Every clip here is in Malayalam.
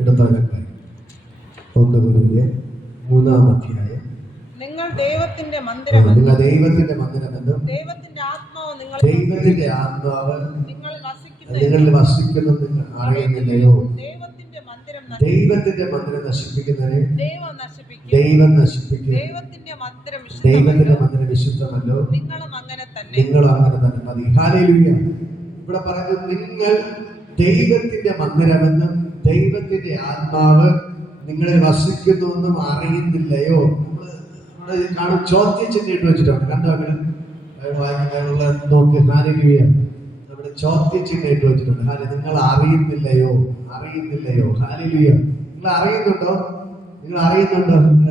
എടുത്താലൊക്കെ 1 കൊരിന്ത്യർ 3-ാം അധ്യായം. നിങ്ങൾ ദൈവത്തിന്റെ മന്ദിരമെന്നും ദൈവത്തിന്റെ ആത്മാവ് നിങ്ങളിൽ വസിക്കുന്നു നിങ്ങൾ അറിയുന്നില്ലയോ? ദൈവത്തിന്റെ മന്ദിരം നശിപ്പിക്കുന്നതിനെ ദൈവം നശിപ്പിക്കും. ദൈവത്തിന്റെ മന്ദിരം വിശുദ്ധമല്ലോ, നിങ്ങളും അങ്ങനെ തന്നെ മതി. ഹല്ലേലൂയ. ഇവിടെ പറയുന്നത് നിങ്ങൾ ദൈവത്തിന്റെ മന്ദിരമെന്നും ദൈവത്തിന്റെ ആത്മാവ് നിങ്ങളിൽ വസിക്കുന്നുവെന്നും അറിയുന്നില്ലയോ? കാണും ചോദ്യചിഹ്നം ഇട്ട് വെച്ചിട്ടുണ്ട്. കണ്ടോ? നോക്ക്. ഹല്ലേലൂയ. നമ്മുടെ ചോദ്യചിഹ്നം ഇട്ട് വെച്ചിട്ടുണ്ട്. നിങ്ങൾ അറിയുന്നില്ലയോ? ഹല്ലേലൂയ. നിങ്ങൾ അറിയുന്നുണ്ടോ?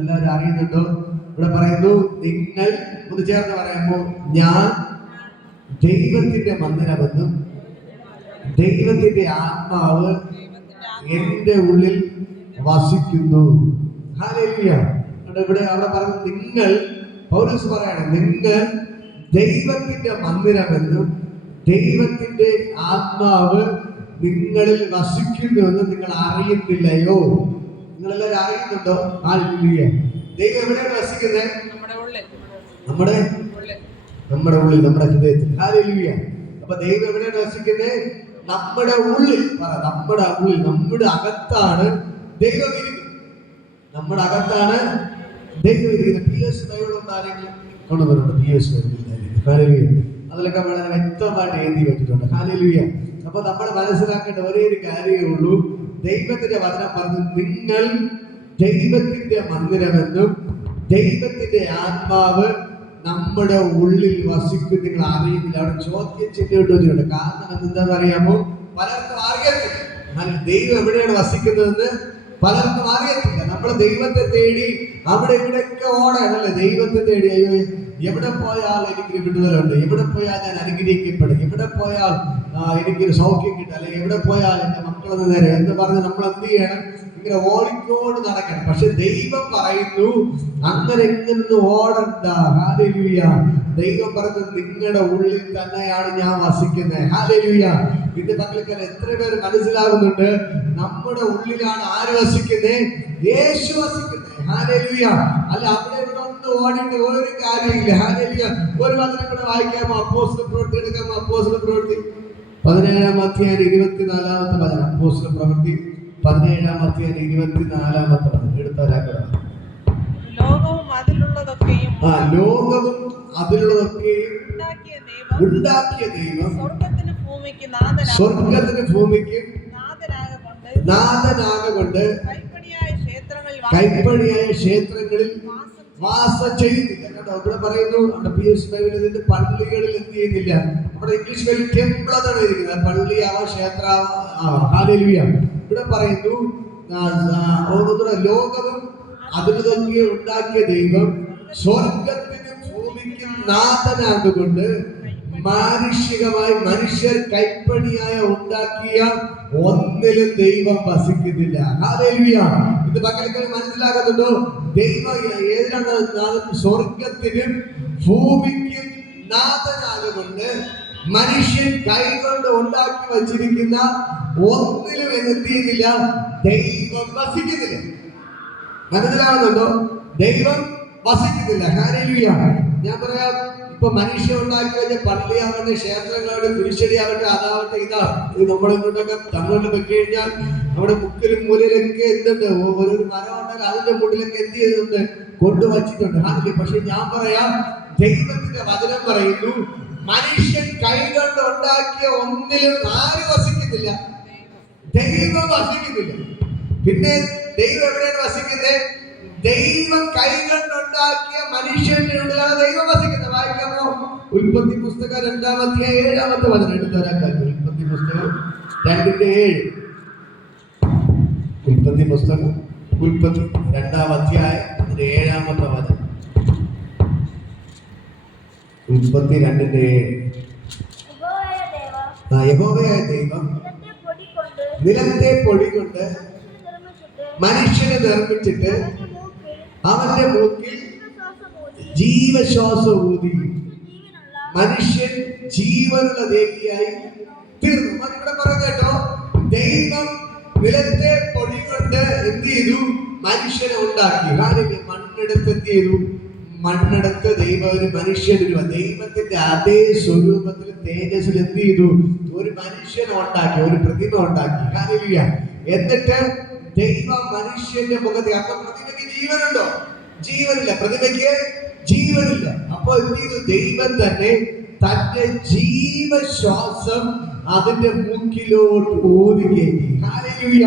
എല്ലാവരും അറിയുന്നുണ്ടോ? ഇവിടെ പറയുന്നു നിങ്ങൾ, ഒന്ന് ചേർന്ന് പറയാമോ? ഞാൻ ദൈവത്തിന്റെ മന്ദിരമെന്നും ദൈവത്തിന്റെ ആത്മാവ് എന്റെ ഉള്ളിൽ വസിക്കുന്നു. ഹല്ലേലൂയ. ഇവിടെ അവിടെ പറയുന്നത് നിങ്ങൾ, പൗലോസ് പറയാണ്, നിങ്ങൾ ദൈവത്തിന്റെ മന്ദിരമെന്നും ദൈവത്തിന്റെ ആത്മാവ് നിങ്ങളിൽ വസിക്കുന്നുവെന്നും നിങ്ങൾ അറിയുന്നില്ലയോ? നിങ്ങളെല്ലാവരും അറിയുന്നുണ്ടോ? ഹല്ലേലൂയ. ദൈവം എവിടെയാണ് വസിക്കുന്നത്? നമ്മുടെ ഉള്ളിൽ, നമ്മുടെ ഹൃദയത്തിൽ. ഹല്ലേലൂയ. അപ്പൊ ദൈവം എവിടെയാണ് വസിക്കുന്നത്? നമ്മുടെ ഉള്ളിൽ. നമ്മുടെ അകത്താണ് ദൈവം ഇരിക്കുന്നത്. നമ്മുടെ അകത്താണ് ദൈവം ഇരിക്കുന്നത്. PS ബൈബിളൊന്നും ആരെങ്കിലും കൊണ്ടുവരുന്നുണ്ട്? PS ബൈബിൾ അതിലൊക്കെ വളരെ വ്യക്തമായിട്ട് എഴുതി വെച്ചിട്ടുണ്ട്. ഹല്ലേലൂയ. അപ്പൊ നമ്മൾ മനസ്സിലാക്കേണ്ട ഒരേ ഒരു കാര്യമേ ഉള്ളൂ. ദൈവത്തിന്റെ വചനം പറഞ്ഞു, നിങ്ങൾ ദൈവത്തിന്റെ മന്ദിരമെന്നും ദൈവത്തിന്റെ ആത്മാവ് നമ്മുടെ ഉള്ളിൽ വസിക്കും, നിങ്ങൾ അറിയുന്നില്ല. അവിടെ ചോദ്യചിഹ്നം ഇട്ട് വെച്ചിട്ടുണ്ട്. കാരണം എന്താണെന്ന് അറിയാമോ? പലർക്കും അറിയത്തില്ല ദൈവം എവിടെയാണ് വസിക്കുന്നതെന്ന്. പലർക്കും അറിയത്തില്ല. നമ്മൾ ദൈവത്തെ തേടി അവിടെ ഇവിടെയൊക്കെ ഓടാനല്ലേ? ദൈവത്തെ തേടി, അയ്യോ എവിടെ പോയാൽ എനിക്ക് വിടുതലുണ്ട്, എവിടെ പോയാൽ ഞാൻ അനുഗ്രഹിക്കപ്പെടും, എവിടെ പോയാൽ എനിക്കൊരു സൗഖ്യം കിട്ടും, അല്ലെങ്കിൽ എവിടെ പോയാൽ എന്റെ മക്കളെന്ന് നേരെ എന്ന് പറഞ്ഞ് നമ്മൾ എന്ത് ചെയ്യണം? ഇങ്ങനെ ഓടിക്കോട് നടക്കണം. പക്ഷെ ദൈവം പറയുന്നു അങ്ങനെ എങ്ങനെ ഓടണ്ട. ഹല്ലേലൂയ. ദൈവം പറഞ്ഞു നിങ്ങളുടെ ഉള്ളിൽ തന്നെയാണ് ഞാൻ വസിക്കുന്നത്. ഹല്ലേലൂയ. ഇന്ന് പകൽക്കാലം എത്ര പേര് മനസ്സിലാകുന്നുണ്ട്? നമ്മുടെ ഉള്ളിലാണ് ആര് വസിക്കുന്നത്? യേശു വസിക്കുന്നത്. ഹല്ലേലൂയ. അല്ല അവിടെ ഇവിടെ ഒന്ന് ഓടിയിട്ട് ഒരു കാര്യമില്ല. ഹല്ലേലൂയ. ഒരു വചനം കൂടെ വായിക്കാമോ? അപ്പോസ്തല പ്രവൃത്തി എടുക്കാമോ? അപ്പോസ്തല പ്രവൃത്തി 17-ാം അധ്യായം 24-ാമത്തെ വചനം. അപ്പോസ്തല പ്രവൃത്തി 17-ാം അധ്യായം 24-ാമത്തെ വചനം എടുത്തവരാക്കുക. ലോകവും അതിലുള്ളതൊക്കെയും ഉണ്ടാക്കിയ ദൈവം സ്വർഗ്ഗത്തിന് ഭൂമിക്കും നാഥനാകൊണ്ട് കൈപ്പണിയായ ക്ഷേത്രങ്ങളിൽ വാസം ചെയ്യുന്നില്ല. കേട്ടോ? ഇവിടെ പറയുന്നു, നമ്മുടെ PS ബൈബിളിൽ ഇതിന്റെ പള്ളികളിൽ എന്ത് ചെയ്യുന്നില്ല. നമ്മുടെ ഇംഗ്ലീഷ് ബൈബിളിൽ ടെമ്പിൾ എന്നാണ് ഇരിക്കുന്നത്. പള്ളിയാവാം, ക്ഷേത്രമാവാം. ഹല്ലേലൂയ. ഇവിടെ പറയുന്നു ലോകവും അതിലൊക്കെ ഉണ്ടാക്കിയ ദൈവം സ്വർഗത്തിനും ഭൂമിക്കും നാഥനാകൊണ്ട് മാനുഷികമായി മനുഷ്യർ കൈപ്പണിയായ ഉണ്ടാക്കിയ ഒന്നിലും ദൈവം വസിക്കുന്നില്ല. ഹല്ലേലൂയ. ഇത് പകൽക്കാലം മനസ്സിലാകുന്നുണ്ടോ? ദൈവം ഏതിനാണ് നാഥൻ? സ്വർഗത്തിനും ഭൂമിക്കും നാഥനാകൊണ്ട് മനുഷ്യൻ കൈകൊണ്ട് ഉണ്ടാക്കി വച്ചിരിക്കുന്ന ഒന്നിലും എന്ത് ചെയ്യുന്നില്ല? ദൈവം വസിക്കുന്നില്ല. മനസ്സിലാവുന്നുണ്ടോ? ദൈവം വസിക്കുന്നില്ല. ഹല്ലേലൂയ. ഞാൻ പറയാം, ഇപ്പൊ മനുഷ്യ ഉണ്ടാക്കി വെച്ച പള്ളിയാവട്ടെ, ക്ഷേത്രങ്ങളാവട്ടെ, കുരിശടിയാവട്ടെ, അതാവട്ടെ, ഇത് നമ്മൾ ഇങ്ങോട്ടൊക്കെ തങ്ങളിൽ വെച്ച് കഴിഞ്ഞാൽ നമ്മുടെ മുക്കിലും മൂലയിലൊക്കെ എന്തുണ്ട്? ഒരു മരം ഉണ്ടെങ്കിൽ അതിന്റെ മുകളിലൊക്കെ എന്ത് ചെയ്തിട്ടുണ്ട്? കൊണ്ടുവച്ചിട്ടുണ്ട്. ഹല്ലേലൂയ. പക്ഷെ ഞാൻ പറയാം, ദൈവത്തിന്റെ വചനം പറയുന്നു മനുഷ്യൻ കൈകൊണ്ട് ഉണ്ടാക്കിയ ഒന്നിലും ആര് വസിക്കുന്നില്ല? ദൈവം വസിക്കുന്നില്ല. പിന്നെ ദൈവം എവിടെയാണ് വസിക്കുന്നത്? ദൈവം കൈകൊണ്ടുണ്ടാക്കിയ മനുഷ്യന്റെ ഉള്ളിലാണ് ദൈവം വസിക്കുന്നത്. വായിക്കാമോ? ഉൽപ്പത്തി പുസ്തകം 2-ാം അധ്യായം 7-ാമത്തെ വചനം എടുത്തുവരാൻ. ഉൽപ്പത്തി പുസ്തകം 2:7. ഉൽപ്പത്തി പുസ്തകം 2-ാം അധ്യായം 7-ാമത്തെ വചനം. ഉൽപ്പത്തി 2:7. യഹോവയായ ദൈവം നിലത്തെ പൊടി കൊണ്ട് മനുഷ്യനെ നിർമ്മിച്ചിട്ട് അവന്റെ മൂക്കിൽ ജീവശ്വാസം ഊതി മനുഷ്യൻ ജീവനുള്ള ദേഹിയായി തീർന്നു. ഇവിടെ പറയുന്നത് കേട്ടോ, ദൈവം നിലത്തെ പൊടി കൊണ്ട് എടുത്തുകൊണ്ട് എന്ത് ചെയ്തു? മനുഷ്യനെ ഉണ്ടാക്കി. മണ്ണെടുത്ത് എന്ത് ചെയ്തു? മണ്ണെടുത്ത് ദൈവം ഒരു മനുഷ്യന് ദൈവത്തിന്റെ അതേ സ്വരൂപത്തിൽ തേജസ്സിൽ എന്ത് ചെയ്തു? ഒരു മനുഷ്യനെ ഉണ്ടാക്കി, ഒരു പ്രതിമ ഉണ്ടാക്കി. ഹല്ലേലൂയ. എന്നിട്ട് ദൈവം മനുഷ്യന്റെ മുഖത്തെ, അപ്പൊ പ്രതിമയ്ക്ക് ജീവനുണ്ടോ? ജീവനില്ല. പ്രതിമയ്ക്ക് ജീവനില്ല. അപ്പൊ എന്ത് ചെയ്തു? ദൈവം തന്നെ തന്റെ ജീവശ്വാസം അതിന്റെ മൂക്കിലോട്ട് ഊതിക്കേറ്റി. ഹല്ലേലൂയ.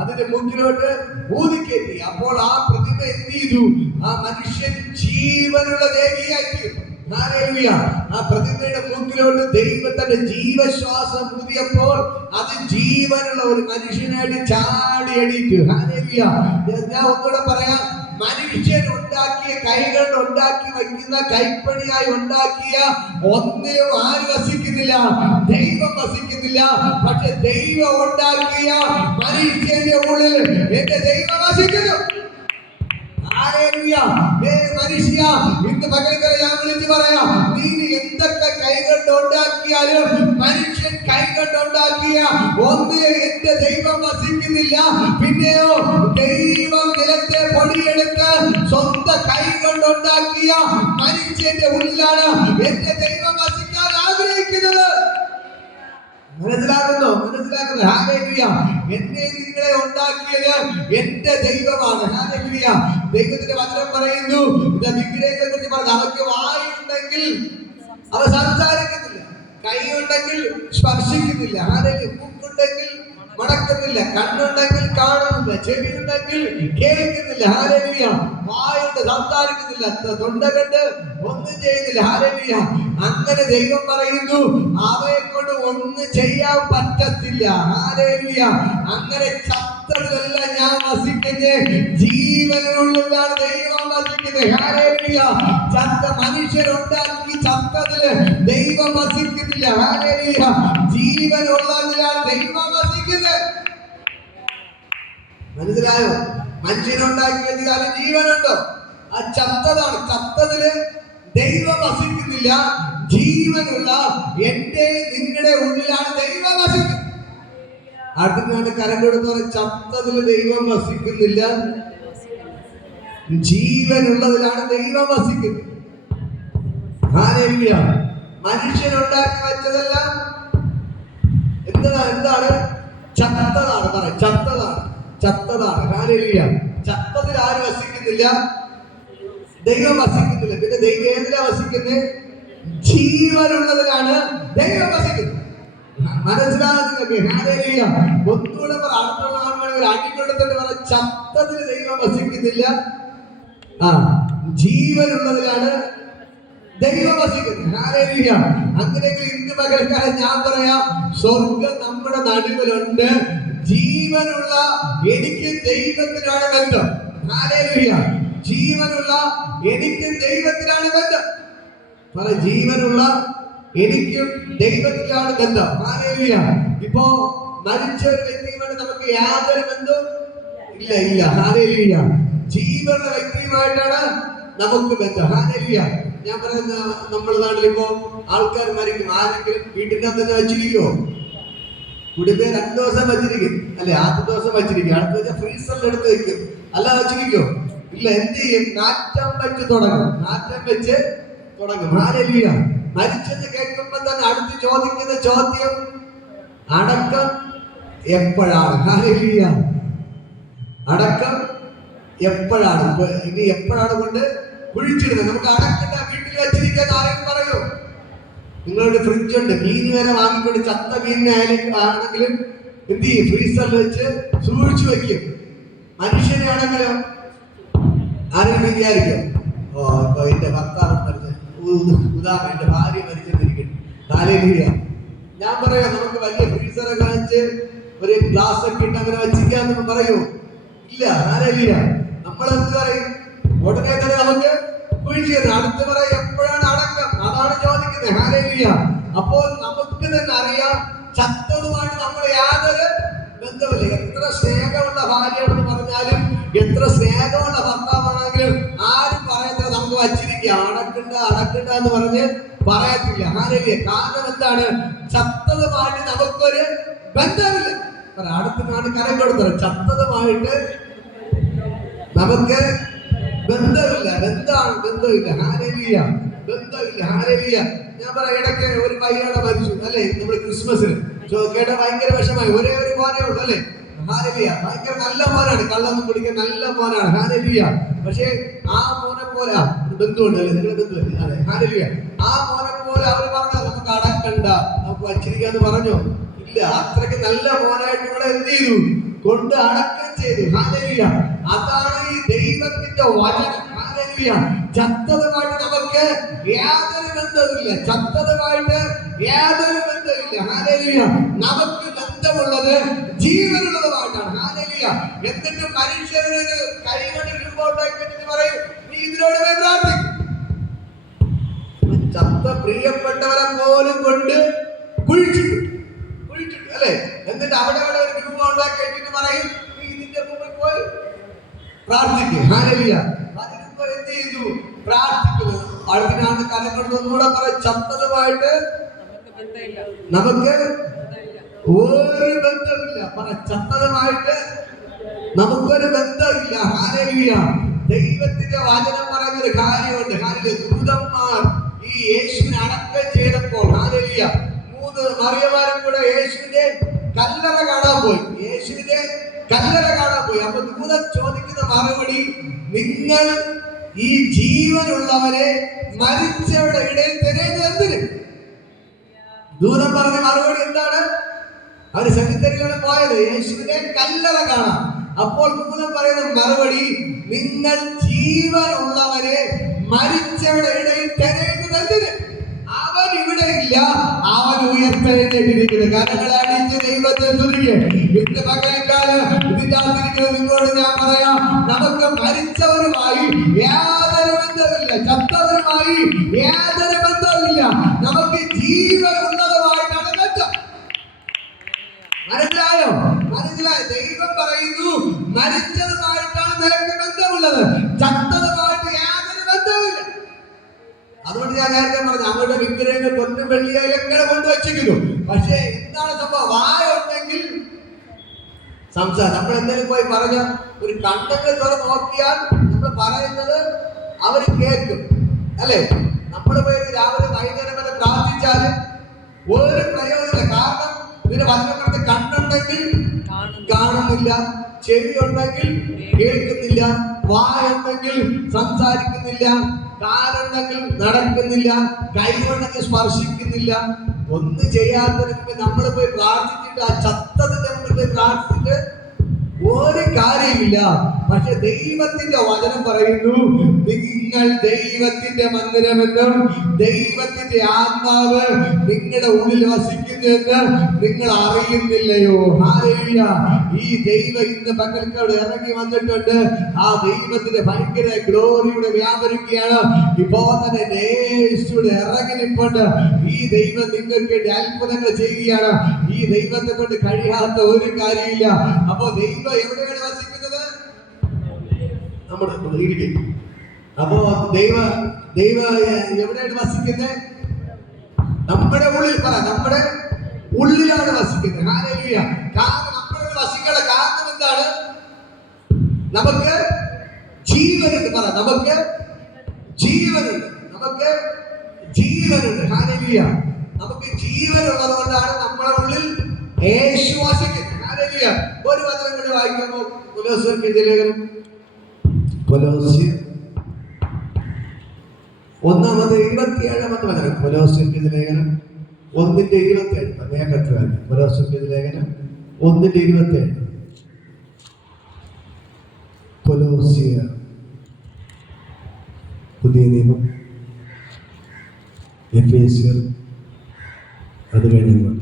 അതിന്റെ മൂക്കിലോട്ട് ഊതിക്കേറ്റി. അപ്പോൾ ആ പ്രതിമ എന്ത് ചെയ്തു? ആ മനുഷ്യൻ ജീവനുള്ള ദേഹിയാക്കി. ഹല്ലേലൂയ. ആ പ്രതിമയുടെ മൂക്കിലോട്ട് ദൈവം തന്റെ ജീവശ്വാസം ഊതിയപ്പോൾ അത് ജീവനുള്ള ഒരു മനുഷ്യനായിട്ട് ചാടി എണീറ്റു. ഹല്ലേലൂയ. ഞാൻ ഒന്നുകൂടെ പറയാം. മനുഷ്യൻ ഉണ്ടാക്കിയ, കൈകൾ ഉണ്ടാക്കി വയ്ക്കുന്ന, കൈപ്പണിയായി ഉണ്ടാക്കിയ ഒന്നിലും ആര് വസിക്കുന്നില്ല? ദൈവം വസിക്കുന്നില്ല. പക്ഷെ ദൈവം ഉണ്ടാക്കിയ മനുഷ്യന്റെ ഉള്ളിൽ എന്റെ ദൈവം വസിക്കുന്നു. മനുഷ്യ, ഇന്ന് പകൽക്കര ഞാൻ വിളിച്ചു പറയാം, നീ എന്തൊക്കെ കൈകൊണ്ട് ഉണ്ടാക്കിയാലും മനുഷ്യൻ കൈകൊണ്ട് ഉണ്ടാക്കിയ ഒന്നിൽ എന്റെ ദൈവം വസിക്കുന്നില്ല. പിന്നെയോ ദൈവം നിലത്തെ പൊടിയെടുത്ത് സ്വന്തം കൈകൊണ്ട് ഉണ്ടാക്കിയ മനുഷ്യന്റെ ഉള്ളിലാണ് എന്റെ ദൈവം വസിക്കാൻ ആഗ്രഹിക്കുന്നത്. മനസ്സിലാകുന്നു? ഹല്ലേലൂയ. എന്നെ നിങ്ങളെ ഉണ്ടാക്കിയത് എന്റെ ദൈവമാണ്. ഹല്ലേലൂയ. ദൈവത്തിന്റെ വചനം പറയുന്നു, വിഗ്രഹത്തെ കുറിച്ച് പറഞ്ഞു, അവർക്ക് വായുണ്ടെങ്കിൽ അവ സംസാരിക്കുന്നില്ല, കൈ ഉണ്ടെങ്കിൽ സ്പർശിക്കുന്നില്ല, ഹല്ലേലൂയ. മൂക്കുണ്ടെങ്കിൽ മണക്കുന്നില്ല, കണ്ണുണ്ടെങ്കിൽ കാണുന്നില്ല, ചെവി ഉണ്ടെങ്കിൽ കേൾക്കുന്നില്ല. ഹല്ലേലൂയ. വായുണ്ട്, സംസാരിക്കുന്നില്ല, തൊണ്ടകണ്ട് ഒന്നും ചെയ്യുന്നില്ല. ഹല്ലേലൂയ. അങ്ങനെ ദൈവം പറയുന്നു, അവയെ കൊണ്ട് ഒന്നും ചെയ്യാൻ പറ്റത്തില്ല. ഹല്ലേലൂയ. അങ്ങനെ ചത്തതിലല്ല ഞാൻ വസിക്കുന്നത്, ജീവനുള്ളിലാണ് ദൈവം വസിക്കുന്നത്. ഹല്ലേലൂയ. ചത്ത മനുഷ്യരുണ്ടാക്കി ചത്തതില് ദൈവം വസിക്കുന്നില്ല. ഹല്ലേലൂയ. ജീവനുള്ളതിലാണ് ദൈവം വസിക്കുന്നത്. മനസ്സിലായോ? മനുഷ്യനുണ്ടാക്കിയത് കാരണം ജീവനുണ്ടോ? ആ ചത്തതാണ്. ചത്തതില് ദൈവം വസിക്കുന്നില്ല. ജീവനുള്ള എന്റെ നിങ്ങളുടെ ഉള്ളിലാണ് ദൈവം വസിക്കുന്നത്. അടുത്ത കരം കൊടുത്തവരെ, ചത്തതില് ദൈവം വസിക്കുന്നില്ല, ജീവനുള്ളതിലാണ് ദൈവം വസിക്കുന്നത്. ഹല്ലേലൂയ. മനുഷ്യനുണ്ടാക്കി വെച്ചതെല്ലാം എന്താണ്? ചത്തതാണ്. പറയാം, ചത്തതാണ്. ഹല്ലേലൂയ. ചത്തതിൽ ആര് വസിക്കുന്നില്ല? ദൈവം വസിക്കുന്നില്ല. പിന്നെ ദൈവം ഏതിലാ വസിക്കുന്നത്? ജീവനുള്ളതിലാണ് ദൈവം വസിക്കുന്നത്. മനസ്സിലാകുന്നതൊക്കെ? ഹല്ലേലൂയ. ഒന്നുകൂടെ അടുത്തുള്ള ഒരു അടികൊടുത്തിട്ട് പറ, ചത്തതിൽ ദൈവം വസിക്കുന്നില്ല, ജീവനുള്ളതിലാണ് ദൈവം വസിക്കുന്നത്. ഹല്ലേലൂയ. അങ്ങനെയെങ്കിൽ ഇന്ന് പകൽക്കാലം ഞാൻ പറയാം, സ്വർഗം നമ്മുടെ നടുവിലുണ്ട്. ജീവനുള്ള എനിക്ക് ദൈവത്തിനാണ് ബന്ധം. ഹല്ലേലൂയ. ജീവനുള്ള എനിക്ക് ദൈവത്തിനാണ് ബന്ധം. പറ, ജീവനുള്ള എനിക്കും ദൈവത്തിലാണ് ബന്ധം. ഹല്ലേലൂയ. ഇപ്പോ മരിച്ച ഒരു വ്യക്തിയുമായിട്ട് നമുക്ക് യാതൊരു ബന്ധവും ഇല്ല. ഹല്ലേലൂയ. ജീവനുള്ള വ്യക്തിയുമായിട്ടാണ് നമുക്ക് ബന്ധം. ഹല്ലേലൂയ. ഞാൻ പറയുന്ന നമ്മുടെ നാട്ടിലിപ്പോ ആൾക്കാർ മരിക്കും, ആരെങ്കിലും വീട്ടിന്റെ അകത്ത് തന്നെ വെച്ചിരിക്കുവോ? കുടുംബം 2 ദിവസം വെച്ചിരിക്കും, അല്ലെ? ആദ്യ ദിവസം വെച്ചിരിക്കും, അടുത്ത ദിവസം ഫ്രീസറിൽ എടുത്ത് വെക്കും, അല്ല വെച്ചിരിക്കോ? ഇല്ല. എന്ത് ചെയ്യും? നാറ്റം വെച്ച് തുടങ്ങും. ഹല്ലേലൂയ. മരിച്ചെന്ന് കേൾക്കുമ്പോ തന്നെ അടുത്ത് ചോദിക്കുന്ന ചോദ്യം, അടക്കം എപ്പോഴാണ്? ഹല്ലേലൂയ. അടക്കം എപ്പോഴാണ്? ഇനി എപ്പോഴാണ് കൊണ്ട് കുഴിച്ചിടുന്നത്? നമുക്ക് അടക്കണ്ട, വീട്ടിൽ വെച്ചിരിക്കാൻ ആരെങ്കിലും പറയൂ? നിങ്ങളുടെ ഫ്രിഡ്ജ് ഉണ്ട്, മീൻ വരെ വാങ്ങിക്കൊണ്ട് ചത്ത മീനിനെ ആണെങ്കിലും എന്ത് ചെയ്യും? ഫ്രീസറിൽ വെച്ച് സൂക്ഷിച്ചു വെക്കും. മനുഷ്യനെ ആണെങ്കിലും ആരെങ്കിലും വിചാരിക്കും, ഇപ്പൊ എന്റെ ഭർത്താവ് മരിച്ചു, ഉദാഹരണം എന്റെ ഭാര്യ മരിച്ചെന്നിരിക്കട്ടെ, ഹല്ലേലൂയ. ഞാൻ പറയാം, നമുക്ക് വലിയ ഫ്രീസറൊക്കെ വെച്ച് ഒരു ഗ്ലാസ് ഒക്കെ ഇട്ട് അങ്ങനെ വെച്ചിരിക്കാന്ന് പറയൂ? ഇല്ല. ഹല്ലേലൂയ. നമ്മൾ എന്ത് പറയും? ഉടനെ തന്നെ നമുക്ക് കുഴിച്ചിരുന്നു. അടുത്ത് പറയാം, എപ്പോഴാണ് അടക്കം? അതാണ് ചോദിക്കുന്നത്. ഹല്ലേലൂയ. അപ്പോൾ നമുക്ക് തന്നെ അറിയാം, ചത്തതുമായിട്ട് നമ്മൾ യാതൊരു ബന്ധമില്ല. എത്ര സ്നേഹമുള്ള ഭാര്യയാണെന്ന് പറഞ്ഞാലും, എത്ര സ്നേഹമുള്ള ഭർത്താവാണെങ്കിലും ആരും പറയത്തില്ല നമുക്ക് വച്ചിരിക്കുക, അടക്കണ്ട എന്ന് പറഞ്ഞ് പറയത്തില്ല. ഹല്ലേലൂയ. കാരണം എന്താണ്? ചത്തതുമായിട്ട് നമുക്കൊരു ബന്ധമില്ല. അടുത്തിനാണ് കരം കൊടുത്തത്. ചത്തതുമായിട്ട് നമുക്ക് ബന്ധമില്ല. ബന്ധമില്ല. ഹല്ലേലൂയ. ബന്ധമില്ല. ഹല്ലേലൂയ. ഞാൻ പറയാം, ഇടയ്ക്ക് ഒരു പയ്യയുടെ മരിച്ചു അല്ലേ, നമ്മുടെ ക്രിസ്മസിന് കേട്ട ഭയങ്കര വിഷമായി. ഒരേ ഒരു മോനേ ഉള്ളൂ അല്ലേ. ഹല്ലേലൂയ. ഭയങ്കര നല്ല മോനാണ്, കള്ളൊന്നും കുടിക്കാൻ നല്ല മോനാണ്. ഹല്ലേലൂയ. പക്ഷേ ആ മോനെ പോലെ ബന്ധുണ്ട് അല്ലേ, നിങ്ങളുടെ ബന്ധുവല്ലേ? അതെ. ഹല്ലേലൂയ. ആ മോനെ പോലെ അവർ പറഞ്ഞാൽ നമുക്ക് അടക്കണ്ട, നമുക്ക് വച്ചിരിക്കാന്ന് പറഞ്ഞോ? ഇല്ല. അത്രയ്ക്ക് നല്ല മോനായിട്ട് ഇവിടെ എന്ത് ചെയ്തു? കൊണ്ട് അടക്കം ചെയ്തു. ഹല്ലേലൂയ. അതാണ് ഈ ദൈവത്തിന്റെ വചനം. ഹല്ലേലൂയ. ചത്തതുമായിട്ട് നമുക്ക് യാതൊരു ബന്ധവുമില്ല. ചത്തതുമായിട്ട് യാതൊരു ബന്ധമില്ല. ഹല്ലേലൂയ. നമുക്ക് ബന്ധമുള്ളത് ജീവനുള്ളതുമായിട്ടാണ്. ഹല്ലേലൂയ. എന്നിട്ട് മനുഷ്യരുടെ കൈകൊണ്ട് രൂപമുണ്ടാക്കി പറയും, നീ ഇതിനോട് പോയി പ്രാർത്ഥിക്കും. ചത്ത പ്രിയപ്പെട്ടവരെ പോലും കൊണ്ട് കുഴിച്ചിട്ടു അല്ലെ. എന്നിട്ട് അവിടെ ഒരു രൂപം ഉണ്ടാക്കി വെച്ചിട്ട് പറയും, നീ ഇതിന്റെ മുമ്പിൽ പോയി പ്രാർത്ഥിക്കും. ഹല്ലേലൂയ. അതിനിപ്പോ എന്ത് ചെയ്തു? പ്രാർത്ഥിക്കുന്നത്. അടുത്തിനാണ് കരം കൊടുത്തതുകൂടെ പറയും, ചത്തതുമായിട്ട് നമുക്ക് ഒരു ബന്ധമില്ല. പറ, ചത്തതുമായിട്ട് നമുക്കൊരു ബന്ധമില്ല. ഹല്ലേലൂയ. ദൈവത്തിന്റെ വചനം പറയുന്ന ഒരു കാര്യമുണ്ട്. ഹല്ലേലൂയ. ദൂതന്മാർ ഈ യേശുവിനെ അടക്കം ചെയ്തപ്പോൾ, ഹല്ലേലൂയ, 3 മറിയമാരും കൂടെ യേശുവിന്റെ കല്ലറ കാണാൻ പോയി. അപ്പൊ ദൂതൻ ചോദിക്കുന്ന മറുപടി, നിങ്ങൾ ഈ ജീവനുള്ളവരെ മരിച്ചവരുടെ ഇടയിൽ തിരയുന്നത് എന്തിന്? ദൂതൻ പറഞ്ഞ മറുപടി എന്താണ്? അവര് സെമിത്തേരിയിലാണ് പോയത്, യേശുവിന്റെ കല്ലറ കാണാം. അപ്പോൾ ദൂതൻ പറയുന്ന മറുപടി, നിങ്ങൾ ജീവനുള്ളവരെ മരിച്ചവരുടെ ഇടയിൽ തിരയുന്നത് എന്തിന്? അവൻ ഇവിടെ ഇല്ല, അവൻ ഉയർത്തെഴുന്നേറ്റിരിക്കുന്നു. കരങ്ങളടിച്ച് ദൈവത്തെ സ്തുതിക്കുക. ഇന്ന് പകൽക്കാലം ഇതിന്റെ അകത്തിരിക്കുന്നത് നിങ്ങളോട് ഞാൻ പറയാം, നമുക്ക് മരിച്ചവരുമായി യാതൊരു ബന്ധമില്ല, ചത്തവരുമായി യാതൊരു ബന്ധമില്ല. നമുക്ക് ജീവനുള്ളതുമായിട്ടാണ് ബന്ധം. മനസ്സിലായോ? ദൈവം പറയുന്നു, മരിച്ചതുമായിട്ടാണ് നിനക്ക് ബന്ധമുള്ളത്, ചത്തതുമായിട്ട് യാതൊരു ബന്ധവുമില്ല. അതുകൊണ്ട് ഞാൻ നേരത്തെ പറഞ്ഞു, അങ്ങോട്ട് വിഗ്രഹങ്ങൾ പൊന്നും വെള്ളിയൊക്കെ കൊണ്ടുവച്ചിരിക്കുന്നു. പക്ഷേ എന്താണ് സംഭവം? വായ ഉണ്ടെങ്കിൽ സംസാരം. നമ്മൾ എന്തെങ്കിലും പോയി പറഞ്ഞ ഒരു കണ്ടെങ്കിൽ തുറന്ന് നോക്കിയാൽ നമ്മൾ പറയുന്നത് അവർ കേൾക്കും അല്ലേ. നമ്മൾ പോയി രാവിലെ വൈകുന്നേരം വരെ പ്രാർത്ഥിച്ചാൽ ഒരു പ്രയോജനമില്ല. കാരണം ഇതിന്റെ വചനപ്പെടുത്തി കണ്ണുണ്ടെങ്കിൽ കാണുന്നില്ല, ചെവി ഉണ്ടെങ്കിൽ കേൾക്കുന്നില്ല, വായുണ്ടെങ്കിൽ സംസാരിക്കുന്നില്ല, കാലുണ്ടെങ്കിൽ നടക്കുന്നില്ല, കൈ ഉണ്ടെങ്കിൽ സ്പർശിക്കുന്നില്ല. ഒന്നും ചെയ്യാത്തതിന് നമ്മൾ പോയി പ്രാർത്ഥിച്ചിട്ട് ആ ചത്തതിന്റെ മുമ്പിൽ പോയി പ്രാർത്ഥിച്ചിട്ട് ഒരു കാര്യമില്ല. പക്ഷെ ദൈവത്തിന്റെ വചനം പറയുന്നു, നിങ്ങൾ ദൈവത്തിന്റെ മന്ദിരമെന്നും ദൈവത്തിന്റെ ആത്മാവ് നിങ്ങളുടെ ഉള്ളിൽ വസിക്കുന്നുവെന്ന് നിങ്ങൾ അറിയുന്നില്ലയോ? ഹല്ലേലൂയ. ഈ ദൈവം ഇന്ന് പകൽക്കവിടെ ഇറങ്ങി വന്നിട്ടുണ്ട്. ആ ദൈവത്തിന്റെ ഭയങ്കര ഗ്ലോറിയുടെ വ്യാപരിക്കുകയാണ്. ഇപ്പോ തന്നെ യേശുവിടെ ഇറങ്ങി നിൽപ്പുണ്ട്. ഈ ദൈവം നിങ്ങൾക്ക് വേണ്ടി അത്ഭുതങ്ങൾ ചെയ്യുകയാണ്. ഈ ദൈവത്തെ കൊണ്ട് കഴിയാത്ത ഒരു കാര്യമില്ല. അപ്പോ ദൈവം എവിടെയാണ് വസിക്കുന്നത്? നമ്മുടെ ഉള്ളിൽ. അപ്പോ ദൈവ എവിടെയാണ് വസിക്കുന്നത്? നമ്മുടെ ഉള്ളിൽ. പറ, നമ്മുടെ ഉള്ളിലാണ് വസിക്കുന്നത്. ഹല്ലേലൂയ. കാരണം നമ്മുടെ വസിക്കുന്ന കാരണം എന്താണ്? നമുക്ക് ജീവനുണ്ട്. പറ, നമുക്ക് ജീവനുണ്ട്. ഹല്ലേലൂയ. നമുക്ക് ജീവനുള്ളത് കൊണ്ടാണ് നമ്മുടെ ഉള്ളിൽ യേശു വസിക്കുന്നത്. ഹല്ലേലൂയ. ഒരു വചനം കൂടി വായിക്കുമ്പോൾ കൊലോസ്യർക്കെഴുതിയ ലേഖനം, കൊലോസ്യർ 1:27 വചനം. കൊലോസ്യർക്കെഴുതിയ ലേഖനം 1:27. വേഗത്തിൽ വായിക്കാം. കൊലോസ്യർക്കെഴുതിയ ലേഖനം 1:27. കൊലോസ്യർ പുതിയ നിയമം, എഫേസ്യർ, അത് കഴിഞ്ഞു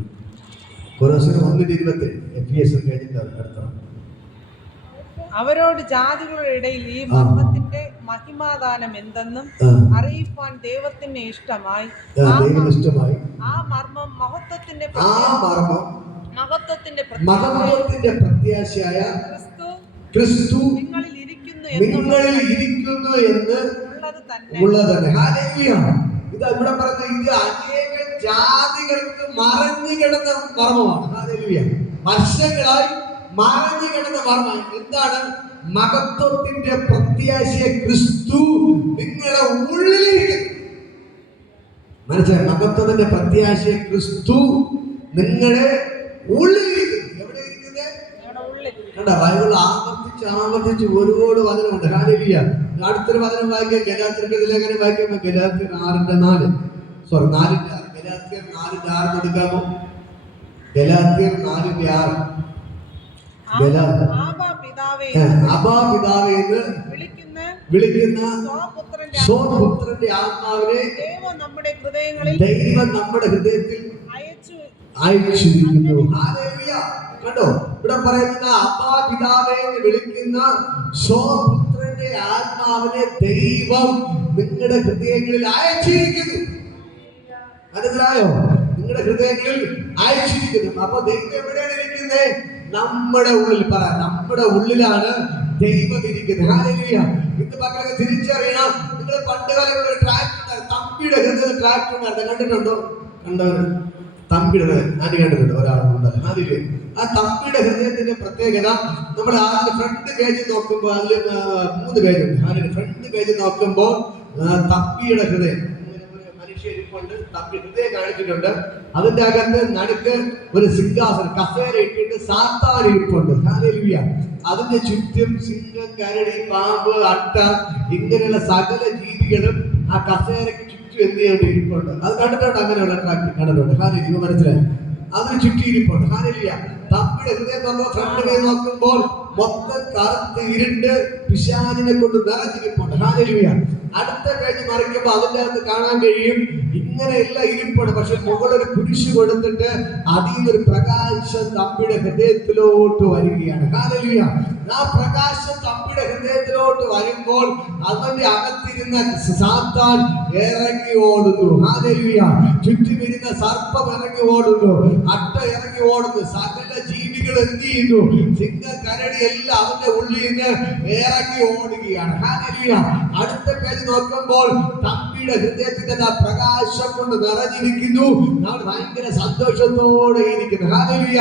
കൊലോസ്യർ 1:27. എഫേസ്യർ കഴിഞ്ഞിട്ട് അടുത്താണ്. അവരോട് ജാതികളുടെ ഇടയിൽ ഈ മർമ്മത്തിന്റെ മഹിമാദാനം എന്തെന്നും അറിയിപ്പാൻ ദൈവത്തിന് ഇഷ്ടമായി ആ മർമ്മം മഹത്വത്തിന്റെ പ്രത്യാശയായ ക്രിസ്തു നിങ്ങളിൽ ഇരിക്കുന്നു എന്ന് ഉള്ളത് തന്നെ. ഹല്ലേലൂയ. ഇത് ഇവിടെ പറഞ്ഞ ഇത് അനേക ജാതികൾക്ക് മറഞ്ഞു കിടന്ന മർമ്മമാണ്. ഹല്ലേലൂയ. വർഷങ്ങളായി മറഞ്ഞു കിടന്ന മർമ്മം എന്താണ്? മഹത്വത്തിന്റെ പ്രത്യാശയെ ക്രിസ്തു നിങ്ങളുടെ ഉള്ളിലിരിക്കുന്നു. മനസ്സിലായി? മഹത്വത്തിന്റെ പ്രത്യാശയെ ക്രിസ്തു നിങ്ങളുടെ ഉള്ളിലിരിക്കുന്നു. എവിടെ ഇരിക്കുന്നത്? കണ്ട, ബൈബിൾ ആവർത്തിച്ച് ഒരുപാട് വചനമുണ്ട്. ഹല്ലേലൂയ. അടുത്തൊരു വചനം വായിക്കാം. ഗലാത്യർക്കെതിരെ ലേഖനം വായിക്കുമ്പോൾ ഗലാത്യർ 4:4 ഗലാത്യർ 4:6 എടുക്കാമോ? ഗലാത്യർ 4:6 അബാ പിതാവേ എന്ന് വിളിക്കുന്ന സ്വപുത്രന്റെ ആത്മാവിനെ ദൈവം നമ്മുടെ ഹൃദയത്തിൽ അയച്ചിരിക്കുന്നു. ഹല്ലേലൂയ. കണ്ടോ, ഇവിടെ പറയുന്നത് അബാ പിതാവേ എന്ന് വിളിക്കുന്ന സ്വപുത്രന്റെ ആത്മാവിനെ ദൈവം നിങ്ങളുടെ ഹൃദയങ്ങളിൽ അയച്ചിരിക്കുന്നു. മനസ്സിലായോ? നിങ്ങളുടെ ഹൃദയങ്ങളിൽ അയച്ചിരിക്കുന്നു. അപ്പൊ ദൈവം എവിടെയാണ് ഇരിക്കുന്നത്? നമ്മുടെ ഉള്ളിൽ. പറ, നമ്മുടെ ഉള്ളിലാണ് ദൈവം ഇരിക്കുന്നത്. ഹല്ലേലൂയ. ഇന്ന് മക്കളൊക്കെ തിരിച്ചറിയണം. നിങ്ങൾ പണ്ട് കാലങ്ങളിൽ ഒരു ട്രാക്ടർ ഉണ്ടായിരുന്നു, തമ്പിയുടെ ഹൃദയ ട്രാക്ടർ ഉണ്ടായിരുന്നു. കണ്ടിട്ടുണ്ടോ? കണ്ടവർ? തമ്പിയുടെ ആദ്യം കണ്ടിട്ടുണ്ടോ? ഒരാളുണ്ടല്ലോ. ഹല്ലേലൂയ. ആ തമ്പിയുടെ ഹൃദയത്തിന്റെ പ്രത്യേകത, നമ്മൾ ആദ്യം ഫ്രണ്ട് പേജ് നോക്കുമ്പോൾ അതിൽ 3 പേജുണ്ട്. അതിന്റെ ഫ്രണ്ട് പേജ് നോക്കുമ്പോൾ തമ്പിയുടെ ഹൃദയം മനുഷ്യരിപ്പുണ്ട്. തമ്പി ഹൃദയം കാണിച്ചിട്ടുണ്ട്. അതിന്റെ അകത്ത് നടുക്ക് ഒരു സിംഹാസനം, കസേര ഇട്ടിട്ട് സാത്താൻ ഇരിപ്പുണ്ട്. ഹല്ലേലൂയ. അതിന്റെ ചുറ്റും സിംഹം, കരടി, പാമ്പ്, അട്ട ഇങ്ങനെയുള്ള സകല ജീവികളും ആ കസേരയ്ക്ക് ചുറ്റും എന്ത് ചെയ്യേണ്ടി ഇരിപ്പുണ്ട്. അത് കണ്ടിട്ടുണ്ട്? അങ്ങനെയുള്ള ട്രാക്ടർ കണ്ടിട്ടുണ്ട്. ഹല്ലേലൂയ. മനസ്സിലായി? അതിന് ചുറ്റി ഇരിപ്പുണ്ട്. ഹല്ലേലൂയ. തമ്പിയുടെ ഹൃദയം നോക്കുമ്പോൾ ഫ്രണ്ട് പേജ് നോക്കുമ്പോൾ മൊത്തം കറുത്ത് ഇരുണ്ട് പിശാചിനെ കൊണ്ട് നിറഞ്ഞിരിപ്പുണ്ട്. ഹല്ലേലൂയ. അടുത്ത പേജ് മറിക്കുമ്പോൾ അതിൻ്റെ അകത്ത് കാണാൻ കഴിയും ഇങ്ങനെയെല്ലാം ഇരിപ്പുണ്ട്. പക്ഷെ മുകളിൽ കുരിശ് കൊടുത്തിട്ട് അതിൽ നിന്നൊരു പ്രകാശം തമ്പിയുടെ ഹൃദയത്തിലോട്ട് വരികയാണ്. ഹല്ലേലൂയ. ആ പ്രകാശം തമ്പിയുടെ ഹൃദയത്തിലോട്ട് വരുമ്പോൾ അതിന്റെ അകത്തിരുന്ന സാത്താൻ ഇറങ്ങി ഓടുന്നു. ഹല്ലേലൂയ. ചുറ്റുമിരുന്ന സർപ്പം ഇറങ്ങി ഓടുന്നു, അട്ട ഇറങ്ങി ഓടുന്നു, സകല ജീവികൾ എന്ത് ചെയ്യുന്നു? സിംഹം, കരടി എല്ലാം അവന്റെ ഉള്ളിൽ നിന്ന് ഇറങ്ങി ഓടുകയാണ്. ഹല്ലേലൂയ. അടുത്ത പേജ് നോക്കുമ്പോൾ തമ്പിയുടെ ഹൃദയത്തിന്റെ പ്രകാശം കൊണ്ട് നിറഞ്ഞിരിക്കുന്നു. നമ്മൾ ഭയങ്കര സന്തോഷത്തോടെ ഇരിക്കുന്നു. ഹല്ലേലൂയ.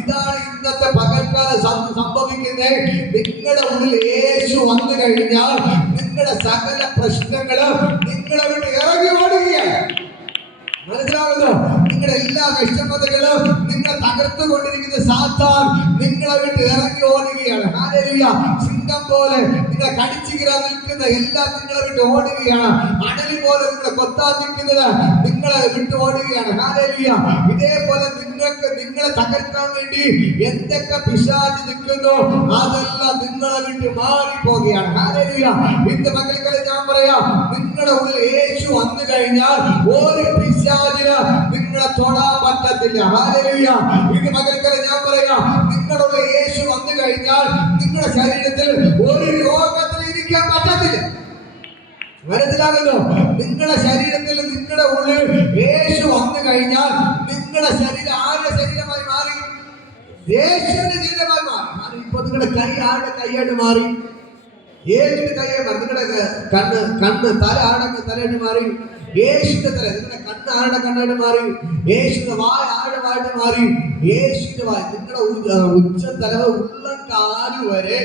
ഇതാണ് ഇന്നത്തെ പകൽക്കാലം സംഭവിക്കുന്നത്. നിങ്ങളുടെ ഉള്ളിൽ യേശു വന്നു കഴിഞ്ഞാൽ നിങ്ങളുടെ സകല പ്രശ്നങ്ങളും നിങ്ങളെ വിട്ട് ഇറങ്ങി ഓടുകയാണ്. മനസ്സിലാവുന്നു? നിങ്ങളുടെ എല്ലാ വിഷമതകളും നിങ്ങളെ തകർത്തുകൊണ്ടിരിക്കുന്ന സാത്താൻ നിങ്ങളെ വിട്ട് ഇറങ്ങി ഓടുകയാണ്. ഹല്ലേലൂയ. സിംഹം പോലെ നിങ്ങളെ കടിച്ചിരാൻ നിൽക്കുന്ന എല്ലാം നിങ്ങളെ വിട്ട് ഓടുകയാണ്. അണലി പോലെ നിങ്ങളെ കൊത്താൻ നിൽക്കുന്നത് നിങ്ങളെ വിട്ട് ഓടുകയാണ്. ഹല്ലേലൂയ. ഇതേപോലെ നിങ്ങളെ തകർക്കാൻ വേണ്ടി എന്തൊക്കെ പിശാച് നിൽക്കുന്നു അതെല്ലാം നിങ്ങളെ വിട്ട് മാറിപ്പോകുകയാണ്. ഹല്ലേലൂയ. ഇന്ന് മക്കൾക്കെല്ലാം ഞാൻ പറയാം, നിങ്ങളുടെ ഉള്ളിൽ യേശു വന്നു കഴിഞ്ഞാൽ ഒരു പിശാചിന് നിങ്ങളെ തൊടാൻ പറ്റത്തില്ല. ഹല്ലേലൂയ. ഇന്ന് മക്കൾക്കെല്ലാം ഞാൻ പറയാം, നിങ്ങളുടെ യേശു വന്നു കഴിഞ്ഞാൽ നിങ്ങളുടെ ശരീരത്തിൽ ഒരു രോഗത്തിൽ ഇരിക്കാൻ പറ്റത്തില്ല. മനസ്സിലാകുന്നു? നിങ്ങളുടെ ശരീരത്തിൽ നിങ്ങളുടെ ഉള്ളിൽ യേശു വന്നു കഴിഞ്ഞാൽ നിങ്ങളുടെ ശരീരം ആരുടെ ശരീരമായി മാറി? യേശുവിന്റെ ശരീരമായി മാറി. ഇപ്പൊ നിങ്ങളുടെ കൈ ആരുടെ കൈയായിട്ട് മാറി? യേശുവിന്റെ കൈയായി മാറി. നിങ്ങളുടെ കണ്ണ് തല ആരുടെ തലയായിട്ട് മാറി? യേശുവിന്റെ തല. നിങ്ങളുടെ കണ്ണ് ആരുടെ കണ്ണായിട്ട് മാറി? യേശുവിന്റെ വായ ആരുടെ വായിട്ട് മാറി? യേശുവിന്റെ വായ. നിങ്ങളുടെ ഉച്ചതല ഉള്ളം കാല് വരെ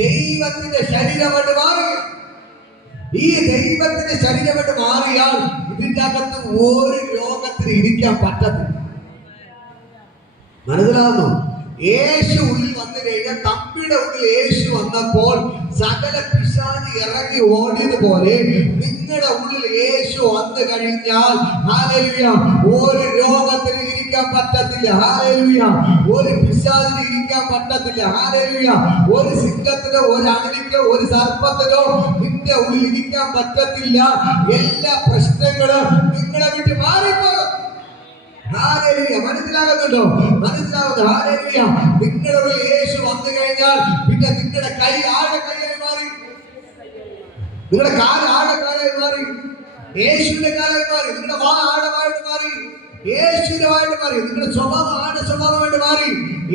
ദൈവത്തിന്റെ ശരീരമായിട്ട് മാറി. ഈ ദൈവത്തിന്റെ ശരീരമായിട്ട് മാറിയാൽ ഇതിന്റെ അകത്ത് ഒരു രോഗത്തിന് ഇരിക്കാൻ പറ്റത്തില്ല. മനസ്സിലാകുന്നു? യേശു ഉള്ളിൽ വന്നു കഴിഞ്ഞാൽ, തമ്പിയുടെ ഉള്ളിൽ യേശു വന്നപ്പോൾ സകല പിശാച് ഇറങ്ങി ഓടിയതുപോലെ നിങ്ങളുടെ ഉള്ളിൽ യേശു വന്നു കഴിഞ്ഞാൽ ഹല്ലേലൂയ ഒരു രോഗത്തിന് ഇരിക്കാൻ പറ്റത്തില്ല. ഹല്ലേലൂയ. ഒരു പിശാചിന് ഇരിക്കാൻ പറ്റത്തില്ല. ഹല്ലേലൂയ. ഒരു സിംഹത്തിനോ ഒരു അണലിക്കോ ഒരു സർപ്പത്തിനോ നിന്റെ ഉള്ളിൽ ഇരിക്കാൻ പറ്റത്തില്ല. എല്ലാ പ്രശ്നങ്ങളും നിങ്ങളെ വിട്ട് മാറിപ്പോകും. ഹല്ലേലൂയ. മനസ്സിലാകുന്നുണ്ടോ? മനസ്സിലാവുന്നു? ഹല്ലേലൂയ. നിങ്ങളുടെ യേശു വന്നു കഴിഞ്ഞാൽ പിന്നെ നിങ്ങളുടെ കൈ ആരുടെ കൈയായി മാറി? നിങ്ങളുടെ കാല് ആരുടെ കാലായി മാറി? യേശുവിന്റെ കാലായി മാറി. നിങ്ങളുടെ വാ ആരുടെ വായിട്ട് മാറി? യേശുവിന്റെ വായിട്ട് മാറി. നിങ്ങളുടെ സ്വഭാവം ആരുടെ സ്വഭാവമായിട്ട് മാറി?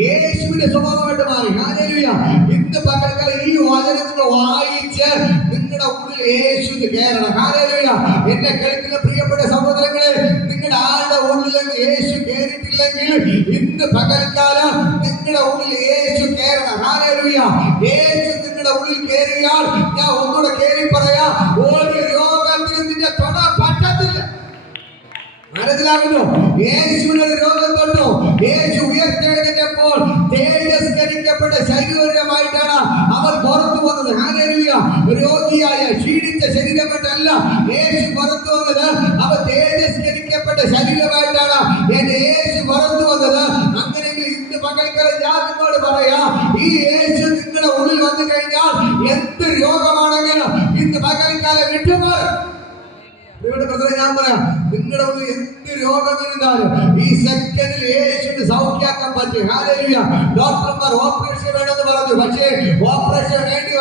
യേശുവിന്റെ സ്വഭാവമായിട്ട് മാറി. ഹല്ലേലൂയ. ഇന്ന് പകൽക്കാലം ഈ വചനങ്ങൾ വായിച്ച് നിങ്ങളുടെ ഉള്ളിൽ യേശുവിന് കയറണം. ഹല്ലേലൂയ. എന്നെ കേൾക്കുന്ന പ്രിയപ്പെട്ട സഹോദരങ്ങളെ, നിങ്ങളുടെ ആരുടെ ഉള്ളിൽ യേശു കയറിയിട്ടില്ല ഇല്ലെങ്കിൽ ഇന്ന് പകൽക്കാലം നിങ്ങളുടെ ഉള്ളിൽ യേശു കയറണം. ഹല്ലേലൂയ. യേശു നിങ്ങളുടെ ഉള്ളിൽ കയറിയാൽ ഞാൻ ഒന്നുകൂടെ കയറി പറയാം, ഒരു രോഗത്തിനും നിന്നെ തൊടാൻ പറ്റത്തില്ല. മനസ്സിലാകുന്നു? യേശുവിന് രോഗം തൊട്ടു. യേശു ഉയർത്തെഴുന്നേറ്റപ്പോൾ തേജസ്കരിക്കപ്പെട്ട ശരീരമായിട്ടാണ് അവർ പുറത്തു വന്നത്. ഹല്ലേലൂയ. രോഗിയായ ക്ഷീണിച്ച ശരീരമായിട്ടല്ല യേശു പുറത്തു വന്നത്, അവർ തേജസ്കരിക്കപ്പെട്ട ശരീരമായിട്ടാണ് എന്റെ യേശു പുറത്തു വന്നത്. അങ്ങനെയെങ്കിൽ ഇന്ന് പകൽക്കാലം ഞാൻ നിങ്ങളോട് പറയാം, ഈ യേശു നിങ്ങളുടെ ഉള്ളിൽ വന്നു കഴിഞ്ഞാൽ എന്ത് രോഗമാണെങ്കിലും ഇന്ന് പകൽക്കാലം വിട്ടുമാറും. ഞാൻ പറയാം, നിങ്ങളുടെ ഉള്ളിൽ എന്ത് രോഗം ഇരുന്നാലും ഈ സെക്കൻഡിൽ യേശുവിന് സൗഖ്യാക്കാൻ പറ്റും. ഹല്ലേലൂയ. ഡോക്ടർമാർ ഓപ്പറേഷൻ വേണമെന്ന് പറഞ്ഞു, പക്ഷേ ഓപ്പറേഷൻ വേണ്ടി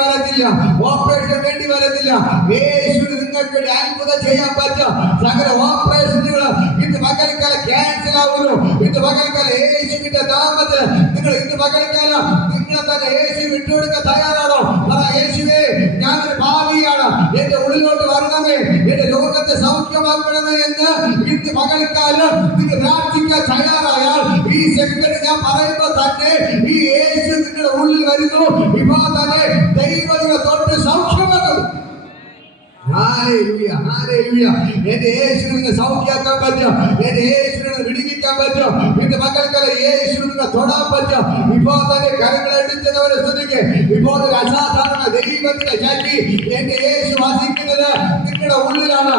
വരത്തില്ല. യേശുവിന് നിങ്ങൾക്ക് വേണ്ടി അത്ഭുതം ചെയ്യാൻ പറ്റും. സകല ഓപ്പറേഷനുകൾ ഇന്ന് പകൽക്കാലം ക്യാൻസൽ ആവുന്നു. ഇന്ന് പകൽക്കാലം യേശുവിന്റെ നാമത്തിൽ നിങ്ങൾ ഇന്ന് പകൽക്കാലം നിങ്ങളെ തന്നെ യേശു വിട്ടുകൊടുക്കാൻ തയ്യാറാണോ? പറ, യേശുവേ, ഞാനൊരു പാപിയാണ്, എന്റെ ഉള്ളിലോട്ട് വരണമേ, എന്റെ രോഗത്തെ സൗഖ്യമാക്കണമേ എന്ന് ഇന്ന് പകൽക്കാലം നിങ്ങൾ പ്രാർത്ഥിക്കാൻ തയ്യാറായാൽ ഈ സെക്കൻഡ് ഞാൻ പറയുമ്പോൾ തന്നെ ഈ യേശു നിങ്ങളുടെ ഉള്ളിൽ വരുന്നു. ഇപ്പോൾ തന്നെ ദൈവം നിങ്ങളെ തൊട്ട് സൗഖ്യമാക്കുന്നു. Hallelujah, hallelujah. എന്റെ യേശുവിനെ സൗഖ്യമാക്കാൻ പറ്റും, എന്റെ യേശുവിനെ വിടുവിക്കാൻ പറ്റും. ഇന്ന് പകൽക്കാലം യേശുവിനെ തൊടാൻ പറ്റും. ഇപ്പോൾ തന്നെ കരങ്ങൾ അടിച്ചവരെ സ്തുതിക്ക്. ഇപ്പോൾ ഒരു അസാധാരണ ദൈവത്തിന്റെ ശക്തി എന്റെ യേശു വസിക്കുന്നത് നിങ്ങളുടെ ഉള്ളിലാണ്.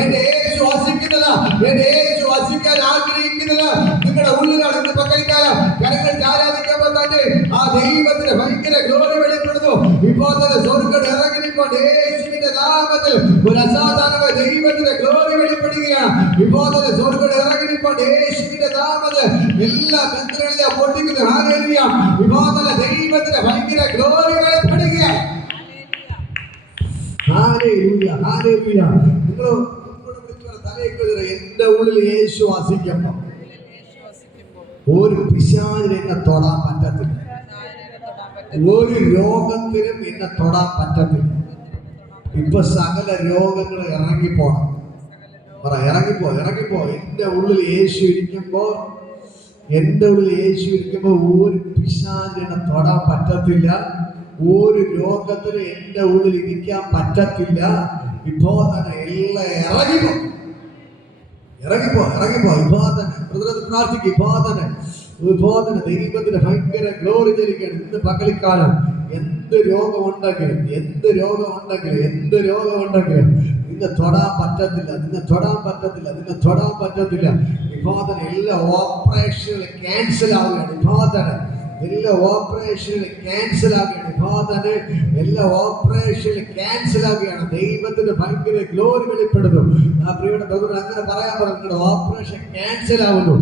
എന്റെ യേശു വസിക്കുന്നത്, എന്റെ യേശു വസിക്കാൻ ആഗ്രഹിക്കുന്നത് നിങ്ങളുടെ ഉള്ളിലാണ്. ഇന്ന് പകൽക്കാലം കരങ്ങൾ ആരാധിക്കുമ്പോൾ തന്നെ ആ ദൈവത്തിന്റെ ഭയങ്കര ഗ്ലോറി വെളിപ്പെടുന്നു. ഇപ്പോൾ തന്നെ സ്വർഗ്ഗം ഇറങ്ങിക്കൊണ്ട് യേശുവിന്റെ നാമത്തിൽ ഒരു അസാധാരണ ദൈവത്തിന്റെ ഗ്ലോറി വെളിപ്പെടുകയാണ്. ഇപ്പോൾ തന്നെ സ്വർഗ്ഗം ഇറങ്ങിക്കൊണ്ട് യേശുവിന്റെ നാമത്തിൽ എല്ലാ ബന്ധങ്ങളെയും പൊട്ടിക്കുന്നു. ഹല്ലേലൂയ. ഇപ്പോൾ തന്നെ ദൈവത്തിന്റെ ഭയങ്കര ഗ്ലോറി വെളിപ്പെടുകയാണ്. Hallelujah, hallelujah. നിങ്ങൾ എന്റെ ഉള്ളിൽ യേശു വസിക്കുമ്പോൾ ഒരു പിശാചിനെ എന്നെ തൊടാൻ പറ്റത്തില്ല, ഒരു രോഗത്തിനും എന്നെ തൊടാൻ പറ്റത്തില്ല. ഇപ്പൊ സകല രോഗങ്ങൾ ഇറങ്ങിപ്പോണം. പറ, ഇറങ്ങിപ്പോ. എന്റെ ഉള്ളിൽ യേശു ഇരിക്കുമ്പോ ഒരു പിശാചിനെ തൊടാൻ പറ്റത്തില്ല, ഒരു രോഗത്തിന് എന്റെ ഉള്ളിൽ ഇരിക്കാൻ പറ്റത്തില്ല. ഇപ്പോ തന്നെ എല്ലാം ഇറങ്ങിപ്പോ. ഇപ്പോ തന്നെ പ്രാർത്ഥിക്കും. ഇപ്പോ തന്നെ ദൈവത്തിന് ഭയങ്കര ഗ്ലോറി ചലിക്കണം. ഇന്ന് പകൽക്കാലം എന്ത് രോഗമുണ്ടെങ്കിലും നിന്നെ തൊടാൻ പറ്റത്തില്ല. ഇപ്പോ തന്നെ എല്ലാ ഓപ്പറേഷനുകളും ക്യാൻസൽ ആവുകയാണ്. എല്ലാ ഓപ്പറേഷനുകളും ക്യാൻസൽ ആവുകയാണ്. ദൈവത്തിന് ഭയങ്കര ഗ്ലോറി വെളിപ്പെടുന്നു. ആ പ്രിയയുടെ ബ്രദർ അങ്ങനെ പറയാൻ പറഞ്ഞു, ഓപ്പറേഷൻ ക്യാൻസൽ ആവുന്നു.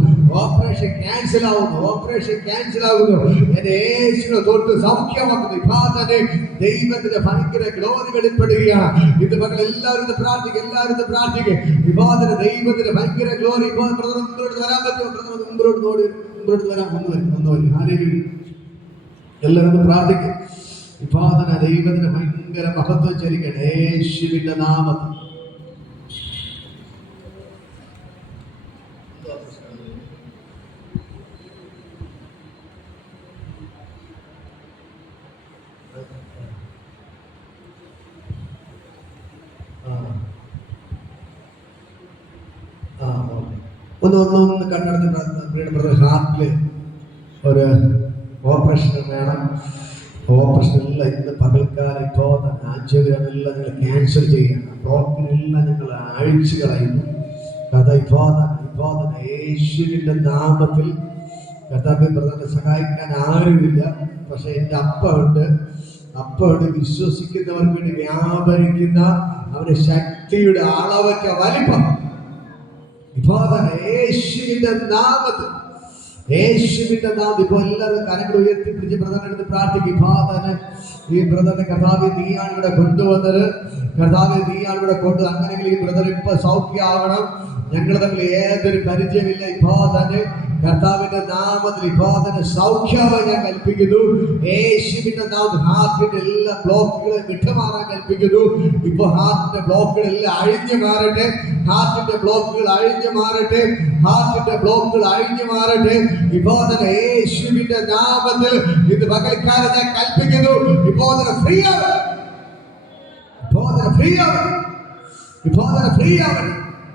എന്റെ യേശുവിനെ തൊട്ട് സൗഖ്യമാക്കുന്നു. ഇപ്പോൾ തന്നെ ദൈവത്തിന്റെ ഭയങ്കര ഗ്ലോറി വെളിപ്പെടുകയാണ്. ഇത് മക്കൾ എല്ലാവരും പ്രാർത്ഥിക്കും. ഇപ്പോൾ തന്നെ ദൈവത്തിന്റെ ഭയങ്കര ഗ്ലോറി. ഇപ്പോൾ ബ്രദർ മുമ്പോട്ട് വരാൻ പറ്റുമോ? മുമ്പോട്ട് വരാൻ എല്ലാവരും പ്രാർത്ഥിക്കും. ഇപ്പോൾ തന്നെ ദൈവത്തിന് ഭയങ്കര മഹത്വം ചൊല്ലിക്കട്ടെ യേശുവിന്റെ നാമത്തിൽ. ഒന്ന് കണ്ടെടുത്ത് ബ്രദർ ഹാർട്ടില് ഒരു ഓപ്പറേഷൻ വേണം. ഓപ്പറേഷനെല്ലാം ഇന്ന് പകൽക്കാലം ഇപ്പോൾ തന്നെ ആഞ്ചോഗ്രാമെല്ലാം നിങ്ങൾ ക്യാൻസൽ ചെയ്യണം. ബ്ലോക്കിനെല്ലാം നിങ്ങൾ അഴിച്ചു കളയുന്നു. കഥ ഇപ്പോൾ തന്നെ യേശുവിന്റെ നാമത്തിൽ കഥാപി ബ്രദറിനെ സഹായിക്കാൻ ആരുമില്ല. പക്ഷെ എൻ്റെ അപ്പ ഉണ്ട്. വിശ്വസിക്കുന്നവർക്ക് വേണ്ടി വ്യാപരിക്കുന്ന അവന്റെ ശക്തിയുടെ അളവറ്റ വലിപ്പം ഇപ്പോൾ തന്നെ യേശുവിന്റെ നാമത്തിൽ ഇപ്പോൾ എല്ലാവരും കരങ്ങൾ ഉയർത്തിപ്പിടിച്ച് ബ്രദറിന്റെ അടുത്ത് പ്രാർത്ഥിക്കും. ഇപ്പോൾ തന്നെ ഈ ബ്രദറിനെ കർത്താവേ നീയാണ് ഇവിടെ കൊണ്ടുവന്നത്. അങ്ങനെയെങ്കിൽ ഈ ബ്രദർ ഇപ്പൊ സൗഖ്യമാകണം. ഞങ്ങൾ തമ്മിൽ ഏതൊരു പരിചയമില്ല. ഇപ്പോൾ തന്നെ കർത്താവിന്റെ നാമത്തിൽ ഇപ്പോൾ തന്നെ സൗഖ്യമായി ഞാൻ കൽപ്പിക്കുന്നു. യേശുവിന്റെ നാമത്തിൽ ഹാർട്ടിന്റെ എല്ലാ ബ്ലോക്കുകളും വിട്ടുമാറാൻ കൽപ്പിക്കുന്നു. ഇപ്പൊ ഹാർട്ടിന്റെ ബ്ലോക്കുകളെല്ലാം അഴിഞ്ഞു മാറട്ടെ. ഹാർട്ടിന്റെ ബ്ലോക്കുകൾ അഴിഞ്ഞു മാറട്ടെ. ഹാർട്ടിന്റെ ബ്ലോക്കുകൾ അഴിഞ്ഞു മാറട്ടെ. ഇപ്പോൾ തന്നെ യേശുവിന്റെ നാമത്തിൽ ഇത് പകൽക്കാലം ഞാൻ കൽപ്പിക്കുന്നു. ഇപ്പോൾ തന്നെ ഫ്രീ ആവട്ടെ. ഇപ്പോൾ തന്നെ ഫ്രീ ആവട്ടെ. ഇപ്പോൾ തന്നെ ഫ്രീ ആവട്ടെ.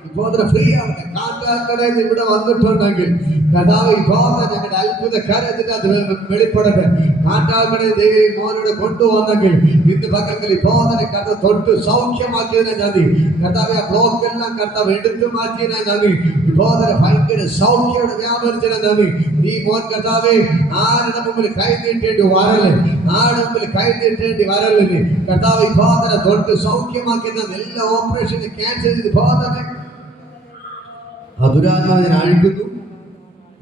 ഇപ്പോൾ തന്നെ ഫ്രീ ആവട്ടെ. കാട്ടാക്കടയിൽ നിന്ന് ഇവിടെ വന്നിട്ടുണ്ടെങ്കിൽ കർത്താവ് ഇപ്പോൾ ഞങ്ങളുടെ അത്ഭുത കാര്യത്തിന് അത് വെളിപ്പെടട്ടെ. കാട്ടാക്കടയിൽ ദേവി മോനോട് കൊണ്ടുവന്നെങ്കിൽ ഇന്ന് പകൽ ഇപ്പോൾ തന്നെ കർത്താവ് തൊട്ട് സൗഖ്യമാക്കിയതിനെ നന്ദി. കർത്താവ് ആ ബ്ലോക്കെല്ലാം കർത്താവ് എടുത്തു മാറ്റിയതിനെ നന്ദി. ഇപ്പോൾ തന്നെ ഭയങ്കര സൗഖ്യയുടെ വ്യാപരിച്ചതിനെ നന്ദി. ഈ മോൻ കർത്താവെ ആരുടെ മുമ്പിൽ കൈ നീട്ടേണ്ടി വരല്ലേ. ആരുടെ മുമ്പിൽ കൈ നീട്ടേണ്ടി വരല്ലേ. കർത്താവ് ഇപ്പോൾ തന്നെ തൊട്ട് സൗഖ്യമാക്കിയ എല്ലാ ഓപ്പറേഷനും ക്യാൻസൽ ചെയ്ത് ഇപ്പോൾ തന്നെ ദുരാത്മാവിനെ അഴിക്കുന്നു.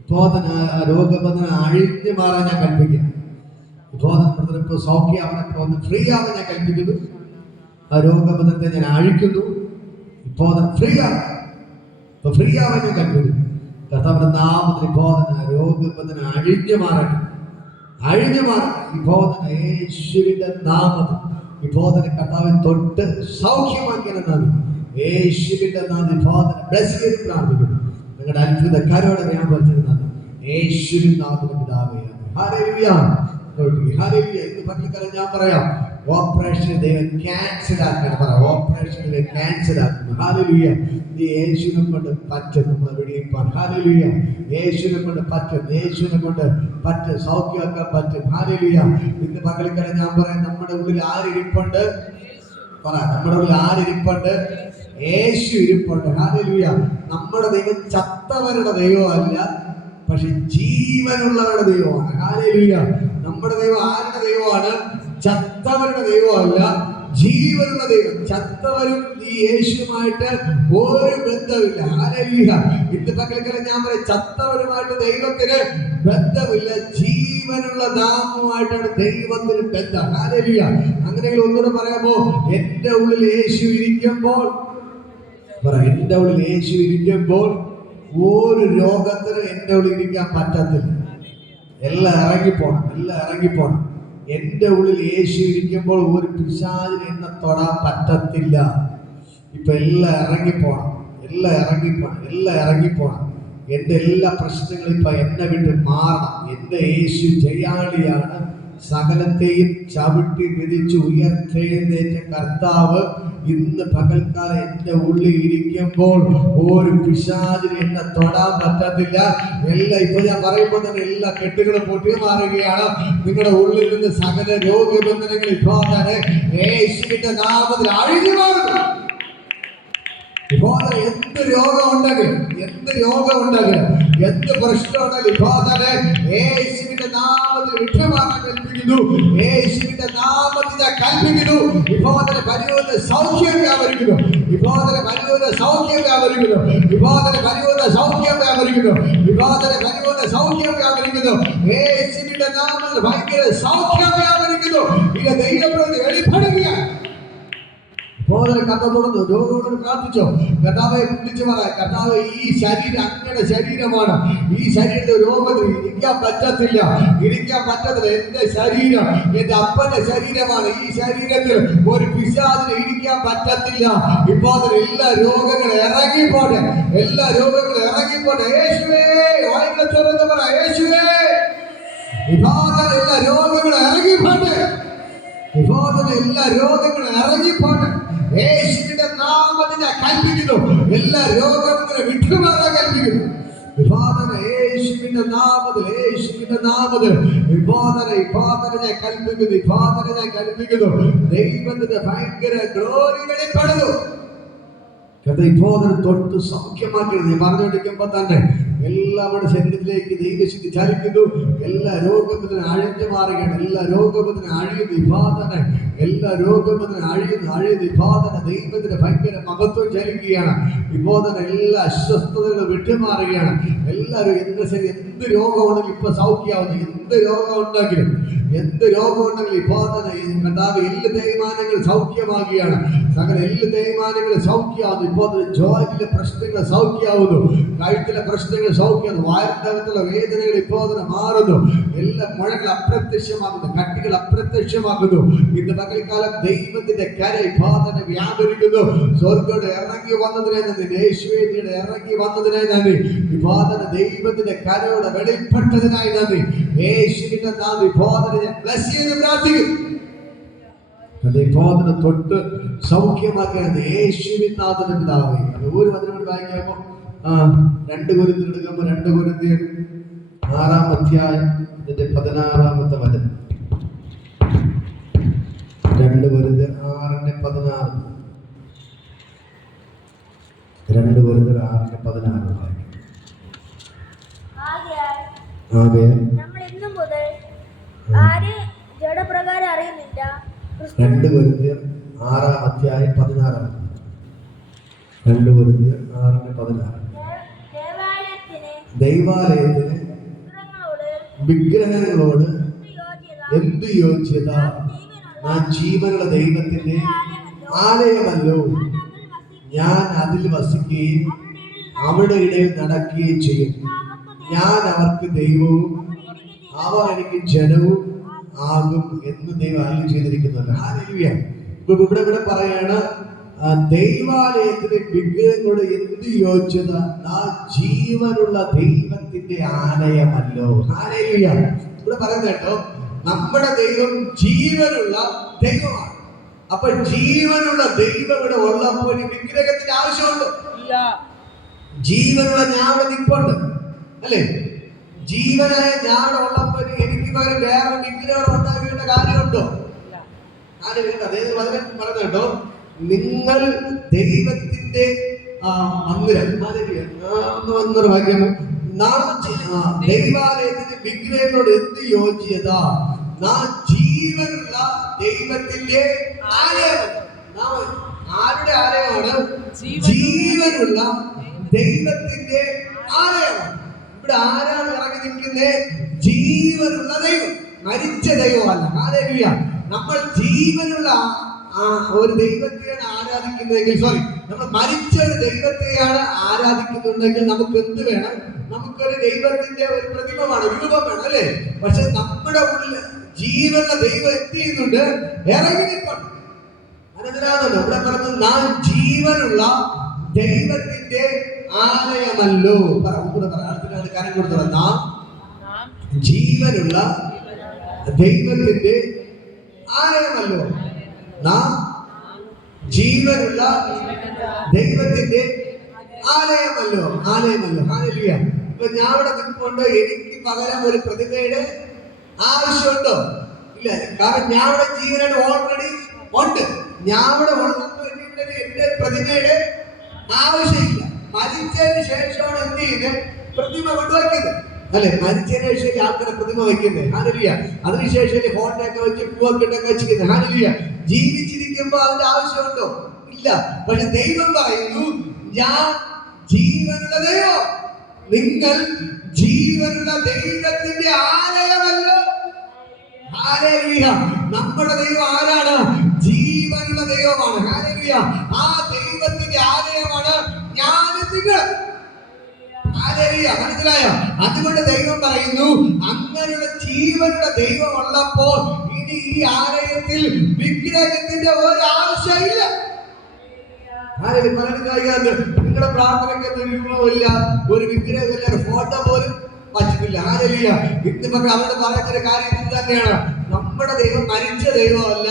ഇപ്പോൾ തന്നെ ആ രോഗബന്ധന അഴിഞ്ഞു മാറാൻ ഞാൻ കൽപ്പിക്കുന്നു. ഇപ്പോൾ തന്നെ സൗഖ്യമാവനെ ഇപ്പോൾ ഫ്രീ ആവാൻ ഞാൻ കൽപ്പിക്കുന്നു. ആ രോഗബന്ധത്തെ ഞാൻ അഴിക്കുന്നു. ഇപ്പോൾ തന്നെ ഫ്രീ ആവാൻ ഞാൻ കൽപ്പിക്കുന്നു. കർത്താവിന്റെ നാമത്തിൽ ഇപ്പോൾ തന്നെ രോഗബന്ധന അഴിഞ്ഞു മാറട്ടെ. അഴിഞ്ഞു മാറട്ടെ. ഇപ്പോൾ തന്നെ യേശുവിന്റെ നാമത്തിൽ ഇപ്പോൾ തന്നെ കർത്താവിനെ തൊട്ട് സൗഖ്യമാക്കിയ നാമം യേശുവിന്റെ നാമത്തിൽ ഫാദർ ബ്ലെസ് ചെയ്ത് പ്രാർത്ഥിക്കുന്നു. നിങ്ങളുടെ അത്ഭുത കരോടെ ഞാൻ പറഞ്ഞിരുന്നത് യേശുവിൻ നാമത്തിൽ പിതാവേ. ഹല്ലേലൂയ. ഹല്ലേലൂയ. ഇന്ന് പകൽക്കാലം ഞാൻ പറയാം, ഓപ്പറേഷൻ ദൈവം ക്യാൻസൽ ആക്കണം. പറയാം, ഓപ്പറേഷൻ ദൈവം ക്യാൻസൽ ആക്കണം. ഹല്ലേലൂയ. ഇത് യേശുവിനെ കൊണ്ട് പറ്റും. നമ്മൾ വെടിയിപ്പാൻ. ഹല്ലേലൂയ. യേശുവിനെ കൊണ്ട് പറ്റും. യേശുവിനെ കൊണ്ട് പറ്റും. സൗഖ്യമാക്കാൻ പറ്റും. ഹല്ലേലൂയ. ഇന്ന് പകൽക്കാലം ഞാൻ പറയാം, നമ്മുടെ ഉള്ളിൽ ആരിരിപ്പുണ്ട്? പറ, നമ്മുടെ ഉള്ളിൽ ആരിരിപ്പുണ്ട്? യേശു ഇരിപ്പുണ്ട്. ഹല്ലേലൂയ. നമ്മുടെ ദൈവം ചത്തവരുടെ ദൈവമല്ല, പക്ഷെ ജീവനുള്ളവരുടെ ദൈവമാണ്. ഹല്ലേലൂയ. നമ്മുടെ ദൈവം ആരുടെ ദൈവമാണ്? ചത്തവരുടെ ദൈവമല്ല, ജീവനുള്ള ദൈവം. ചത്തവരും ഈ യേശുവുമായിട്ട് ഒരു ബന്ധമില്ല. ഹല്ലേലൂയ. ഇന്ന് പകൽക്കാലം ഞാൻ പറയും, ചത്തവരുമായിട്ട് ദൈവത്തിന് ബന്ധമില്ല, ജീവനുള്ള നാമവുമായിട്ടാണ് ദൈവത്തിന് ബന്ധം. ഹല്ലേലൂയ. അങ്ങനെയെങ്കിൽ ഒന്നുകൂടെ പറയാമോ? എന്റെ ഉള്ളിൽ യേശു ഇരിക്കുമ്പോൾ, എന്റെ ഉള്ളിൽ യേശു ഇരിക്കുമ്പോൾ ഒരു രോഗത്തിന് എന്റെ ഉള്ളിൽ ഇരിക്കാൻ പറ്റത്തില്ല. എല്ലാം ഇറങ്ങിപ്പോണം. എല്ലാം ഇറങ്ങിപ്പോണം. എന്റെ ഉള്ളിൽ യേശു ഇരിക്കുമ്പോൾ ഒരു പിശാചിന് എന്നെ തൊടാൻ പറ്റത്തില്ല. ഇപ്പൊ എല്ലാം ഇറങ്ങിപ്പോണം. എല്ലാം ഇറങ്ങിപ്പോണം. എല്ലാം ഇറങ്ങിപ്പോണം. എന്റെ എല്ലാ പ്രശ്നങ്ങളും ഇപ്പൊ എന്നെ വിട്ട് മാറണം. എന്റെ യേശു ജയാളിയാണ്. സകലത്തെയും ചവിട്ടി വിധിച്ച് ഉയർത്തെഴുന്നേറ്റ കർത്താവ് ഇന്ന് പകൽക്കാലം എന്റെ ഉള്ളിൽ ഇരിക്കുമ്പോൾ ഒരു പിശാചിന് എന്നെ തൊടാൻ പറ്റത്തില്ല. എല്ലാം ഇപ്പൊ ഞാൻ പറയുമ്പോൾ തന്നെ എല്ലാ കെട്ടുകളും പൊട്ടി മാറുകയാണ്. നിങ്ങളുടെ ഉള്ളിൽ നിന്ന് സകല രോഗബന്ധനങ്ങൾ ഇപ്പോൾ തന്നെ യേശുവിന്റെ നാമത്തിൽ അഴിഞ്ഞു മാറുന്നു. ഇപ്പോൾ എന്ത് രോഗം ഉണ്ടെങ്കിൽ, എന്ത് രോഗം ഉണ്ടെങ്കിൽ, എന്ത് പ്രശ്നം ഉണ്ടെങ്കിൽ ഇപ്പോൾ തന്നെ യേശുവിന്റെ നാമത്തിൽ വിട്ടുമാറാൻ കൽപ്പിക്കുന്നു. യേശുവിന്റെ നാമത്തിൽ ഞാൻ കൽപ്പിക്കുന്നു. ഇപ്പോൾ തന്നെ പരിപൂർണ്ണ സൗഖ്യം വ്യാപരിക്കുന്നു. ഇപ്പോൾ തന്നെ പരിപൂർണ്ണ സൗഖ്യം വ്യാപരിക്കുന്നു. ഇപ്പോൾ തന്നെ പരിപൂർണ്ണ സൗഖ്യം വ്യാപരിക്കുന്നു. ഇപ്പോൾ തന്നെ പരിപൂർണ്ണ സൗഖ്യം വ്യാപരിക്കുന്നു. യേശുവിന്റെ നാമത്തിൽ ഭയങ്കര സൗഖ്യം വ്യാപരിക്കുന്നു. ഇത് ദൈവപ്രതി വെളിപ്പെടുകയാണ്. കർത്താവോട് രോഗങ്ങളോട് പ്രാർത്ഥിച്ചോ. കർത്താവെ വിളിച്ചു പറയാം, കർത്താവ് ഈ ശരീരം അങ്ങയുടെ ശരീരമാണ്. ഈ ശരീരത്തിൽ രോഗത്തിൽ ഇരിക്കാൻ പറ്റത്തില്ല. ഇരിക്കാൻ പറ്റത്തില്ല. എന്റെ ശരീരം എന്റെ അപ്പന്റെ ശരീരമാണ്. ഈ ശരീരത്തിൽ ഒരു പിശാചിന് ഇരിക്കാൻ പറ്റത്തില്ല. ഇപ്പോൾ എല്ലാ രോഗങ്ങളും ഇറങ്ങിപ്പോട്ടെ. എല്ലാ രോഗങ്ങളും ഇറങ്ങിപ്പോട്ടെ. യേശുവേ, വായിക്കാൻ തുറന്ന് പറ, യേശുവേ. എല്ലാ രോഗങ്ങളും ഇറങ്ങിപ്പോട്ടെ. എല്ലാ രോഗങ്ങളും ഇറങ്ങിപ്പോട്ടെ. യേശുവിന്റെ നാമത്തിൽ ഞാൻ കൽപ്പിക്കുന്നു. എല്ലാ രോഗങ്ങളും വിട്ടുമാറാൻ കൽപ്പിക്കുന്നു. യേശുവിന്റെ നാമത്തിൽ, യേശുവിന്റെ നാമത്തിൽ ഞാൻ കൽപ്പിക്കുന്നു. ദൈവത്തിന്റെ ഭയങ്കര ഗ്ലോറി വെളിപ്പെടുന്നു. ഇപ്പോൾ തൊട്ട് സൗഖ്യമാക്കിയത് ഞാൻ പറഞ്ഞുകൊണ്ടിരിക്കുമ്പോ തന്നെ എല്ലാവരുടെ ശരീരത്തിലേക്ക് ദൈവശക്തി ചലിക്കുന്നു. എല്ലാ രോഗബന്ധനും അഴിഞ്ഞു മാറുകയാണ്. എല്ലാ രോഗബന്ധനും അഴിയുന്നു. വിഭാതന എല്ലാ രോഗബന്ധനും അഴിയുന്നു വിഭാതന. ദൈവത്തിന്റെ ഭയങ്കര മഹത്വം ചലിക്കുകയാണ്. ഇപ്പോൾ തന്നെ എല്ലാ അസ്വസ്ഥതകളും വിട്ടുമാറുകയാണ്. എല്ലാവരും എന്ത് രോഗമാണെങ്കിലും ഇപ്പൊ സൗഖ്യമാവുന്നു. എന്ത് രോഗം ഉണ്ടെങ്കിലും, എന്ത് രോഗമുണ്ടെങ്കിലും ഇപ്പോൾ തന്നെ കർത്താവ് എല്ല് തേയ്മാനങ്ങൾ സൗഖ്യമാകുകയാണ്. സകല എല്ല് തേയ്മാനങ്ങൾ സൗഖ്യമാകുന്നു. ഇപ്പോൾ ജോയിന്റിലെ പ്രശ്നങ്ങൾ സൗഖ്യമാവുന്നു. കഴുത്തിലെ പ്രശ്നങ്ങൾ സൗഖ്യമാകുന്നു. വയറിനകത്തുള്ള വേദനകൾ ഇപ്പോൾ തന്നെ മാറുന്നു. എല്ലാ മുഴകൾ അപ്രത്യക്ഷമാകുന്നു. കട്ടികൾ അപ്രത്യക്ഷമാകുന്നു. ഇന്ന് പകൽക്കാലം ദൈവത്തിന്റെ കര ഇപ്പോൾ തന്നെ വ്യാപരിക്കുന്നു. സ്വർഗ്ഗോട് ഇറങ്ങി വന്നതിനെ നന്ദി. യേശുവിന്റെ ഇറങ്ങി വന്നതിനെ നന്ദി. ഇപ്പോൾ തന്നെ ദൈവത്തിന്റെ കരയോടെ വെളിപ്പെട്ടതിനായി നന്ദി. യേശുവിന്റെ നാമത്തിൽ ഇപ്പോൾ തന്നെ ഞാൻ ബ്ലസ് ചെയ്ത് പ്രാർത്ഥിക്കും. ഇപ്പോൾ തൊട്ട് സൗഖ്യമാക്കിയാണ് യേശുവിൻ നാഥന്റെ പിതാവേ. ഒരു വചനം വായിക്കുമ്പോൾ 2 കൊരിന്ത്യർ എടുക്കുമ്പോൾ 2 കൊരിന്ത്യർ 6-ാം അധ്യായം ഇതിന്റെ 16-ാമത്തെ വചനം. 2 കൊരിന്ത്യർ 6:16. 2 കൊരിന്ത്യർ 6:16 വായിക്കും. ആകയാൽ നമ്മൾ ഇന്നു മുതൽ ആരെ ജഡപ്രകാരം അറിയുന്നില്ല. 2 കൊരിന്ത്യർ 6-ാം അധ്യായം 16. 2 കൊരിന്ത്യർ 6:16. ദൈവാലയത്തിന് വിഗ്രഹങ്ങളോട് എന്ത് യോഗ്യത? ഞാൻ ജീവനുള്ള ദൈവത്തിന്റെ ആലയമല്ലോ. ഞാൻ അതിൽ വസിക്കുകയും അവരുടെ ഇടയിൽ നടക്കുകയും ചെയ്യും. ഞാൻ അവർക്ക് ദൈവവും അവർ എനിക്ക് ജനവും ആകും എന്ന് ദൈവം അരുളി ചെയ്തിരിക്കുന്നുണ്ട്. ഹല്ലേലൂയ. ഇവിടെ പറയാണ് ദൈവാലയത്തിന് വിഗ്രഹങ്ങളോട് എന്ത് യോഗ്യത? ആ ജീവനുള്ള ദൈവത്തിന്റെ ആലയമല്ലോ. ഹല്ലേലൂയ. ഇവിടെ പറയുന്നത് കേട്ടോ, നമ്മുടെ ദൈവം ജീവനുള്ള ദൈവമാണ്. അപ്പൊ ജീവനുള്ള ദൈവം ഇവിടെ ഉള്ളപ്പോൾ വിഗ്രഹത്തിന്റെ ആവശ്യമുണ്ടോ? ജീവനുള്ള ഞാൻ നിൽപ്പുണ്ട് അല്ലേ? ജീവനായ ഞാൻ ഉള്ളപ്പോൾ എനിക്ക് പകരം വേറെ വിഗ്രഹം ഉണ്ടാക്കേണ്ട കാര്യമുണ്ടോ? അദ്ദേഹം പറഞ്ഞു കേട്ടോ, നിങ്ങൾ ദൈവത്തിന്റെ മന്ദിരം. വാക്യം, ദൈവാലയത്തിന്റെ വിഗ്രഹങ്ങളോട് എന്ത് യോഗ്യത? ജീവനുള്ള ദൈവത്തിന്റെ ആലയം. ആരുടെ ആലയമാണ്? ജീവനുള്ള ദൈവത്തിന്റെ ആലയമാണ്. ഇവിടെ ആരാണ് ഇറങ്ങി നിൽക്കുന്നത്? ജീവനുള്ള ദൈവം, മരിച്ച ദൈവമല്ല. ഹല്ലേലൂയ. നമ്മൾ ജീവനുള്ള ഒരു ദൈവത്തെയാണ് ആരാധിക്കുന്നതെങ്കിൽ, നമ്മൾ മരിച്ച ഒരു ദൈവത്തെയാണ് ആരാധിക്കുന്നുണ്ടെങ്കിൽ നമുക്ക് എന്ത് വേണം? നമുക്കൊരു ദൈവത്തിന്റെ ഒരു പ്രതിമ വേണം, രൂപം വേണം അല്ലേ? പക്ഷെ നമ്മുടെ ഉള്ളിൽ ജീവനുള്ള ദൈവം എന്ത് ചെയ്യുന്നുണ്ട്? ഇറങ്ങി നിൽപ്പുണ്ട്. മനസ്സിലാകുന്നുണ്ടോ? ഇവിടെ പറഞ്ഞു, നാം ജീവനുള്ള ദൈവത്തിന്റെ ആലയമല്ലോ. അടുത്ത കാര്യം കൊടുത്തോളാം. നാം ജീവനുള്ള ദൈവത്തിന്റെ ആലയമല്ലോ. നാം ജീവനുള്ള ദൈവത്തിന്റെ ആലയമല്ലോ. ആലയമല്ലോ. ഹല്ലേലൂയ. ഇപ്പൊ ഞാൻ ഇവിടെ നിൽപ്പുണ്ട്. എനിക്ക് പകരം ഒരു പ്രതിമയുടെ ആവശ്യമുണ്ടോ? ഇല്ല. കാരണം ഞാൻ ഇവിടെ ജീവനായിട്ട് ഓൾറെഡി ഉണ്ട്. ഞാൻ ഇവിടെ ഉള്ളപ്പോൾ എന്റെ പ്രതിമയുടെ ആവശ്യമില്ല. മരിച്ചതിന് ശേഷമാണ് എന്ത് ചെയ്യുന്നത്? പ്രതിമ കൊണ്ടുവയ്ക്കുന്നത് അല്ലെ? മരിച്ചതിന് ശേഷം ആൾക്കാരെ പ്രതിമ വയ്ക്കുന്നത്. ഹല്ലേലൂയ. അതിനുശേഷം ഫോട്ടോയൊക്കെ വെച്ച് പൂവൊക്കെ വെച്ചിരിക്കുന്നത്. ഹല്ലേലൂയ. ജീവിച്ചിരിക്കുമ്പോ അതിന്റെ ആവശ്യമുണ്ടോ? ഇല്ല. പക്ഷെ ദൈവം പറയുന്നു, ഞാൻ ജീവനുള്ള ദൈവം, നിങ്ങൾ ജീവനുള്ള ദൈവത്തിന്റെ ആലയമല്ലോ. ഹല്ലേലൂയ. നമ്മുടെ ദൈവം ആരാണ്? ജീവനുള്ള ദൈവമാണ്. ഹല്ലേലൂയ. ആ ദൈവത്തിന്റെ ആലയമാണ് ഞാനും നിങ്ങൾ. ഹല്ലേലൂയ. മനസ്സിലായോ? അതുകൊണ്ട് ദൈവം പറയുന്നു, അങ്ങനെയുള്ള ജീവനുള്ള ദൈവം ഉള്ളപ്പോൾ ഇനി ഈ ആലയത്തിൽ വിഗ്രഹത്തിന്റെ ഒരാവശ്യമില്ല. നിങ്ങളുടെ പ്രാർത്ഥനയ്ക്ക് ഒരു രൂപമില്ല, ഒരു വിഗ്രഹമില്ല, ഒരു ഫോട്ടോ പോലും പറ്റില്ല. ഹല്ലേലൂയ. ഇന്ന് പക്ഷെ അവരുടെ പറയുന്ന കാര്യം ഇത് തന്നെയാണ്. നമ്മുടെ ദൈവം മരിച്ച ദൈവമല്ല,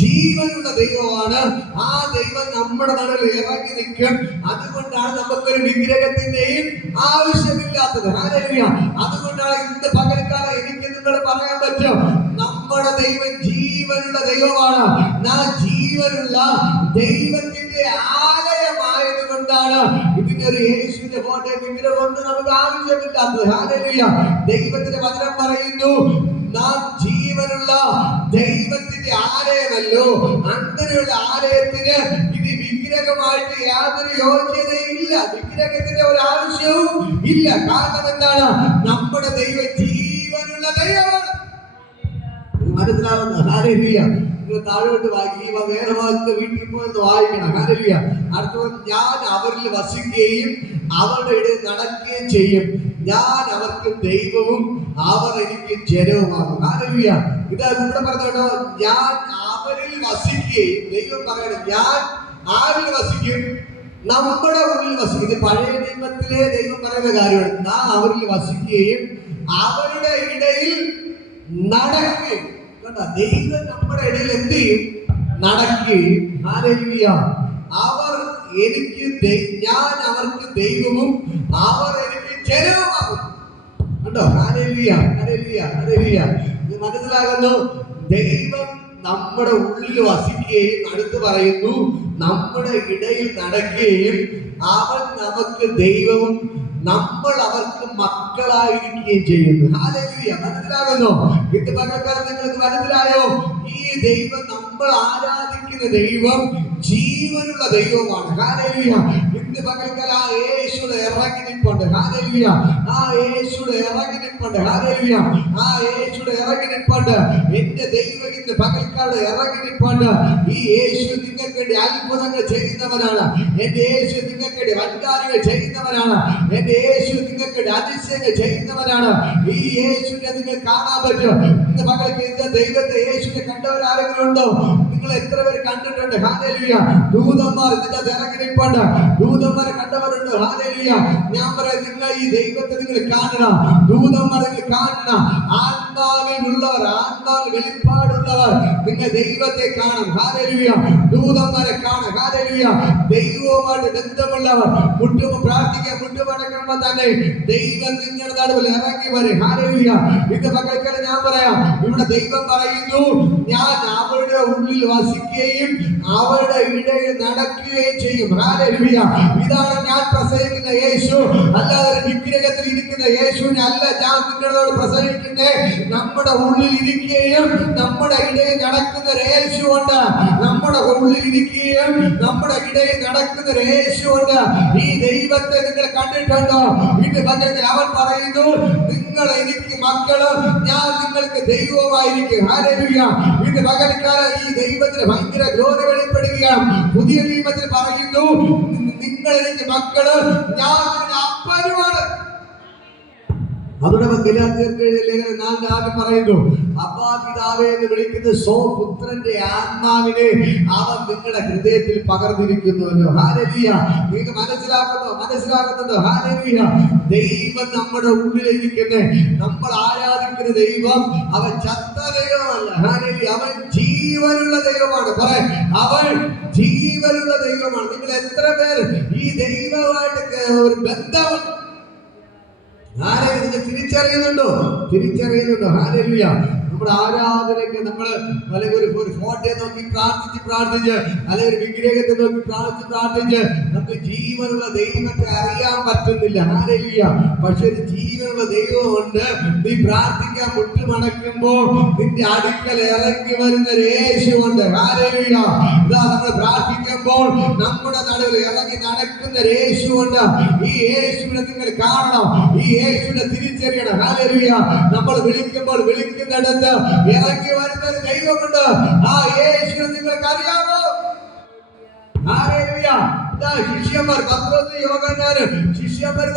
ജീവനുള്ള ദൈവമാണ്. ആ ദൈവം നമ്മുടെ നടുവിൽ ഇറങ്ങി നിൽക്കും. അതുകൊണ്ടാണ് നമുക്കൊരു വിഗ്രഹത്തിന്റെയും ആവശ്യമില്ലാത്തത്. ഹല്ലേലൂയ. അതുകൊണ്ടാണ് ഇന്ന് പകൽക്കാലം എനിക്ക് നിങ്ങളോട് പറയാൻ പറ്റും, നമ്മുടെ ദൈവം ജീവനുള്ള ദൈവമാണ്. ആ ജീവനുള്ള ദൈവത്തിന്റെ ആലയമായതുകൊണ്ടാണ് ഇതിനൊരു യേശുവിന്റെ ഫോട്ടോ വിഗ്രഹം കൊണ്ട് നമുക്ക് ആവശ്യമില്ലാത്തത്. ഹല്ലേലൂയ. ദൈവത്തിന്റെ വചനം പറയുന്നു, നാം ജീവനുള്ള ദൈവത്തിന്റെ ആലയമല്ലോ. അങ്ങനെയുള്ള ആലയത്തിന് ഇത് വിഗ്രഹമായിട്ട് യാതൊരു യോഗ്യതയില്ല. വിഗ്രഹത്തിന്റെ ഒരു ആവശ്യവും ഇല്ല. കാരണം എന്താണ്? നമ്മുടെ ദൈവം ജീവനുള്ള ദൈവമാണ്. മനസ്സിലാവുന്ന ഹല്ലേലൂയ. നിങ്ങൾ താഴോട്ട് വായിക്കും, ഈ വേദഭാഗത്ത് വീട്ടിൽ പോയത് വായിക്കണം. ഹല്ലേലൂയ. അടുത്തത്, ഞാൻ അവരിൽ വസിക്കുകയും അവരുടെ ഇടയിൽ നടക്കുകയും ചെയ്യും. ഞാൻ അവർക്ക് ദൈവവും അവർ എനിക്ക് ജനവുമാകും. ഹല്ലേലൂയ. ഇതാ ഇവിടെ പറഞ്ഞോ, ഞാൻ അവരിൽ വസിക്കുകയും, ദൈവം പറയണം ഞാൻ ആരിൽ വസിക്കും? നമ്മുടെ ഉള്ളിൽ വസിക്കും. ഇത് പഴയ നിയമത്തിലെ ദൈവം പറയുന്ന കാര്യമാണ്. നാം അവരിൽ വസിക്കുകയും അവരുടെ ഇടയിൽ നടക്കുകയും. കണ്ടോ, ദൈവം നമ്മുടെ ഇടയിൽ എന്ത് ചെയ്യും? നടക്കുകയും. ഹല്ലേലൂയ. അവർ എനിക്ക് ഞാൻ അവർക്ക് ദൈവവും അവർ എനിക്ക് ജനവുമാകും. കണ്ടോ, ഹല്ലേലൂയ, ഹല്ലേലൂയ, ഹല്ലേലൂയ. ഇത് മനസ്സിലാകുന്നു. ദൈവം നമ്മുടെ ഉള്ളിൽ വസിക്കുകയും, അടുത്ത് പറയുന്നു നമ്മുടെ ഇടയിൽ നടക്കുകയും, അവൻ നമുക്ക് ദൈവവും നമ്മൾ അവർക്ക് മക്കളായിരിക്കുകയും ചെയ്യുന്നു. ഹല്ലേലൂയ. മനസ്സിലാകുന്നു? ഇത് പകൽക്കാലം നിങ്ങൾക്ക് മനസ്സിലായോ? ഈ ദൈവം, നമ്മൾ ആരാധിക്കുന്ന ദൈവം ജീവനുള്ള ദൈവമാണ്. ഹല്ലേലൂയ. ഇന്ന് പകൽക്കാലം ആ യേശുടെ ഇറങ്ങി നിൽപ്പുണ്ട്. ഹല്ലേലൂയ. ആ യേശുടെ ഇറങ്ങി നിൽപ്പുണ്ട്. ഹല്ലേലൂയ. ആ യേശുടെ ഇറങ്ങി നിൽപ്പുണ്ട്. എന്റെ ദൈവം ഇന്ന് പകൽക്കാലം ഇറങ്ങി നിൽപ്പുണ്ട്. ഈ യേശു നിങ്ങൾക്ക് വേണ്ടി അത്ഭുതങ്ങൾ ചെയ്യുന്നവനാണ്. എന്റെ യേശു നിങ്ങൾക്ക് വേണ്ടി വൻകാര്യങ്ങൾ ചെയ്യുന്നവനാണ്. എന്റെ യേശു നിങ്ങൾക്ക് വേണ്ടി അതിശയങ്ങൾ ചെയ്യുന്നവനാണ്. ഈ യേശുവിനെ നിങ്ങൾ കാണാൻ പറ്റും. ഇന്ന് പകൽക്ക് ഇന്ന് ദൈവത്തെ, യേശുവിനെ കണ്ടവരാരെങ്കിലും ഉണ്ടോ? നിങ്ങൾ എത്ര പേര് കണ്ടിട്ടുണ്ട്? ഹല്ലേലൂയ. ദൂതന്മാർ ഇതിന്റെ ഇറങ്ങി നിൽപ്പുണ്ട്. ദൂതന്മാരെ കണ്ടവരുണ്ട്. ഹല്ലേലൂയ. ഞാൻ പറയാം, നിങ്ങൾ ഈ ദൈവത്തെ നിങ്ങൾ കാണണം. ദൂതന്മാരെ നിങ്ങൾ കാണണം. ആത്മാവിൽ ഉള്ളവർ, ആത്മാവിൽ വെളിപ്പാടുള്ളവർ നിങ്ങൾ ദൈവത്തെ കാണും. ഹല്ലേലൂയ. ദൂതന്മാരെ കാണും. ഹല്ലേലൂയ. ദൈവവുമായിട്ട് ബന്ധമുള്ളവർ പ്രാർത്ഥിക്കാൻ മുട്ടുമടക്കുമ്പോൾ തന്നെ ദൈവം നിങ്ങളുടെ നടുവിൽ ഇറങ്ങി വരും. ഹല്ലേലൂയ. ഇത് പകൽക്കാലം ഞാൻ പറയാം, ഇവിടെ ദൈവം പറയുന്നു ഞാൻ അവരുടെ ഉള്ളിൽ വസിക്കുകയും അവരുടെ ഇടയിൽ നടക്കുകയും ചെയ്യും. ഹല്ലേലൂയ. ഇതാണ് ഞാൻ പ്രസംഗിക്കുന്ന യേശു. അല്ലാതെ വിഗ്രഹത്തിൽ ഇരിക്കുന്ന യേശുവിനെ അല്ല ഞാൻ നിങ്ങളോട് പ്രസംഗിക്കുന്നത്. നമ്മുടെ ഉള്ളിൽ ഇരിക്കുകയും നമ്മുടെ ഇടയിൽ നടക്കുന്ന ഒരു യേശുവുണ്ട്. നമ്മുടെ ഉള്ളിൽ ഇരിക്കുകയും നമ്മുടെ ഇടയിൽ നടക്കുന്ന ഒരു യേശുവുണ്ട്. ഈ ദൈവത്തെ നിങ്ങൾ കണ്ടിട്ടുണ്ടോ? ഇത് പകരത്തിൽ അവൻ പറയുന്നു നിങ്ങൾ എനിക്ക് മക്കള്, ഞാൻ നിങ്ങൾക്ക് ദൈവമായിരിക്കും. ഹല്ലേലൂയ. ഇത് പകൽക്കാലം ഈ ദൈവത്തിന് ഭയങ്കര ഗ്ലോറി വെളിപ്പെടുകയാണ്. പുതിയ നിയമത്തിൽ പറയുന്നു നിങ്ങൾ എനിക്ക് മക്കള്, ഞാൻ നിങ്ങളുടെ അപ്പനുമാണ്. അവിടെ ഗലാത്യർക്ക് എഴുതിയ ലേഖനം 4:6 പറയുന്നു അപ്പാ പിതാവേ എന്ന് വിളിക്കുന്ന സ്വപുത്രന്റെ ആത്മാവിനെ അവൻ നിങ്ങളുടെ ഹൃദയത്തിൽ പകർന്നിരിക്കുന്നുവല്ലോ. ഹല്ലേലൂയ. നിങ്ങൾക്ക് മനസ്സിലാക്കുന്നുണ്ടോ? ഹല്ലേലൂയ. ദൈവം നമ്മുടെ ഉള്ളിലിരിക്കുന്ന, നമ്മൾ ആരാധിക്കുന്ന ദൈവം അവൻ ചത്ത ദൈവമല്ല. ഹല്ലേലൂയ. അവൻ ജീവനുള്ള ദൈവമാണ്. പറയാം, അവൻ ജീവനുള്ള ദൈവമാണ്. നിങ്ങൾ എത്ര പേർ ഈ ദൈവമായിട്ട് ഒരു ബന്ധമുണ്ട്? തിരിച്ചറിയുന്നുണ്ടോ? ഹല്ലേലൂയ. നമ്മുടെ ആരാധനയ്ക്ക് നമ്മൾ അല്ലെങ്കിൽ ഒരു ഫോട്ടോയെ നോക്കി പ്രാർത്ഥിച്ച് അല്ലെങ്കിൽ ഒരു വിഗ്രഹത്തെ നോക്കി പ്രാർത്ഥിച്ച് നമുക്ക് ജീവനുള്ള ദൈവത്തെ അറിയാൻ പറ്റുന്നില്ല. ഹല്ലേലൂയ. പക്ഷെ ഒരു ജീവനുള്ള ദൈവമുണ്ട്. നീ പ്രാർത്ഥിക്കാൻ മുട്ടുമടക്കുമ്പോൾ നിന്റെ അടുക്കൽ ഇറങ്ങി വരുന്ന ഒരു യേശുവുണ്ട്. ഹല്ലേലൂയ. ഇതാ നമ്മൾ പ്രാർത്ഥിക്കുമ്പോൾ നമ്മുടെ നടുവിൽ ഇറങ്ങി നടക്കുന്ന ഒരു യേശുവുണ്ട്. ഈ യേശുവിനെ നിങ്ങൾ കാണണം. ഈ യേശുവിനെ തിരിച്ചറിയണം. ഹല്ലേലൂയ. നമ്മൾ വിളിക്കുന്നിടത്ത് ഇറങ്ങി വരുന്ന ഒരു ദൈവമുണ്ട്. ആ യേശുവിനെ നിങ്ങൾക്ക് അറിയാമോ? ഹല്ലേലൂയ. ശിഷ്യന്മാർ ശിഷ്യന്മാർ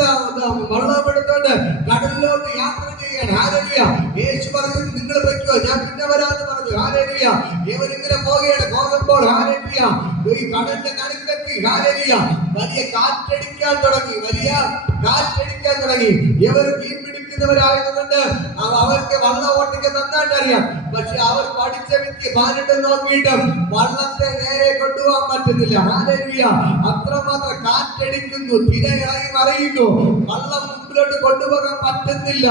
വെള്ളം എടുത്തോണ്ട് കടലിലോട്ട് യാത്ര ചെയ്യാണ്. ഹല്ലേലൂയ. യേശു പറഞ്ഞു നിങ്ങൾ പറ്റുമോ, ഞാൻ പിന്നെ വരാമെന്ന് പറഞ്ഞു. ഹല്ലേലൂയ. ഇവരിങ്ങനെ പോകുമ്പോൾ ഹല്ലേലൂയ ഈ കടലിന്റെ നടുക്കെത്തി. ഹല്ലേലൂയ. വലിയ കാറ്റടിക്കാൻ തുടങ്ങി. ഇവർ മീൻ പിടിക്കുന്നവരായതുകൊണ്ട് അവർക്ക് വള്ളം ഓട്ടിക്കാൻ നന്നായിട്ട് അറിയാം. പക്ഷെ അവർ പഠിച്ച വ്യക്തി പാലിട്ട് നോക്കിയിട്ടും വള്ളത്തെ നേരെ കൊണ്ടുപോകാൻ പറ്റുന്നില്ല. ഹല്ലേലൂയ. അത്രമാത്രം കാറ്റടിക്കുന്നു, തിര ഇറങ്ങി മറിയുന്നു, വള്ളം മുമ്പിലോട്ട് കൊണ്ടുപോകാൻ പറ്റുന്നില്ല.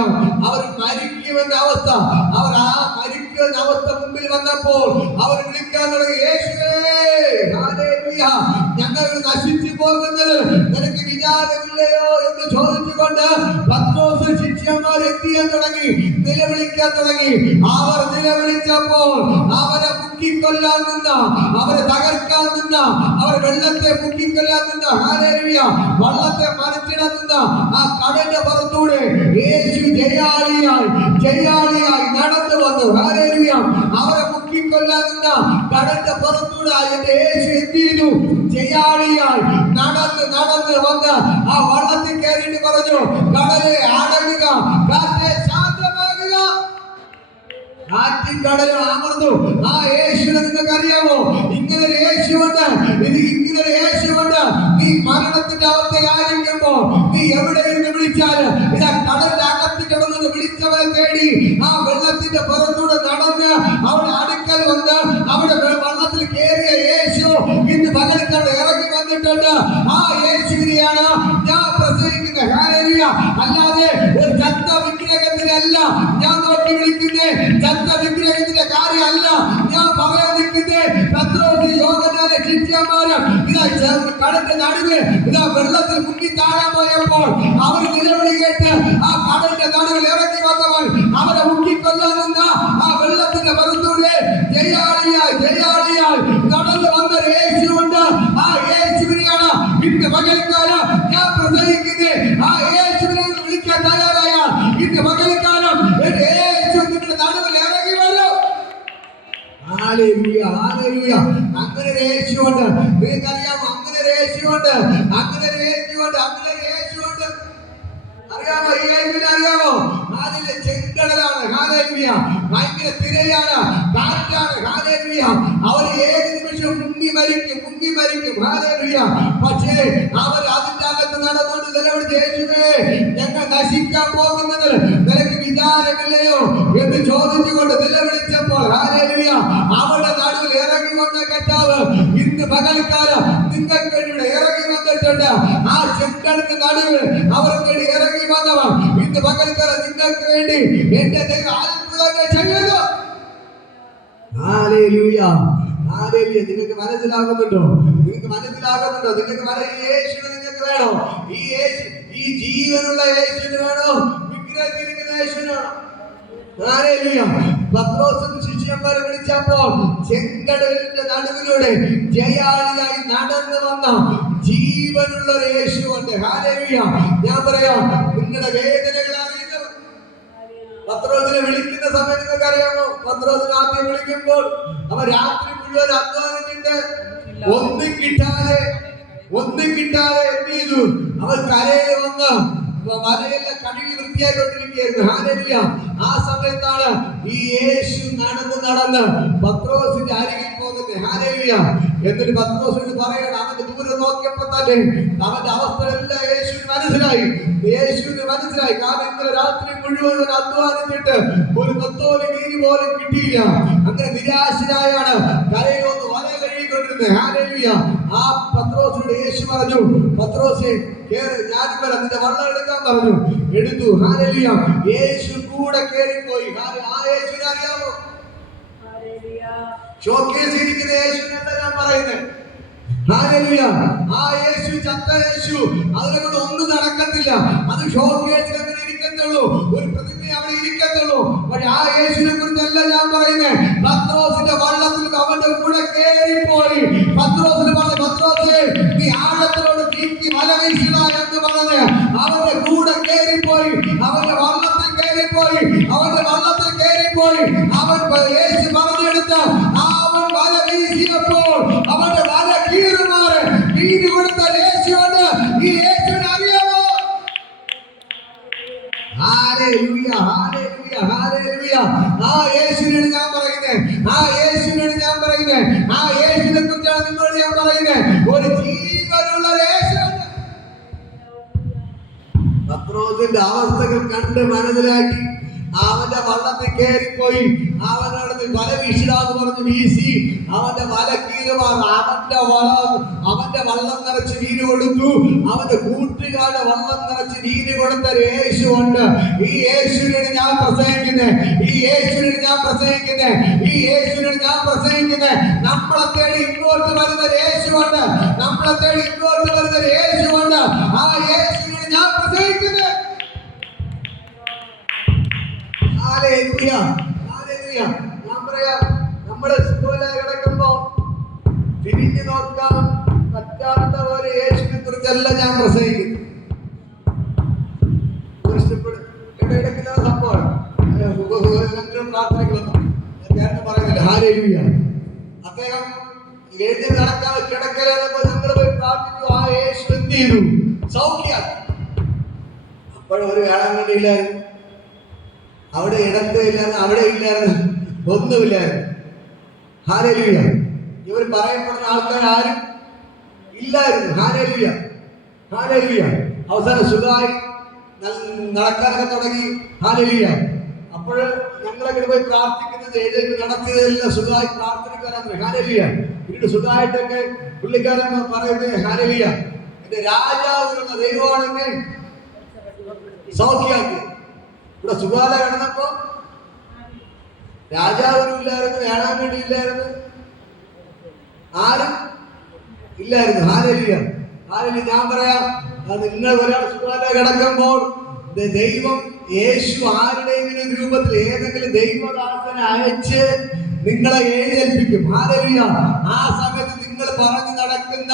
അവർ മരിക്കുമെന്ന അവസ്ഥ. അവർ ആ മരിക്കുന്ന അവസ്ഥ മുമ്പിൽ വന്നപ്പോൾ അവർ വിളിക്കാൻ തുടങ്ങി, യേശുവേ, ഹല്ലേലൂയ, ഞങ്ങൾ നശിച്ചു പോകുന്നത് നിനക്ക് വിചാരമില്ലയോ എന്ന് ചോദിച്ചുകൊണ്ട് പത്രോസ് ശിഷ്യന്മാർ എന്ത് ചെയ്യാൻ തുടങ്ങി? നിലവിളിക്കാൻ തുടങ്ങി. അവർ നിലവിളിച്ചപ്പോൾ അവരെ മുഖ്യ മുക്കിക്കൊല്ലാൻ നിന്ന, അവരെ തകർക്കാൻ നിന്ന, അവരെ വെള്ളത്തെ മുക്കിക്കൊല്ലാൻ നിന്ന, ഹല്ലേലൂയ, വള്ളത്തെ മറിച്ചിടാൻ നിന്ന ആ കടലിന്റെ പുറത്തൂടെ യേശു ജയാളിയായി നടന്നു വന്നു. ഹല്ലേലൂയ. അവരെ മുക്കിക്കൊല്ലാൻ നിന്ന കടലിന്റെ പുറത്തൂടെ എന്റെ യേശു എന്ത് ചെയ്തു? ജയാളിയായി നടന്ന് വന്ന് ആ വള്ളത്തിൽ കയറിയിട്ട് പറഞ്ഞു, കടലെ അടങ്ങുക, കാറ്റേ ശാന്തമാകുക. കാറ്റും കടലും അമർന്നു. ആ യേശുവിനെ നിങ്ങൾക്ക് അറിയാമോ? ഇങ്ങനൊരു യേശുവുണ്ട്. ഇങ്ങനൊരു യേശുവുണ്ട്. നീ മരണത്തിന്റെ അവസ്ഥയായിരിക്കുമ്പോ നീ എവിടെ ഇരുന്ന് വിളിച്ചാല് ഇതാ കടലിന്റെ അകത്ത് കിടന്നത് വിളിച്ചവരെ തേടി ആ വെള്ളത്തിന്റെ പുറത്തൂടെ നടന്ന് അവിടെ അടുക്കൽ വന്ന് അവിടെ വള്ളത്തിൽ കയറിയ യേശു ഇന്ന് പകൽക്കവിടെ ഇറങ്ങി വന്നിട്ടുണ്ട്. ആ യേശുവിനെയാണ് ഞാൻ പ്രസംഗിക്കുന്നത്. ഹല്ലേലൂയ. അല്ലാതെ ഒരു ചത്ത വിഗ്രഹത്തിനല്ല ഞാൻ നോക്കി വിളിക്കുന്നേ. ചത്ത വിഗ്രഹത്തിന്റെ കാര്യമല്ല ഞാൻ പറയാൻ നിൽക്കുന്നേ. പത്രോസ്, യോഹന്നാനെ, ശിഷ്യന്മാര് ഇതാ കടലിന്റെ നടുവ് ഇതാ വെള്ളത്തിൽ മുങ്ങി താഴാൻ പോയപ്പോൾ അവർ നിലവിളി കേട്ട് ആ കടലിന്റെ നടുവിൽ ഇറങ്ങി വന്നവൻ അവരെ മുക്കിക്കൊല്ലാൻ നിന്ന ആ വെള്ളത്തിന്റെ പുറത്തൂടെ ജയാളിയായി നടന്നു വന്ന യേശുവുണ്ട്. ആ യേശുവിനെയാണ് ഇന്ന് പകൽക്കാലം ഞാൻ പ്രസംഗിക്കുന്നത്. ആ യേശുവിനെ വിളിക്കാൻ തയ്യാറായ ഇന്ന് പകൽക്കാലം യേശു നിങ്ങളുടെ നടുവിൽ ഇറങ്ങി വരും. Hallelujah, hallelujah. അങ്ങനെ ഒരു യേശുവുണ്ട്. നിങ്ങൾക്കറിയാമോ? അങ്ങനെ ഒരു യേശുവുണ്ട്. അറിയാമോ? ഈ യേശുവിനെ അറിയാമോ? അതിലെ ചെങ്കടലാണ്. ഹല്ലേലൂയ. ഭയങ്കര തിരയാണ്, കാറ്റാണ്. ഹല്ലേലൂയ. അവർ ഏത് നിമിഷം മുങ്ങി മരിക്കും. ഹല്ലേലൂയ. പക്ഷേ അവർ അതിന്റെ അകത്ത് നടന്നുകൊണ്ട് നിലവിളിച്ച്, യേശുവേ, ഞങ്ങൾ നശിക്കാൻ പോകുന്നത് നിനക്ക് വിചാരമില്ലയോ എന്ന് ചോദിച്ചുകൊണ്ട് നിലവിളിച്ചപ്പോൾ, ഹല്ലേലൂയ, അവരുടെ നടുവിൽ ഇറങ്ങി വന്ന കർത്താവ് ഇന്ന് പകൽക്കാലം നിങ്ങൾക്ക് വേണ്ടി ഇറങ്ങി വന്നിട്ടുണ്ട്. ആ ചെങ്കടലിന്റെ നടുവിൽ അവർക്ക് വേണ്ടി ഇറങ്ങി വന്നവൻ ഇന്ന് പകൽക്കാലം നിങ്ങൾക്ക് വേണ്ടി എന്റെ ദൈവം അത്ഭുതങ്ങൾ ചെയ്യുന്നു. Hallelujah, hallelujah. നിങ്ങൾക്ക് മനസ്സിലാകുന്നുണ്ടോ? നിങ്ങൾക്ക് യേശുവിനെ നിങ്ങൾക്ക് വേണോ? ഈ ജീവനുള്ള യേശുവിന് വേണോ? വിഗ്രഹത്തിരിക്കുന്ന യേശുവിന് വേണോ? ഹല്ലേലൂയ. പത്രോസും ശിഷ്യന്മാരെ വിളിച്ചപ്പോൾ ചെങ്കടലിന്റെ നടുവിലൂടെ ജയാളിയായി നടന്നു വന്ന ജീവനുള്ള ഒരു യേശുവുണ്ട്. ഹല്ലേലൂയ. ഞാൻ പറയാം, നിങ്ങളുടെ വേദനകൾ അറിയുന്നു. പത്രോസിനെ വിളിക്കുന്ന സമയം നിങ്ങൾക്ക് അറിയാമോ? പത്രോസിനെ ആദ്യം വിളിക്കുമ്പോൾ അവൻ രാത്രി മുഴുവൻ അധ്വാനിച്ചിട്ട് ഒന്നും കിട്ടാതെ എന്ത് ചെയ്തു? അവൻ കരയിൽ വന്ന് മലയെല്ലാം കഴുകി വൃത്തിയായിക്കൊണ്ടിരിക്കുകയായിരുന്നു. ഹല്ലേലൂയ. ആ സമയത്താണ് ഈ യേശു നടന്ന് പത്രോസിന്റെ അരികിൽ പോകുന്നത്. ഹല്ലേലൂയ. എന്നിട്ട് പത്രോസിനോട് പറയണം, അവന്റെ ദൂരെ നോക്കിയപ്പോ തന്നെ അവന്റെ അവസ്ഥയെല്ലാം യേശുവിന് മനസ്സിലായി. കാരണം ഇന്നലെ രാത്രി മുഴുവൻ അധ്വാനിച്ചിട്ട് ഒരു കൊത്തോലി മീൻ പോലും കിട്ടിയില്ല. അങ്ങനെ നിരാശനായാണ് കരയിൽ വന്ന് വല കഴുകിക്കൊണ്ടിരുന്നത്. ഹല്ലേലൂയ. ആ പത്രോസിനോട് യേശു പറഞ്ഞു, പത്രോസേ, ഞാനും വരാം, നിന്റെ വള്ളം എടുക്കാൻ പറഞ്ഞു. എടുത്തു. ഹല്ലേലൂയ. യേശു കൂടെ കേറിപ്പോയി. ആ യേശുവിനെ അറിയാമോ? ഷോക്കേസ് ഇരിക്കുന്ന യേശുവിനല്ല ഞാൻ പറയുന്നത്. ഹല്ലേലൂയ. ആ യേശു, ചത്ത യേശു, അതിനെ കൊണ്ട് ഒന്നും നടക്കത്തില്ല. അത് ഷോക്കേസിൽ അങ്ങനെ ഇരിക്കത്തുള്ളൂ, ഒരു പ്രതിമ അവിടെ ഇരിക്കത്തുള്ളൂ. പക്ഷെ ആ യേശുവിനെ കുറിച്ചല്ല ഞാൻ പറയുന്നത്. പത്രോസിന്റെ വള്ളത്തിൽ അവന്റെ കൂടെ കേറിപ്പോയി. പത്രോസിന് പറഞ്ഞു, പത്രോസേ, നീ ആഴത്തിലോട് നീക്കി വല വീശുക എന്ന് പറഞ്ഞ് അവന്റെ കൂടെ കേറിപ്പോയി. അവന്റെ വള്ളത്തിൽ കയറിപ്പോയി. അവൻ യേശു പറഞ്ഞെടുത്ത് അവൻ വല വീശിയപ്പോൾ അവന്റെ വല കീറുമാറ് മീന് കൊടുത്ത യേശുണ്ട്. ഈ യേശുവിനെ അറിയാമോ? Hallelujah, hallelujah, hallelujah. ആ യേശുവിനെ ഞാൻ പറയുന്നത്. ആ യേശുവിനെ കുറിച്ചാണ് നിങ്ങളോട് ഞാൻ പറയുന്നത്. ഒരു ജീവനുള്ള യേശുണ്ട്. പത്രോസിന്റെ അവസ്ഥകൾ കണ്ട് മനസ്സിലാക്കി അവന്റെ വള്ളത്തിൽ കയറിപ്പോയി. അവനോട് വല വീശിടാന്ന് പറഞ്ഞ് വീശി അവന്റെ വല കീറുമാർ അവന്റെ വള്ളം നിറച്ച് മീന് കൊടുത്തു. അവന്റെ കൂട്ടുകാരുടെ വള്ളം നിറച്ച് മീന് കൊടുത്ത യേശുണ്ട്. ഈ യേശുവിനെ ഞാൻ പ്രസംഗിക്കുന്നത്. നമ്മളെ തേടി ഇങ്ങോട്ട് വരുന്ന യേശുണ്ട്. ആ യേശുവിനെ ഞാൻ പ്രസംഗിക്കുന്നത്. Hallelujah, hallelujah. ഞാൻ പറയാം, നമ്മള് സുഖമില്ലാതെ കിടക്കുമ്പോ തിരിഞ്ഞു നോക്കാൻ പറ്റാത്ത ഒരു യേശുവിനെ കുറിച്ചല്ല ഞാൻ പ്രസംഗിക്കുന്നു. ഇടയ്ക്കില്ല സംഭവമാണ് പ്രാർത്ഥനകളൊന്നും ഞാൻ പറയുന്നില്ല. ഹല്ലേലൂയ. അദ്ദേഹം എഴുതി നടക്കാൻ കിടക്കലെന്നപ്പോ ഞങ്ങൾ പോയി പ്രാർത്ഥിച്ചു. ആ യേശു എന്ത് ചെയ്തു? സൗഖ്യം. അപ്പോഴൊരു വേളാങ്കണ്ണിയില്ലായിരുന്നു, അവിടെ ഇടത്തില്ലായിരുന്നു, അവിടെ ഇല്ലായിരുന്നു, ഒന്നുമില്ലായിരുന്നു. ഹല്ലേലൂയ. ഇവർ പറയപ്പെടുന്ന ആൾക്കാർ ആരും ഇല്ലായിരുന്നു. Hallelujah, hallelujah. അവസാനം സുഖമായി നടക്കാനൊക്കെ തുടങ്ങി. ഹല്ലേലൂയ. അപ്പോൾ ഞങ്ങളൊക്കെ പോയി പ്രാർത്ഥിക്കുന്നത് എഴുതി നടത്തിയതെല്ലാം സുഖമായി പ്രാർത്ഥനക്കാരാണ്. ഹല്ലേലൂയ. പിന്നീട് സുഖമായിട്ടൊക്കെ പുള്ളിക്കാരൻ പറയുന്നത് ഹല്ലേലൂയ, എന്റെ രാജാവിനുള്ള ദൈവമാണെങ്കിൽ സൗഖ്യമാക്കി. ഇവിടെ സുഖാല കിടന്നപ്പോ രാജാവിനും ഇല്ലായിരുന്നു, വേളാൻ വേണ്ടി ഇല്ലായിരുന്നു, ആരും ഇല്ലായിരുന്നു. Hallelujah, hallelujah. ഞാൻ പറയാം, നിങ്ങൾ ഒരാൾ സുഖാല കിടക്കുമ്പോൾ ദൈവം യേശു ആരുടെയെങ്കിലും രൂപത്തിൽ ഏതെങ്കിലും ദൈവദാസനെ അയച്ച് നിങ്ങളെ എഴുന്നേൽപ്പിക്കും. ഹല്ലേലൂയ. ആ സമയത്ത് നിങ്ങൾ പറഞ്ഞു നടക്കുന്ന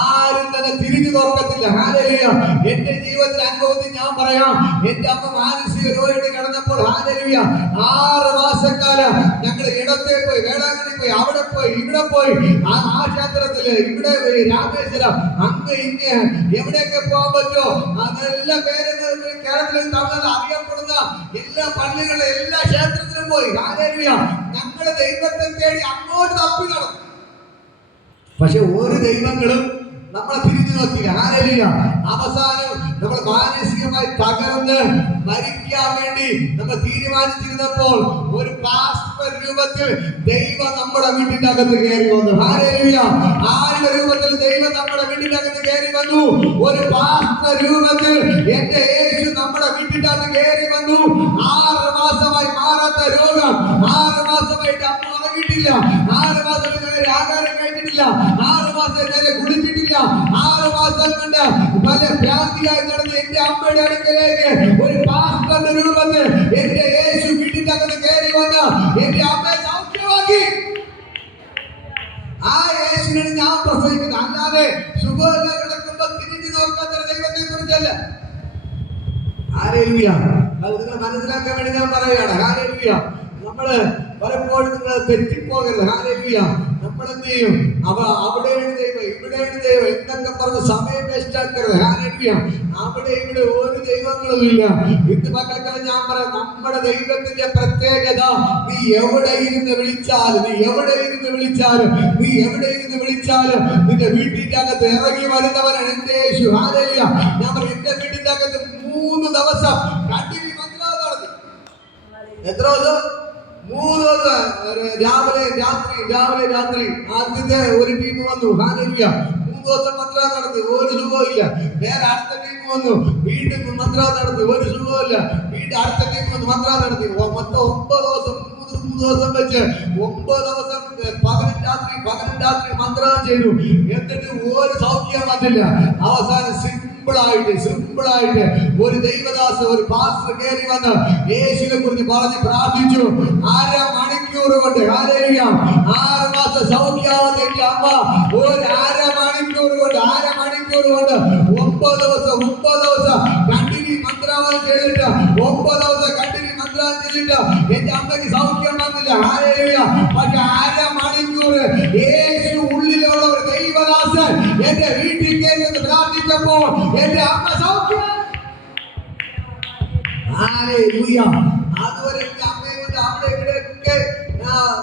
ആരും തന്നെ തിരിഞ്ഞു നോക്കത്തില്ല. ഹല്ലേലൂയ. എന്റെ ജീവിതത്തിൽ അനുഭവത്തിൽ ഞാൻ പറയാം, എന്റെ അമ്മ മാനസിക രോഗിയുടെ കിടന്നപ്പോൾ ഹല്ലേലൂയ 6 മാസക്കാലം ഞങ്ങൾ ഇടത്തെ പോയി, വേളാങ്കണ്ണി പോയി, അവിടെ പോയി, ഇവിടെ പോയി, ആ ക്ഷേത്രത്തില്, ഇവിടെ രാമേശ്വരം, അങ്ങ് ഇങ്ങ് എവിടെയൊക്കെ പോകാൻ പറ്റുമോ അതെല്ലാം പേര് കേരളത്തിൽ തമിഴ്നാട് അറിയപ്പെടുന്ന എല്ലാ പള്ളികളും എല്ലാ ക്ഷേത്രത്തിലും പോയി. ഹല്ലേലൂയ. ഞങ്ങള് ദൈവത്തെ തേടി അങ്ങോട്ട് തപ്പി നടന്നു. പക്ഷെ ഒരു ദൈവങ്ങളും നമ്മളെ തിരിഞ്ഞു നോക്കില്ല. ഹല്ലേലൂയ. അവസാനം നമ്മൾ മാനസികമായി തകർന്ന് മരിക്കാൻ വേണ്ടി നമ്മൾ തീരുമാനിച്ചിരുന്നപ്പോൾ ഒരു പാസ്റ്റർ രൂപത്തിൽ ദൈവം നമ്മുടെ വീട്ടിന്റെ അകത്ത് കയറി വന്നു. ഹല്ലേലൂയ. ആരുടെ രൂപത്തിൽ ദൈവം നമ്മുടെ വീട്ടിന്റെ അകത്ത് കയറി വന്നു? ഒരു പാസ്റ്റർ രൂപത്തിൽ എന്റെ യേശു നമ്മുടെ വീട്ടിന്റെ അകത്ത് കയറി വന്നു. 6 മാസമായി മാറാത്ത രോഗം, 6 മാസമായിട്ട് അമ്മ ഉറങ്ങിയിട്ടില്ല, 6 മാസമായിട്ട് ആഹാരം കഴിച്ചിട്ടില്ല, 6 മാസം നേരെ കുളിച്ചിട്ടില്ല, 6 മാസം കൊണ്ട് പല ഭ്രാന്തിയായി നടന്ന് എന്റെ അമ്മയുടെ അടുക്കലേക്ക് ഒരു പാസ്റ്ററിന്റെ രൂപത്തിൽ എന്റെ യേശു വീട്ടിന്റെ അകത്ത് കയറി വന്ന് എന്റെ അമ്മയെ സൗഖ്യമാക്കി. ആ യേശുവിനെ ഞാൻ പ്രസംഗിക്കുന്നത്, അല്ലാതെ സുഖമില്ല കിടക്കുമ്പോ തിരിഞ്ഞു നോക്കാത്ത ദൈവത്തെ കുറിച്ചല്ല. ഹല്ലേലൂയ. അത് നിങ്ങൾ മനസ്സിലാക്കാൻ വേണ്ടി ഞാൻ പറയുകയാണ്. ഹല്ലേലൂയ. നമ്മള് പലപ്പോഴും നിങ്ങൾ തെറ്റിപ്പോകരുത്. ഹല്ലേലൂയ. നമ്മൾ എന്ത് ചെയ്യും? അവിടെയാണ് ദൈവം, ഇവിടെയാണ് ദൈവം എന്നൊക്കെ പറഞ്ഞ് സമയം വേസ്റ്റ് ആക്കരുത്. ഹല്ലേലൂയ. അവിടെ ഇവിടെ ഒരു ദൈവങ്ങളും ഇല്ല. ഇന്ന് മക്കൾക്കെല്ലാം ഞാൻ പറയാം, നമ്മുടെ ദൈവത്തിന്റെ പ്രത്യേകത, നീ എവിടെ ഇരുന്ന് വിളിച്ചാലും, നീ എവിടെ ഇരുന്ന് വിളിച്ചാലും, നീ എവിടെ ഇരുന്ന് വിളിച്ചാലും നിന്റെ വീട്ടിന്റെ അകത്ത് ഇറങ്ങി വരുന്നവനാണ് എന്റെ യേശു. ഹല്ലേലൂയ. ഞാൻ പറയും, എന്റെ വീട്ടിന്റെ അകത്ത് 3 ദിവസം കണ്ടിന്യൂ മന്ത്രം നടത്തി. എത്ര ദിവസം? 3 ദിവസം. രാവിലെ രാത്രി ആദ്യത്തെ ഒരു ടീം വന്നു. ഹല്ലേലൂയ. 3 ദിവസം മന്ത്രം നടത്തി, ഒരു സുഖമില്ല. വേറെ അടുത്ത ടീം വന്നു, വീണ്ടും മന്ത്രം നടത്തി, ഒരു സുഖമില്ല. വീണ്ടും അടുത്ത ടീം വന്നു, മന്ത്രം നടത്തി. മൊത്തം 9 ദിവസം, 3 ദിവസം വെച്ച് 9 ദിവസം പകലും രാത്രി മന്ത്രം ചെയ്തു. എന്നിട്ട് ഒരു സൗഖ്യം വന്നില്ല. അവസാനം സിമ്പിളായിട്ട് ഒരു ദൈവദാസ, ഒരു പാസ്റ്റർ കയറി വന്ന് യേശുവിനെ കുറിച്ച് പറഞ്ഞ് പ്രാർത്ഥിച്ചു. 1/2 മണിക്കൂർ കൊണ്ട്, ഹല്ലേലൂയ, 6 മാസം സൗഖ്യമാവുന്ന എന്റെ അമ്മ ഒരു 1/2 മണിക്കൂർ കൊണ്ട് 9 ദിവസം കണ്ടിന്യൂ മന്ത്രവാദം ചെയ്തിട്ട് 9 ദിവസം കണ്ടിന്യൂ മന്ത്രവാദം ചെയ്തിട്ട് എന്റെ അമ്മയ്ക്ക് സൗഖ്യം വന്നില്ല. ഹല്ലേലൂയ. പക്ഷെ 1/2 മണിക്കൂർ യേശു ഉള്ളിലുള്ള ഒരു ദൈവദാസൻ എന്റെ വീട്ടിൽ കയറി പ്രാർത്ഥിച്ചപ്പോൾ എന്റെ അമ്മ സൗഖ്യം. ഹല്ലേലൂയ. അതുവരെ എന്റെ അമ്മയെ കൊണ്ട് അവിടെ ഇവിടെയൊക്കെ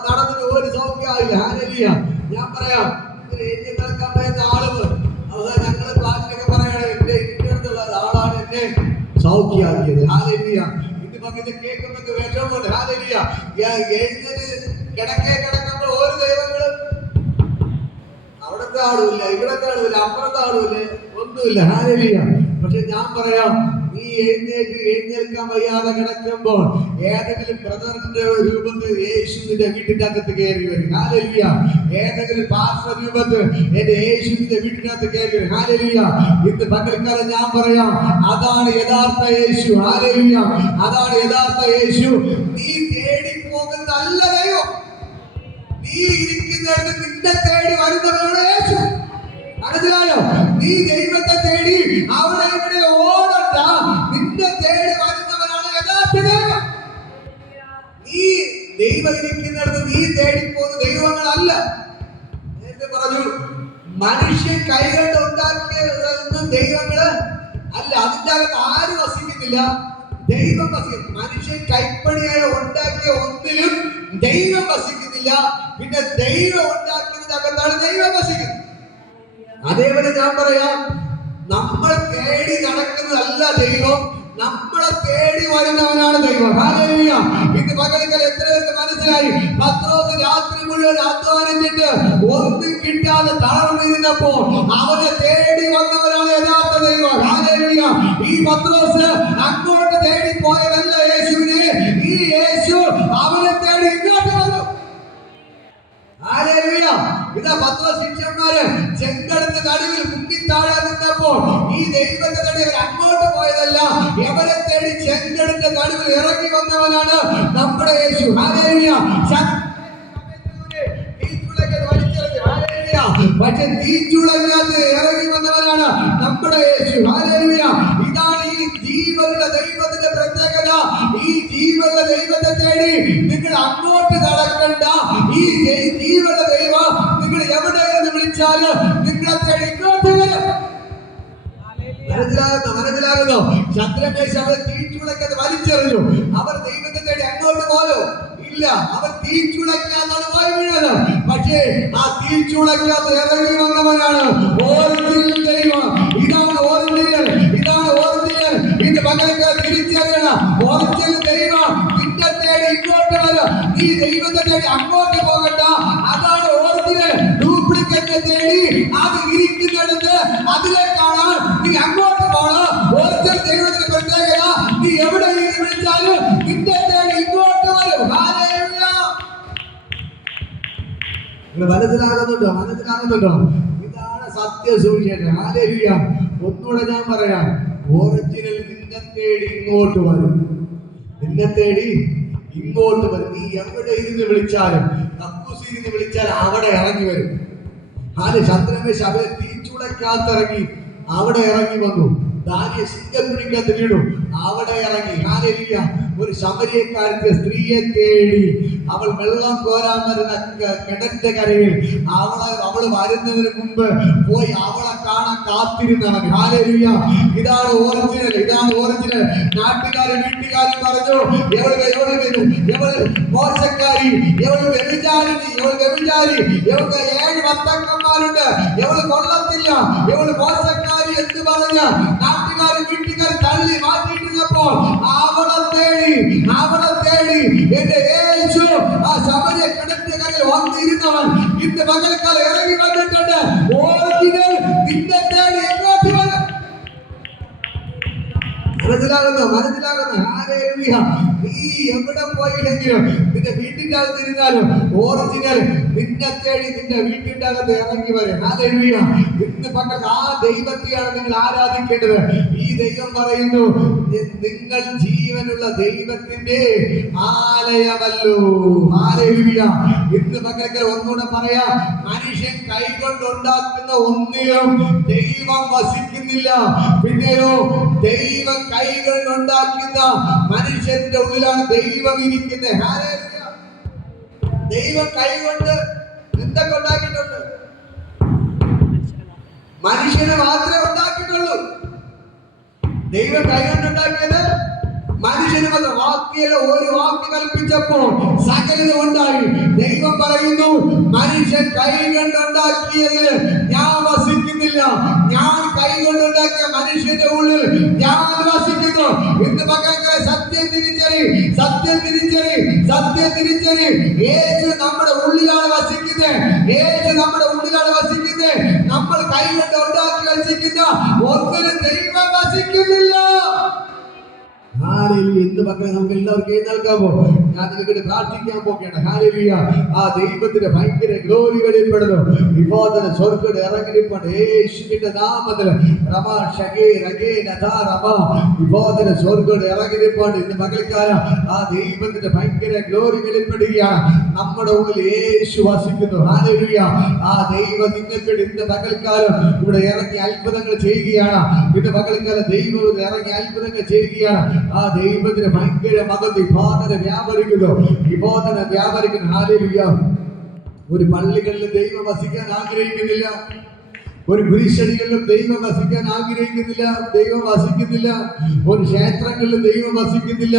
നടന്നിട്ട് ഒരു സൗഖ്യമായില്ല. ഹല്ലേലൂയ. ഞാൻ പറയാം, എഴുതി നടക്കാൻ പറ്റുന്ന ആളുകൾ അവസാനം ഞങ്ങള് ക്ലാസ്സിലൊക്കെ പറയാണ്, എന്റെ അടുത്തുള്ള ആളാണ് എന്നെ സൗഖ്യമാക്കിയത്. ഹല്ലേലൂയ. ഇത് പറഞ്ഞത് കേൾക്കുമ്പോൾ വിഷമമുണ്ട്. ഹല്ലേലൂയ. എഴുന്നേറ്റ് കിടക്കുമ്പോൾ ഒരു ദൈവങ്ങളും അവിടത്തെ ആളുമില്ല, ഇവിടത്തെ ആളുമില്ല, അപ്പുറത്തെ ആളുമില്ല, ഒന്നുമില്ല. ഹല്ലേലൂയ. പക്ഷെ ഞാൻ പറയാം, നീ എഴുന്നേൽക്കാൻ വയ്യാതെ കിടക്കുമ്പോൾ ഏതെങ്കിലും ബ്രദറിന്റെ രൂപത്തിൽ യേശുവിന്റെ വീട്ടിന്റെ അകത്ത് കയറി വരും. ഹല്ലേലൂയ. ഏതെങ്കിലും പാസ്റ്റർ രൂപത്തിൽ എന്റെ യേശുവിന്റെ വീട്ടിനകത്ത് കയറി വരും. ഹല്ലേലൂയ. ഇന്ന് പകൽക്കാലം ഞാൻ പറയാം, അതാണ് യഥാർത്ഥ യേശു. ഹല്ലേലൂയ. അതാണ് യഥാർത്ഥ യേശു. നീ തേടി പോകുന്നതല്ല ദൈവം, നീ ഇരിക്കുന്നിടത്ത് നിന്നെ തേടി വരുന്നവനാണ് യേശു. മനസ്സിലായോ? നീ ദൈവത്തെ തേടി അവിടെ ഇവിടെ ഓടണ്ട, നിന്നെ തേടി വരുന്നവനാണ് യഥാർത്ഥ ദൈവം. നീ ദൈവം ഇരിക്കുന്നിടത്ത് നീ തേടിപ്പോകുന്ന ദൈവങ്ങളല്ല. നേരത്തെ പറഞ്ഞു, മനുഷ്യൻ കൈകൊണ്ട് ഉണ്ടാക്കിയ ദൈവങ്ങള് അല്ല. അതിന്റെ അകത്ത് ആര് വസിക്കുന്നില്ല? ദൈവം വസിക്കും. മനുഷ്യൻ കൈപ്പണിയായ ഉണ്ടാക്കിയ ഒന്നിലും ദൈവം വസിക്കുന്നില്ല. പിന്നെ ദൈവം ഉണ്ടാക്കിയതിന്റെ അകത്താണ് ദൈവം വസിക്കുന്നത്. അതേപോലെ ഞാൻ പറയാം, നമ്മൾ തേടി നടക്കുന്നതല്ല ദൈവം, നമ്മളെ തേടി വരുന്നവനാണ് ദൈവം. ഹല്ലേലൂയ. ഇന്ന് പകൽക്കാലം എത്ര പേർക്ക് മനസ്സിലായി? പത്രോസ് രാത്രി മുഴുവൻ അധ്വാനിച്ചിട്ട് ഒന്നും കിട്ടാതെ തളർന്നിരുന്നപ്പോൾ അവനെ തേടി വന്നവനാണ് യഥാർത്ഥ ദൈവം. ഹല്ലേലൂയ. ഈ പത്രോസ് അങ്ങോട്ട് തേടി പോയതല്ല യേശുവിനെ, ഈ യേശു അവനെ തേടി ഇങ്ങോട്ട് വന്നു. ഹല്ലേലൂയ. ഇതാ പത്രോസ് ശിഷ്യന്മാര് ചെങ്കടലിന്റെ നടുവിൽ മുങ്ങിത്താഴെ നിന്നപ്പോൾ ഈ ദൈവത്തെ തേടി അവർ അങ്ങോട്ട് പോയതല്ല, എവരെ തേടി ചെങ്കടലിന്റെ നടുവിൽ ഇറങ്ങി വന്നവനാണ് നമ്മുടെ യേശു. ഹല്ലേലൂയ. പക്ഷെ തീച്ചുളങ്ങാതെ ഇറങ്ങി വന്നവനാണ് നമ്മുടെ യേശു. ഹല്ലേലൂയ. ഇതാണ് ഈ ജീവനുള്ള ദൈവത്തിന്റെ പ്രത്യേകത. ഈ ജീവനുള്ള ദൈവത്തെ തേടി നിങ്ങൾ അങ്ങോട്ട് നടക്കണ്ട. ഈ ജീവനുള്ള ദൈവം നിങ്ങൾ എവിടെയെന്ന് വിളിച്ചാല് നിങ്ങളെ തേടി ഇങ്ങോട്ട് വരും. മനസ്സിലാകുന്നോ? ശത്രുമേശ് അവർ തീച്ചുളക്കത് വലിച്ചെറിഞ്ഞു. അവർ ദൈവത്തെ തേടി അങ്ങോട്ട് പോയോ? ഇല്ല. അവർ തീച്ചുളക്കാതാണ് പോയി വീണത്. പക്ഷേ ആ തീച്ചുളക്കകത്ത് ഇറങ്ങി വന്നവനാണ് ഒറിജിനൽ ദൈവം. ഇതാണ് ഒറിജിനൽ, ഇതാണ് ഒറിജിനൽ. ഇത് മകൾക്ക് തിരിച്ചറിയണം. ഒറിജിനൽ ദൈവം നിന്നെ തേടി ഇങ്ങോട്ട് വരും. നീ ദൈവത്തെ തേടി അങ്ങോട്ട് പോകണ്ട. അതാണ് ഒറിജിനൽ. ഡ്യൂപ്ലിക്കേറ്റ് തേടി അത് ഇരിക്കുന്നിടത്ത് അതിലേക്കാണ് നീ അങ്ങോട്ട് പോകണം. ഒറിജിനൽ ദൈവത്തിന്റെ പ്രത്യേകത, നീ എവിടെ വിളിച്ചാലും നിന്നെ തേടി ഇങ്ങോട്ട് വരും. മനസ്സിലാകുന്നുണ്ടോ? മനസ്സിലാകുന്നുണ്ടോ? ഇതാണ് സത്യ സുവിശേഷം. ഹല്ലേലൂയ. ഒന്നുകൂടെ ഞാൻ പറയാം, ഒറിജിനൽ നിന്നെ തേടി ഇങ്ങോട്ട് വരും. നിന്നെ തേടി ഇങ്ങോട്ട് വരും. നീ എവിടെ ഇരുന്ന് വിളിച്ചാലും, കക്കൂസിരുന്ന് വിളിച്ചാൽ അവിടെ ഇറങ്ങി വരും. ശത്രുമേശ് അവരെ തീച്ചുളക്കകത്തിറങ്ങി അവിടെ ഇറങ്ങി വന്നു. ദാനിയേൽ സിംഹക്കുഴിക്കകത്ത് വീണു, അവിടെ ഇറങ്ങി. ഹല്ലേലൂയ. ഒരു ശമര്യക്കാരത്തെ സ്ത്രീയെ തേടി അവൾ വെള്ളം കോരാൻ വരുന്ന കിണറ്റിന്റെ കരയിൽ അവള് വരുന്നതിന് മുമ്പ് പോയി അവളെ കാണാൻ കാത്തിരുന്നവൻ. ഹല്ലേലൂയ. ഇതാണ് ഒറിജിനൽ, ഇതാണ് ഒറിജിനൽ. നാട്ടുകാരും വീട്ടുകാരും പറഞ്ഞു, എവള് മോശക്കാരി, എവള് വ്യഭിചാരിണി, ഇവൾക്ക് 7 ഭർത്താക്കന്മാരുണ്ട്, എവള് കൊള്ളത്തില്ല, എവള് മോശക്കാരി എന്ന് പറഞ്ഞ നാട്ടുകാരും വീട്ടുകാരും തള്ളി മാറ്റിയിട്ടിരുന്നപ്പോൾ അവളെ തേടി എന്റെ യേശു ആ ശമര്യ കിണറ്റിന്റെ കരയിൽ വന്നിരുന്നവൻ ഇന്ന് പകൽക്കാലം ഇറങ്ങി വന്നിട്ടുണ്ട്. ഒറിജിനൽ നിന്നെ തേടി ഇങ്ങോട്ട് വരും. മനസ്സിലാകുന്നു? ഹല്ലേലൂയ. നീ എവിടെ പോയില്ലെങ്കിലും, നിന്റെ വീട്ടിന്റെ അകത്ത് ഇരുന്നാലും ഒറിജിനൽ നിന്നെ തേടി നിന്റെ വീട്ടിന്റെ അകത്ത് ഇറങ്ങി വരും. ഹല്ലേലൂയ. ഇന്ന് പകൽ ആ ദൈവത്തെയാണ് നിങ്ങൾ ആരാധിക്കേണ്ടത്. ഈ ദൈവം പറയുന്നു, നിങ്ങൾ ജീവനുള്ള ദൈവത്തിന്റെ ആലയമല്ലോ. ഹല്ലേലൂയ. ഇന്ന് പകൽ ഒന്നുകൂടെ പറയാം, മനുഷ്യൻ കൈകൊണ്ടുണ്ടാക്കുന്ന ഒന്നിലും ദൈവം വസിക്കുന്നില്ല. പിന്നെയോ ദൈവം കൈകൊണ്ട് ഉണ്ടാക്കുന്ന മനുഷ്യന്റെ ഉള്ളിലാണ് ദൈവം ഇരിക്കുന്നത്. ഹല്ലേലൂയ. ദൈവം കൈകൊണ്ട് എന്തൊക്കെ ഉണ്ടാക്കിയിട്ടുണ്ട്? മനുഷ്യനെ മാത്രമേ ഉണ്ടാക്കിയിട്ടുള്ളൂ. ദൈവം കൈകൊണ്ട് ഉണ്ടാക്കിയത് മനുഷ്യന് മാത്രം. വാക്കിയല്ല, ഒരു വാക്ക് കൽപ്പിച്ചപ്പോൾ സകലതും ഉണ്ടായി. ദൈവം പറയുന്നു, മനുഷ്യൻ കൈകൊണ്ടുണ്ടാക്കിയതിൽ ഞാൻ വസിക്കുന്നില്ല. ഞാൻ കൈകൊണ്ടുണ്ടാക്കിയ മനുഷ്യന്റെ ഉള്ളിൽ ഞാൻ വസിക്കുന്നു. ഇന്ന് മക്കൾക്കാരെ സത്യം തിരിച്ചറി. യേശു നമ്മുടെ ഉള്ളിലാണ് വസിക്കുന്നത്. നമ്മൾ കൈകൊണ്ട് ഉണ്ടാക്കി വസിക്കുന്ന ഒന്നിനും ദൈവം വസിക്കുന്നില്ല. ഹല്ലേലൂയ. ഇന്ന് പകരം നമുക്ക് എല്ലാവർക്കും എഴുന്നേൽക്കാമോ? ഞാൻ നിങ്ങൾക്ക് പ്രാർത്ഥിക്കാൻ പോകണം. ഹല്ലേലൂയ. ആ ദൈവത്തിന്റെ ഭയങ്കര ഗ്ലോറി വെളിപ്പെടുന്നു. ഇപ്പോൾ തന്നെ സ്വർഗ്ഗത്തിൽ ഇറങ്ങിയിരിപ്പുണ്ട് യേശുവിന്റെ നാമത്തിൽ. റമ ഷഗേ രഗേ നദാ റമ. ഇപ്പോൾ തന്നെ സ്വർഗ്ഗത്തിൽ ഇറങ്ങിയിരിപ്പുണ്ട്. ഇന്ന് പകൽക്കാലം ആ ദൈവത്തിന്റെ ഭയങ്കര ഗ്ലോറി വെളിപ്പെടുകയാണ്. നമ്മുടെ ഉള്ളിൽ യേശു വസിക്കുന്നു. ഹല്ലേലൂയ. ആ ദൈവം നിങ്ങൾക്ക് ഇന്ന് പകൽക്കാലം ഇവിടെ ഇറങ്ങി അത്ഭുതങ്ങൾ ചെയ്യുകയാണ്. ഇന്ന് പകൽക്കാലം ദൈവം ഇറങ്ങി അത്ഭുതങ്ങൾ ചെയ്യുകയാണ്. ആ ദൈവത്തിന് ഭയങ്കര മകത്ത് വിഭാവന വ്യാപരിക്കുന്നു. വിബോധന വ്യാപരിക്കുന്നു. ഹല്ലേലൂയ. ഒരു പള്ളികളിൽ ദൈവം വസിക്കാൻ ആഗ്രഹിക്കുന്നില്ല. ഒരു കുരിശടികളിലും ദൈവം വസിക്കാൻ ആഗ്രഹിക്കുന്നില്ല. ദൈവം വസിക്കുന്നില്ല. ഒരു ക്ഷേത്രങ്ങളിലും ദൈവം വസിക്കുന്നില്ല.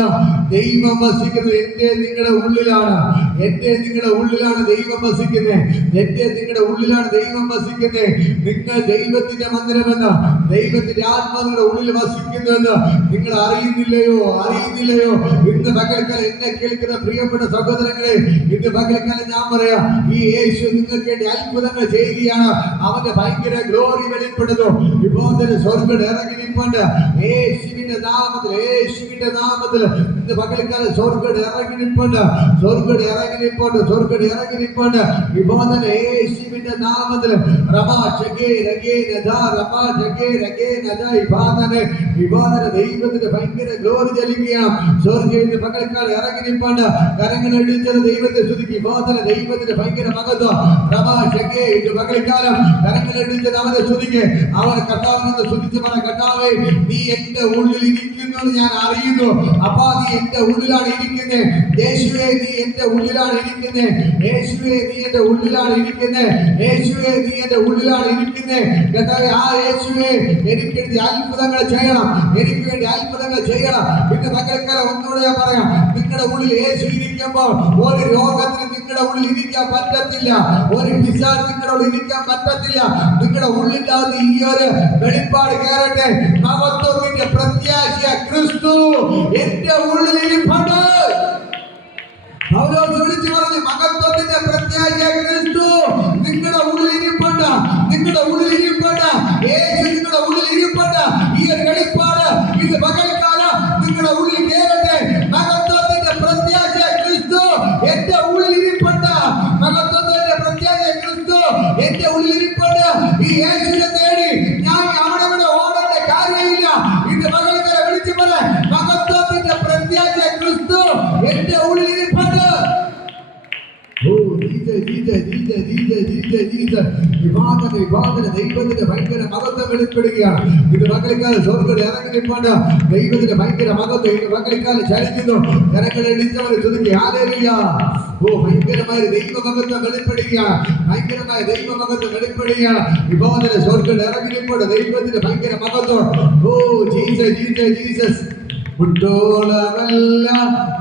ദൈവം വസിക്കുന്നത് എന്റെ നിങ്ങളുടെ ഉള്ളിലാണ്. എന്റെ നിങ്ങളുടെ ഉള്ളിലാണ് ദൈവം വസിക്കുന്നത്. എന്റെ നിങ്ങളുടെ ഉള്ളിലാണ് ദൈവം വസിക്കുന്നത്. നിങ്ങൾ ദൈവത്തിന്റെ മന്ദിരമെന്ന്, ദൈവത്തിന്റെ ആത്മാവിന്റെ ഉള്ളിൽ വസിക്കുന്നുവെന്ന് നിങ്ങൾ അറിയുന്നില്ലയോ? അറിയുന്നില്ലയോ? ഇന്ന് പകൽക്കാലം എന്നെ കേൾക്കുന്ന പ്രിയപ്പെട്ട സഹോദരങ്ങളെ, ഇന്ന് പകൽക്കാലം ഞാൻ പറയാം, ഈ യേശു നിങ്ങൾക്ക് വേണ്ടി അത്ഭുതങ്ങൾ ചെയ്യുകയാണ്. അവന്റെ ഭയങ്കര ഗ്ലോറി വെളിപ്പെടുന്നു. ഇപ്പോൾ തന്നെ സ്വർഗ്ഗത്തിൽ ഇറങ്ങി നിൽപ്പുണ്ട് യേശുവിന്റെ നാമത്തിൽ. യേശുവിന്റെ നാമത്തിൽ ഇന്ന് പകൽക്കാലം സ്വർഗ്ഗത്തിൽ ഇറങ്ങി നിൽപ്പുണ്ട്. സ്വർഗ്ഗത്തിൽ ഇറങ്ങി നിൽപ്പുണ്ട്. സ്വർഗ്ഗത്തിൽ ഇറങ്ങി നിൽപ്പുണ്ട്. ഇപ്പോൾ തന്നെ യേശുവിന്റെ നാമത്തിൽ. റമ ഷഗേ രഗേ നദാ റമ ഷഗേ രഗേ നദാ ഇബാദനെ. ഇബാദനെ ദൈവത്തിന്റെ ഭയങ്കര ഗ്ലോറി ചലിക്കുകയാണ്. സ്വർഗ്ഗത്തിൽ ഇന്ന് പകൽക്കാലം ഇറങ്ങി നിൽപ്പുണ്ട്. കരങ്ങളടിച്ചത് ദൈവത്തെ സ്തുതിക്കും. ഇബാദനെ ദൈവത്തിന്റെ ഭയങ്കര മഹത്വം. റമ ഷഗേ ഇന്ന് പകൽക്കാലം കരങ്ങളടിച്ച് അവനെ സ്തുതിക്ക്. അവൻ കർത്താവിനെ സ്തുതിച്ച് പറ, കർത്താവേ നീ എന്റെ ഉള്ളിൽ ഇരിക്കുന്നു ഞാൻ അറിയുന്നു. അപ്പാ നീ എന്റെ ഉള്ളിലാണ് ഇരിക്കുന്നത്. യേശുവേ നീ എന്റെ ഉള്ളിലാണ് ഇരിക്കുന്നത്. യേശുവേ നീ എന്റെ ഉള്ളിലാണ് ഇരിക്കുന്നത്. യേശുവേ നീ എന്റെ ഉള്ളിലാണ് ഇരിക്കുന്നത്. കർത്താവേ ആ യേശുവേ എനിക്ക് വേണ്ടി അത്ഭുതങ്ങൾ ചെയ്യണം. എനിക്ക് വേണ്ടി അത്ഭുതങ്ങൾ ചെയ്യണം. പിന്നെ പകൽക്കാലം ഒന്നുകൂടെ ഞാൻ പറയാം, നിങ്ങളുടെ ഉള്ളിൽ യേശു ഇരിക്കുമ്പോൾ ഒരു രോഗത്തിന് നിങ്ങളുടെ ഉള്ളിൽ ഇരിക്കാൻ പറ്റത്തില്ല. ഒരു പിശാച് നിങ്ങളുടെ ഉള്ളിൽ ഇരിക്കാൻ പറ്റത്തില്ല. നിങ്ങളുടെ ഉള്ളിൻ്റെ അകത്ത് ഈ ഒരു വെളിപ്പാട് കയറട്ടെ. മഹത്വത്തിന്റെ പ്രത്യാശ ക്രിസ്തു എന്റെ ഉള്ളിൽ ഇരിപ്പുണ്ട്. പൗലോസ് വിളിച്ചു പറഞ്ഞു, മഹത്വത്തിന്റെ പ്രത്യാശ ക്രിസ്തു നിങ്ങളുടെ ഉള്ളിൽ ഇരിപ്പുണ്ട്. നിങ്ങളുടെ ഉള്ളിൽ ഇരിപ്പുണ്ട്. യേശു നിങ്ങളുടെ ഉള്ളിൽ ഇരിപ്പുണ്ട്. ഈ ഒരു വെളിപ്പാട് ഇത് പകൽക്കാലം നിങ്ങളുടെ ഉള്ളിൽ കയറട്ടെ. മഹത്വത്തിന്റെ പ്രത്യാശ ക്രിസ്തു എന്റെ ഉള്ളിൽ ഇരിപ്പുണ്ട്. മഹത്വത്തിന്റെ പ്രത്യാശ ക്രിസ്തു എന്റെ ഉള്ളിൽ ഇരിപ്പുണ്ട്. ഈ യേശുവിനെ തേടി ഞാൻ അവിടെ ഇവിടെ ഓടേണ്ട കാര്യമില്ല. ഇത് പകൽക്കാലം വിളിച്ചു പറ, മഹത്വത്തിന്റെ പ്രത്യാശ ക്രിസ്തു എന്റെ ഉള്ളിൽ ഇരിപ്പുണ്ട്. ദൈവത്തിന്റെ ഭയങ്കര മഹത്വം വെളിപ്പെടുകയാണ്. ഇത് പകൽക്കാലം സ്വർഗ്ഗത്തിൽ ഇറങ്ങി നിൽപ്പുണ്ട്. ദൈവത്തിന്റെ ഭയങ്കര മഹത്വം ഇത് പകൽക്കാലം ചലിക്കുന്നു. കരങ്ങളെ ഇടിച്ചവരെ ചുരുക്കി ഹല്ലേലൂയ. ഓ ഭയങ്കരമായ ദൈവ മഹത്വം വെളിപ്പെടുകയാണ്. ഭയങ്കരമായ ദൈവ മഹത്വം വെളിപ്പെടുകയാണ്. ഇപ്പോൾ തന്നെ സ്വർഗ്ഗത്തിൽ ഇറങ്ങി നിൽപ്പുണ്ട് ദൈവത്തിന്റെ ഭയങ്കര മഹത്വം. Oh Jesus Jesus Jesus. മുട്ടോളമല്ല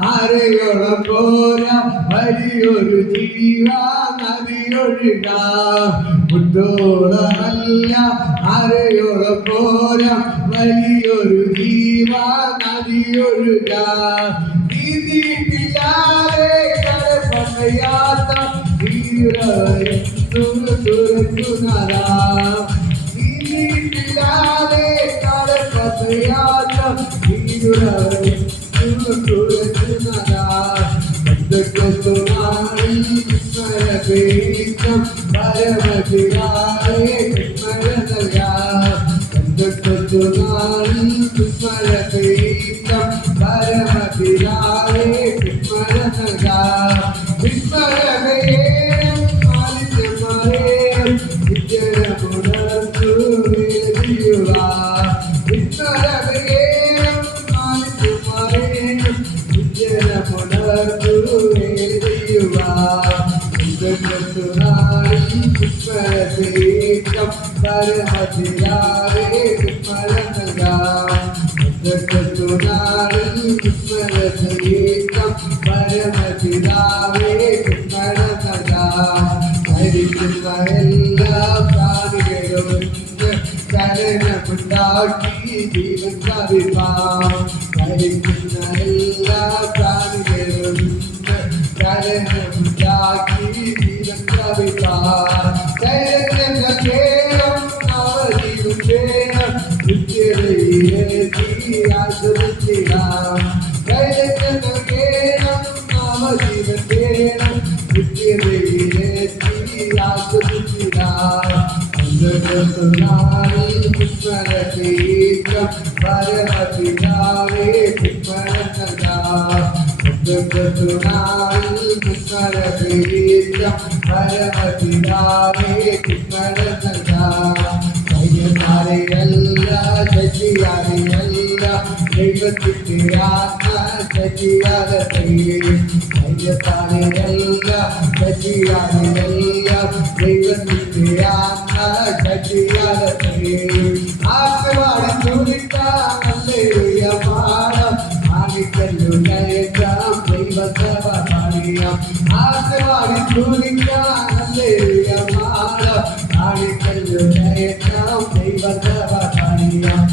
അരയോളം പോരാ വലിയൊരു ജീവാ നദിയൊഴുകാ. മുട്ടോളമല്ല അരയോളം പോരാ വലിയൊരു ജീവാ നദിയൊഴുകാ. നീതിയില്ലാതെ കടപ്പണയാത്ത തുറക്കുന്നതാ. നീതിയില്ലാതെ കടപ്പണയാത്ത എല്ലാ പ്രാണികളും ചലനമുണ്ടാക്കി ജീവൻ കവിപ്പാം. എല്ലാ പ്രാണികളും ചലനമുണ്ടാക്കി ജീവൻ കവിപ്പാം. ചൈതന്യം നവജീവൻ ആസ്വദിച്ചിടാം. ദൈവത്തിന്റെ ആത്മ സജീവതയിൽ ദൈവത്തിന്റെ ആത്മ സജീവതയിൽ ആത്മാവാണ് ചൂടിക്കാനല്ലേയ പാടം ആണിക്കല്ലു നയക്കാം ദൈവസഭ പണിയാം ആത്മാവാണ് ചൂടിക്കാനല്ലേയ പാടം ആണിക്കല്ലു നയക്കാം ദൈവസഭ പണിയാം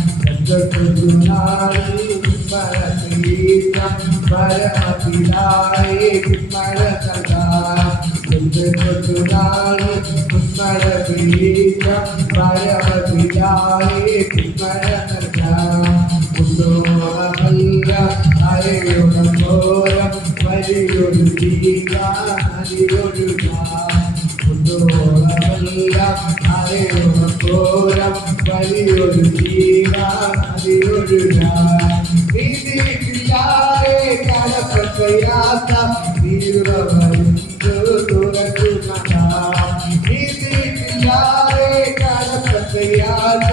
വലിയൊരു നീതിയില്ലാതെ കടപ്പയാത്ത നീതിയില്ലാതെ കടപ്പയാത്ത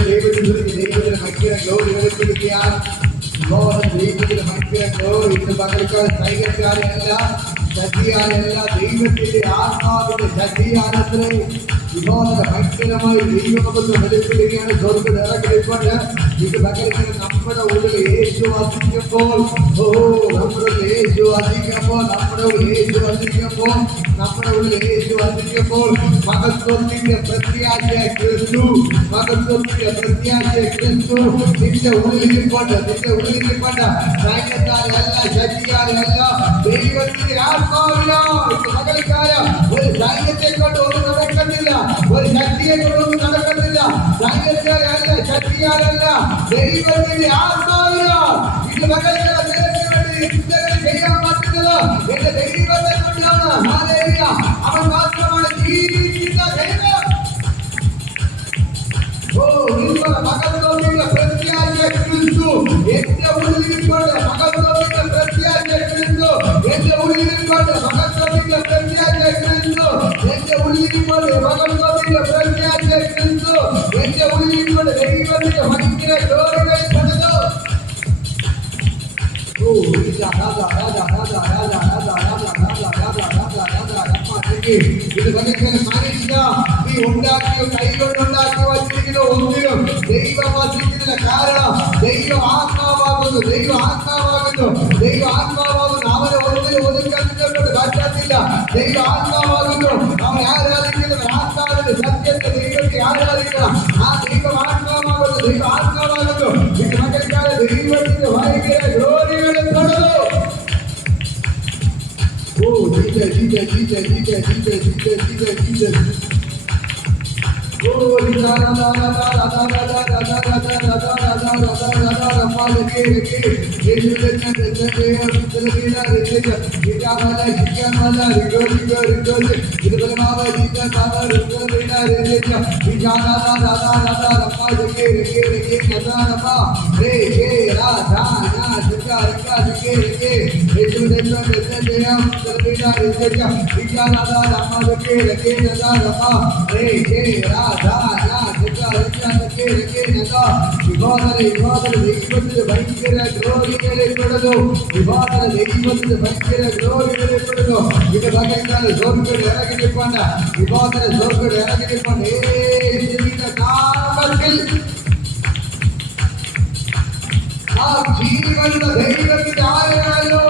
ദൈവത്തിന്റെ മക്കളെ ഗ്ലോറി വെളിപ്പെടുത്തിയാൽ ദൈവത്തിന്റെ മക്കളെ ഗ്ലോറി ഇന്ന് പകൽക്കാല സൈന്യക്കാരെയല്ല ശക്തിയാലല്ല ദൈവത്തിന്റെ ആത്മാവിന്റെ ശക്തിയാലത്രേ വിമോചന ഭയങ്കരമായി ദൈവമൊക്കെ വെളിപ്പെടുകയാണ് സ്വർഗ്ഗത്തിൽ ഇറങ്ങിക്കൊണ്ട് ഇത് പകരം നമ്മുടെ ഉള്ളിൽ യേശു വസിക്കുമ്പോൾ നമ്മുടെ യേശു വസിക്കുമ്പോൾ നമ്മുടെ ഉള്ളിൽ യേശു വസിക്കുമ്പോൾ മഹത്വത്തിന്റെ പ്രത്യാശയ ക്രിസ്തു നിന്റെ ഉള്ളിലിരിപ്പുണ്ട് സൈന്യത്താലല്ല ശക്തിയാലല്ല ദൈവത്തിന്റെ ആത്മാവിലോ പകൽക്കാലം ഒരു സൈന്യത്തെ കൊണ്ട് ഒന്നും നടക്കുന്നില്ല ഒരു ശക്തിയെ കൊണ്ടൊന്നും നടക്കുന്നില്ല സൈന്യത്താലല്ല ശക്തിയാലല്ല ദൈവത്തിന്റെ ആത്മാവിലോ ഇത് പകൽക്കാലം ചെയ്യാൻ പറ്റുന്നത് എന്റെ ദൈവത്തെ കൊണ്ടാണ് അവൻ മാത്രമാണ് ജീവിക്കുന്ന ദൈവം മകത്വത്തിന്റെ പ്രത്യാശ ക്രിസ്തു എന്റെ ഉള്ളിലിരിപ്പുണ്ട് മകത്വത്തിന്റെ പ്രത്യാശ ക്രിസ്തു എന്റെ ഉള്ളിലിരിപ്പുണ്ട് മകത്വത്തിന്റെ പ്രത്യാശ ക്രിസ്തു എന്റെ ഉള്ളിലിരിപ്പുണ്ട് മകത്വത്തിന്റെ പ്രത്യാശ ക്രിസ്തു എന്റെ ഉള്ളിലിരിപ്പുണ്ട് ദൈവത്തിന്റെ ഭക്തിയെ ഗ്ലോറികൾ പണിതു ഇത് നീ ഉണ്ടാക്കിയോ കൈകൊണ്ടുണ്ടാക്കി വച്ചിരിക്കുന്ന ഒന്നിനും ദൈവം വസിക്കുന്നില്ല. കാരണം ദൈവം ആത്മാവാകുന്നു അവനെ ഒന്നിനും ഒതുക്കാൻ കൊണ്ട് പറ്റത്തില്ല. ദൈവം ആത്മാവാകുന്നു അവനെ ആരാധിക്കുന്നത് ആത്മാവിന്റെ സത്യത്തെ ദൈവത്തെ ആരാധിക്കണം. ആ ദൈവം ആത്മാവാകുന്നു ഇത് മകൾക്കാല ദൈവത്തിന്റെ ഭയങ്കര ഗ്ലോറികളെ തുടരും. ദൈവത്തിന് ഭയങ്കര ഗ്ലോറികളെ പെടുന്നു. ദൈവത്തിന് ഭയങ്കര ഗ്ലോറികളെ പെടുന്നു. ഇത് ഭയങ്കര സ്വർഗ്ഗത്തിൽ ഇറങ്ങിപ്പോണ്ട വിവാദന സ്വർഗ്ഗത്തിൽ ഇറങ്ങിപ്പോണ്ട് യേശുവിന്റെ നാമത്തിൽ ആ ജീവനുള്ള ദൈവത്തിന്റെ ആരാണല്ലോ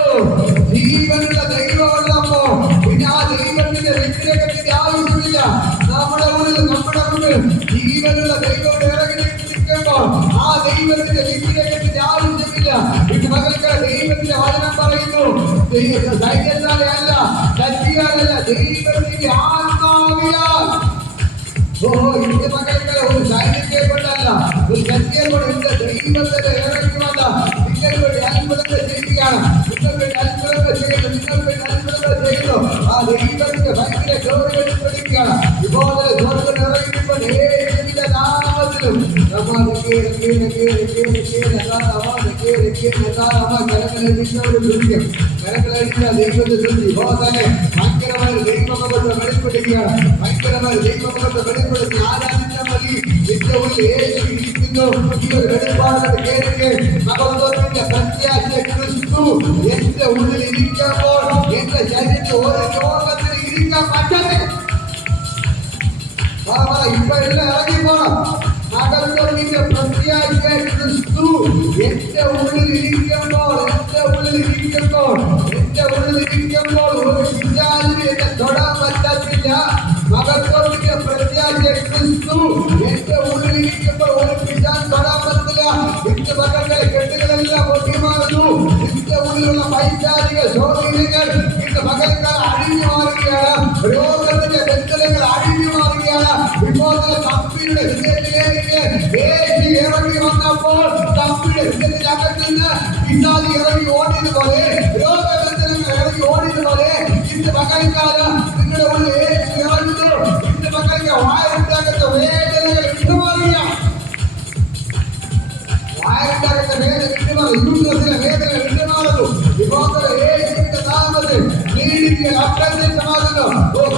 ജീവനുള്ള ദൈവമുള്ളപ്പോ പിന്നെ ആ ദൈവത്തിന്റെ വ്യക്തിരകത്തിന്റെ ആവശ്യമില്ല. നമ്മുടെ ഉള്ളിൽ ജീവനുള്ള ദൈവം ഇറങ്ങി നിൽക്കുമ്പോ ആ ദൈവത്തിന്റെ വ്യക്തിരകത്തിന്റെ ആവശ്യമില്ല. ഇത് മകൾക്ക് ദൈവത്തിന്റെ വചനം പറയുന്നു സൈന്യത്താലെ അല്ല ശക്തിയാലല്ല ദൈവത്തിന്റെ ആത്മാ இந்த மக்களுக்கு ஒரு சைனிக்கை கொண்டல்ல, ஒரு சத்தியை கொண்டு இந்த தெய்வத்தை இறங்கி வந்த നിങ്ങളുടെ അത്ഭുതങ്ങൾ ചെയ്യുകയാണ്. നിങ്ങളുടെ അത്ഭുതങ്ങൾ ചെയ്യുന്നു. നിങ്ങളുടെ അത്ഭുതങ്ങൾ ചെയ്യുന്നു. ആ ദൈവത്തിന്റെ ഭയങ്കര ഗ്ലോറി വെളിപ്പെടുത്തുകയാണ്. ഇപ്പോൾ സ്വർഗ്ഗം നിറയുമ്പോൾ യേശുവിന്റെ നാമത്തിലും കരങ്ങളടിച്ച ദൈവത്തെ സ്തുതി. ഇപ്പോൾ തന്നെ ഭയങ്കരമായ ദൈവമകത്തെ വെളിപ്പെടുത്തുകയാണ്. ഭയങ്കരമായ ദൈവമകത്തെ വെളിപ്പെടുത്തി ആരാധിച്ച മതി. നിന്റെ ഉള്ളിൽ യേശു ഇരിക്കുന്നു. ഈ ഒരു വെളിപ്പാടുകൾ കേൾക്കെ മകത്വത്തിന്റെ പ്രത്യാശ ക്രിസ്തു എന്റെ ഉള്ളിൽ ഇരിക്കുമ്പോൾ എന്റെ ശരീരത്തിൽ ഒരു രോഗത്തിന് ഇരിക്കാൻ പറ്റത്തില്ല. ഇപ്പൊ എല്ലാം ഇറങ്ങി പോണം. മകത്വത്തിന്റെ പ്രത്യാശ ക്രിസ്തു എന്റെ ഉള്ളിൽ ഇരിക്കുമ്പോൾ ഒരു പിശാചിന് എന്നെ തൊടാൻ പറ്റത്തില്ല. മകത്വത്തിന്റെ പ്രത്യാശ ക്രിസ്തു എന്റെ ഉള്ളിൽ ഇരിക്കുമ്പോൾ ഒരു പിശാച് തൊടാൻ പറ്റില്ല. എന്റെ മക്കളുടെ കെട്ടുകളെല്ലാം പൊട്ടിമാറുന്നു. എന്റെ ഉള്ളിലുള്ള പൈശാചിക ശോധനകൾ എന്റെ മകൾക്ക് അഴിഞ്ഞു മാറുകയാണ്. രോഗത്തിന്റെ ബന്ധനങ്ങൾ അഴിഞ്ഞു മാറുകയാണ്. ഇപ്പോൾ കമ്പിയുടെ ഹൃദയത്തിലേക്ക് യേശു ഇറങ്ങി വന്നപ്പോൾ കമ്പിയുടെ ഹൃദയത്തിനകത്ത് നിന്ന് പിശാച് ഇറങ്ങി ഓടിയതുപോലെ, രോഗബന്ധനങ്ങൾ ഇറങ്ങി ഓടിയതുപോലെ എന്റെ മകൾക്കാണ് നിങ്ങളുടെ ഉള്ളിൽ യേശു ഇറങ്ങുന്നു. എന്റെ മക്കൾക്ക് വായുണ്ടാകുന്ന വേദനകൾ വിട്ടുമാറിയ വായുണ്ടാകുന്ന വേദന വിട്ടുമാറി യൂട്രസിലെ വേദന വിട്ടുമാറുന്നു. ഇപ്പോൾ യേശുവിന്റെ നാമത്തിൽ നീതിക്ക് അപ്രത്യക്ഷമാകുന്നു.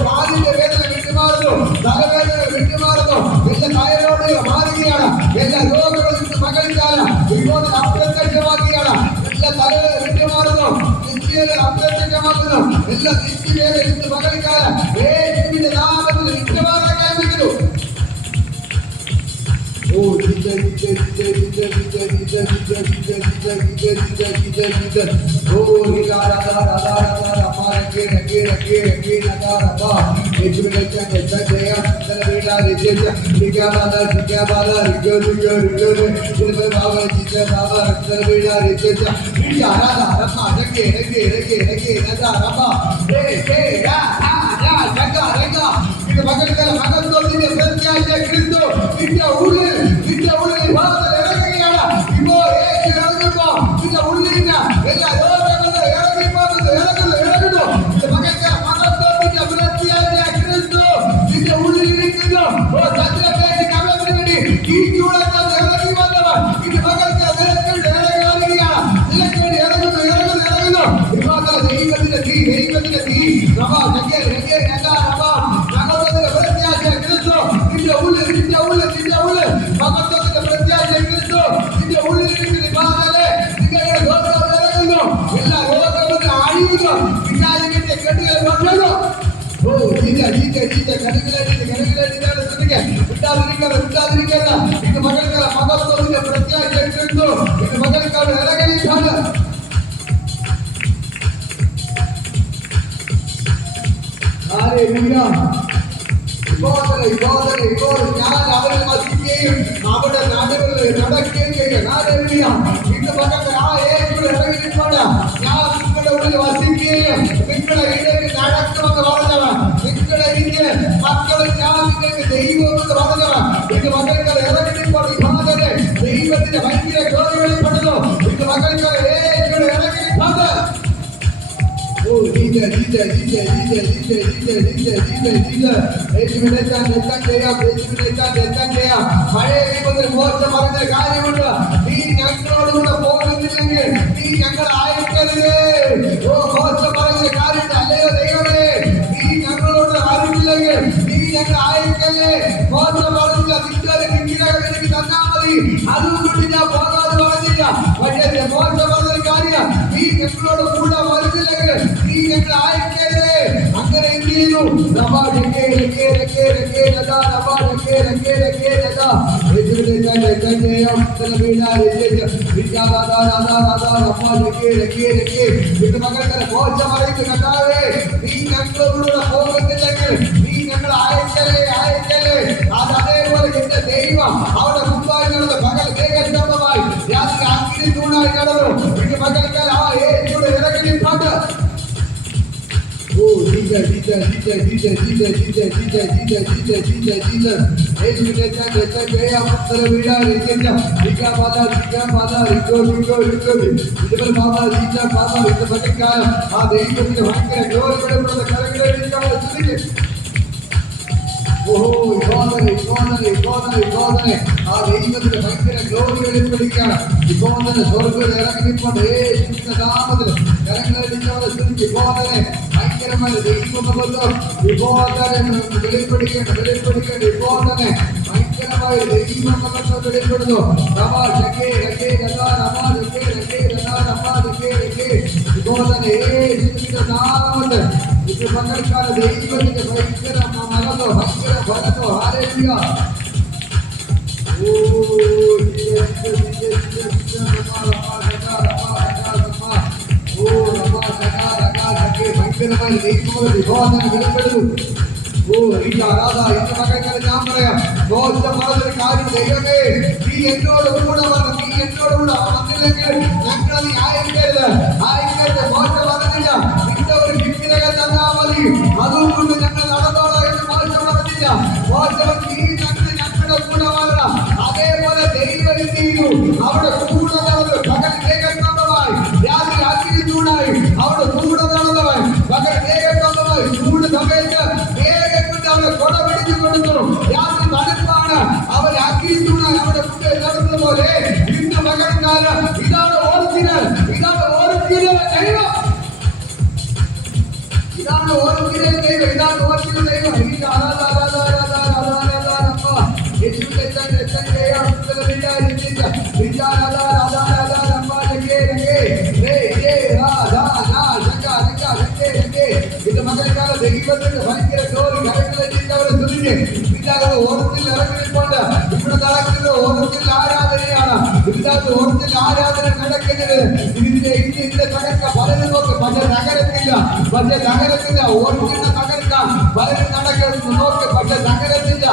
കാലിന്റെ വേദന വിട്ടുമാറുന്നു. തലവേദന വിട്ടുമാറുന്നു. എല്ലാ കയറോടുകൾ മാറുകയാണ്. എല്ലാ രോഗങ്ങളും ഇന്ന് മകൾക്കാണ് ഇപ്പോൾ അപ്രത്യക്ഷമാക്കുകയാണ്. എല്ലാ തലവേദന വിട്ടുമാറുന്നു. നിശ്ചയങ്ങൾ അപ്രത്യക്ഷമാകുന്നു. എല്ലാ നിശ്ചയവേദന ഇന്ന് മകൾക്കാണ് യേശുവിന്റെ നാമത്തിൽ വിട്ടുമാറാൻ കാണിക്കുന്നു. മകത്വത്തിന്റെ പ്രത്യാശ ക്രിസ്തു നിന്റെ ഉള്ളിൽ ഇറങ്ങുകയാണ്. ഇപ്പോ യേശു ഇറങ്ങുമ്പോ നിന്റെ ഉള്ളിൽ എല്ലാ രോഗങ്ങളും ഇറങ്ങുന്നു. മകത്വത്തിന്റെ പ്രത്യാശ ക്രിസ്തു നിന്റെ ഉള്ളിൽ ഇരിക്കുന്നു. ചന്ദ്രത്തേക്ക് കവലത്തിന് വേണ്ടി ഈ ചൂടത്തിൽ ഇറങ്ങി വന്നവർ നിന്റെ മകൾക്ക് നിലക്കേണ്ടി ഇറങ്ങുകയാണ്. നിലക്കേണ്ടി ഇറങ്ങുന്നു. ഇപ്പോൾ ദൈവത്തിന്റെ തീ മകത്വത്തിന്റെ പ്രത്യാശ ക്രിസ്തു നിന്റെ ഉള്ളിൽ മകത്വത്തിന്റെ പ്രത്യാശ ക്രിസ്തു നിന്റെ ഉള്ളിലിരിക്കുന്ന നിങ്ങളുടെ രോഗം ഇറങ്ങുന്നു. എല്ലാ രോഗങ്ങളും അഴിയുന്നു. പിശാചിന്റെ കെട്ടുകൾ കൊണ്ടുവന്നു. വിട്ടാതിരിക്കരുത്. ഇത് മകൾക്ക് മകത്വത്തിന്റെ പ്രത്യാശ ക്രിസ്തു ഇത് മകൾക്ക് അവർ ഇറങ്ങിയിട്ടാണ്. ഇപ്പോൾ ഞാൻ അവരെ വസിക്കുകയും അവരുടെ നാടുകളിൽ നടക്കുകയും ചെയ്യും. ഇന്ന് മകൾക്ക് ആ യേശുവിൽ ഇറങ്ങിയിട്ടുണ്ട്. ഞാൻ നിങ്ങളുടെ ഉള്ളിൽ വസിക്കുകയും നിങ്ങളുടെ ഇടയിൽ നടക്കുമെന്ന് പറഞ്ഞവൻ, നിങ്ങളുടെ ഇടയിൽ മക്കളും ഞാൻ നിങ്ങൾക്ക് ദൈവമെന്ന് പറഞ്ഞവൻ ഇന്ന് മകൾക്ക് ഇറങ്ങിയിപ്പോൾ വിഭാഗത്തെ ദൈവത്തിന്റെ ഭയങ്കര ഗ്ലോറി വെളിപ്പെടുന്നു. ഇന്ന് മകൾക്ക് യേശുവിൽ ഇറങ്ങിയിട്ടുണ്ട്. പഴയ നിയമത്തിൽ മോശം പറഞ്ഞ കാര്യമുണ്ട്. നീ ഞങ്ങളോടുകൂടെ പോകുന്നില്ലെങ്കിൽ നീ ഞങ്ങൾ അയക്കരുത്. മോശം പറഞ്ഞ കാര്യം അല്ലയോ ദൈവമേ, നീ ഞങ്ങളോട് അറിയില്ലെങ്കിൽ നീ ഞങ്ങൾ അയക്കല്ലേ. മോശം പറഞ്ഞില്ല, എനിക്ക് തന്നാ മതി, അതുകൊണ്ട് ഞാൻ പോകാതെ പറഞ്ഞില്ല. പക്ഷേ മോശം പറഞ്ഞ കാര്യം നീ ഞങ്ങളോട് കൂടെ വരുന്നില്ലെങ്കിൽ നീ ഞങ്ങൾ അയക്കരുത്. അങ്ങനെ എന്ത് ചെയ്തു? മകൾക്ക് മോശം അറിയിച്ചു കണ്ടാവേ, നീ ഞങ്ങളോട് പോകുന്നില്ലെങ്കിൽ നീ ഞങ്ങൾ അയക്കല്ലേ. അതേപോലെ എന്റെ ദൈവം അവരുടെ മുമ്പായി നടന്ന മകൾ ദേഹസ്തംഭമായി രാത്രി അഗ്നി തൂണായി നടന്നു. എന്റെ മകൾക്ക് ആ യേശുവിടെ ഇറങ്ങി പാട്ട്. ആ ദൈവത്തിന്റെ ഭയങ്കര ഗ്ലോറി വെളിപ്പെടുകയാണ്. ഇപ്പോൾ തന്നെ സ്വർഗ്ഗത്തിൽ ഇറങ്ങിക്കൊണ്ട് യേശുവിന്റെ നാമത്തിൽ കരങ്ങളടിച്ചവരെ സ്തുതിച്ച് ഇപ്പോൾ തന്നെ ഭയങ്കരമായ ദൈവമഹത്വം ഇപ്പോൾ തന്നെ വെളിപ്പെടുകയാണ്. ഇപ്പോൾ തന്നെ ഭയങ്കരമായ ദൈവമഹത്വം വെളിപ്പെടുന്നു. ഇപ്പോൾ തന്നെ യേശുവിന്റെ നാമത്തിൽ ഇത് പകർക്കാല ദൈവത്തിന്റെ ഭയങ്കര മഹത്വം ഭയങ്കര ഫലത്തോ ഹാലേലൂയ. ഭയങ്കരമായ ദൈവങ്ങളുടെ വിഭവത്തിന് വെളിപ്പെടുന്നു. ഞാൻ പറയാം, മോശം പറഞ്ഞൊരു കാര്യം, ദൈവമേ നീ എന്നോട് കൂടെ വന്നു, നീ എന്നോട് കൂടെ വന്നില്ലെങ്കിൽ ഞങ്ങൾ നീ അയക്കരുത്. മോശം പറഞ്ഞില്ല, നിന്റെ ഒരു വിഗ്രഹം തന്നാ മതി, അതുകൊണ്ട് ഞങ്ങൾ നടന്നോളാം എന്ന് മോശം പറഞ്ഞില്ല. മോശം നീ ഞങ്ങളുടെ കൂടെ വരണം. അതേപോലെ ദൈവം എന്ത് ചെയ്തു? അവിടെ കൂടെ നടന്നു. പകൽ മേഘസ്തംഭമായി, രാത്രി അഗ്നി ചൂടായി. അവിടെ കൂടെ നടന്നവൻ പകൽ മേഘസ്തംഭമായി, ചൂട് സമയത്ത് മേഘം കൊണ്ട് അവരെ കൊട പിടിച്ചു കൊടുത്തു. രാത്രി തണുപ്പാണ്, അവർ അഗ്നി ചൂടായി അവിടെ നടന്ന പോലെ ഇന്ന് പകൽക്കാലം ഇതാണ് ഓറിജിനൽ ദൈവം. ഇതാണ് ഓറിജിനൽ ദൈവം. ഇത് മകൾക്കാല ദൈവത്തിന്റെ ഭയങ്കര ജോലി കരങ്ങളെത്തിച്ചവരെ തുനിഞ്ഞ് ഇതിനകത്ത് ഓണത്തിൽ ഇറങ്ങിപ്പോണ്ട് ഇവിടെ നടക്കുന്നത് ഓണത്തിൽ ആരാധനയാണ്. ഇതിനകത്ത് ഓണത്തിൽ ആരാധന നടക്കുന്നത് ഇതിന്റെ തകർക്ക പലരും നോക്ക്. പക്ഷെ നഗരത്തില്ല ഓണത്തിന്റെ തകർക്കാം പലരും നടക്കുന്നു നോക്ക്. പക്ഷെ നഗരത്തിന്റെ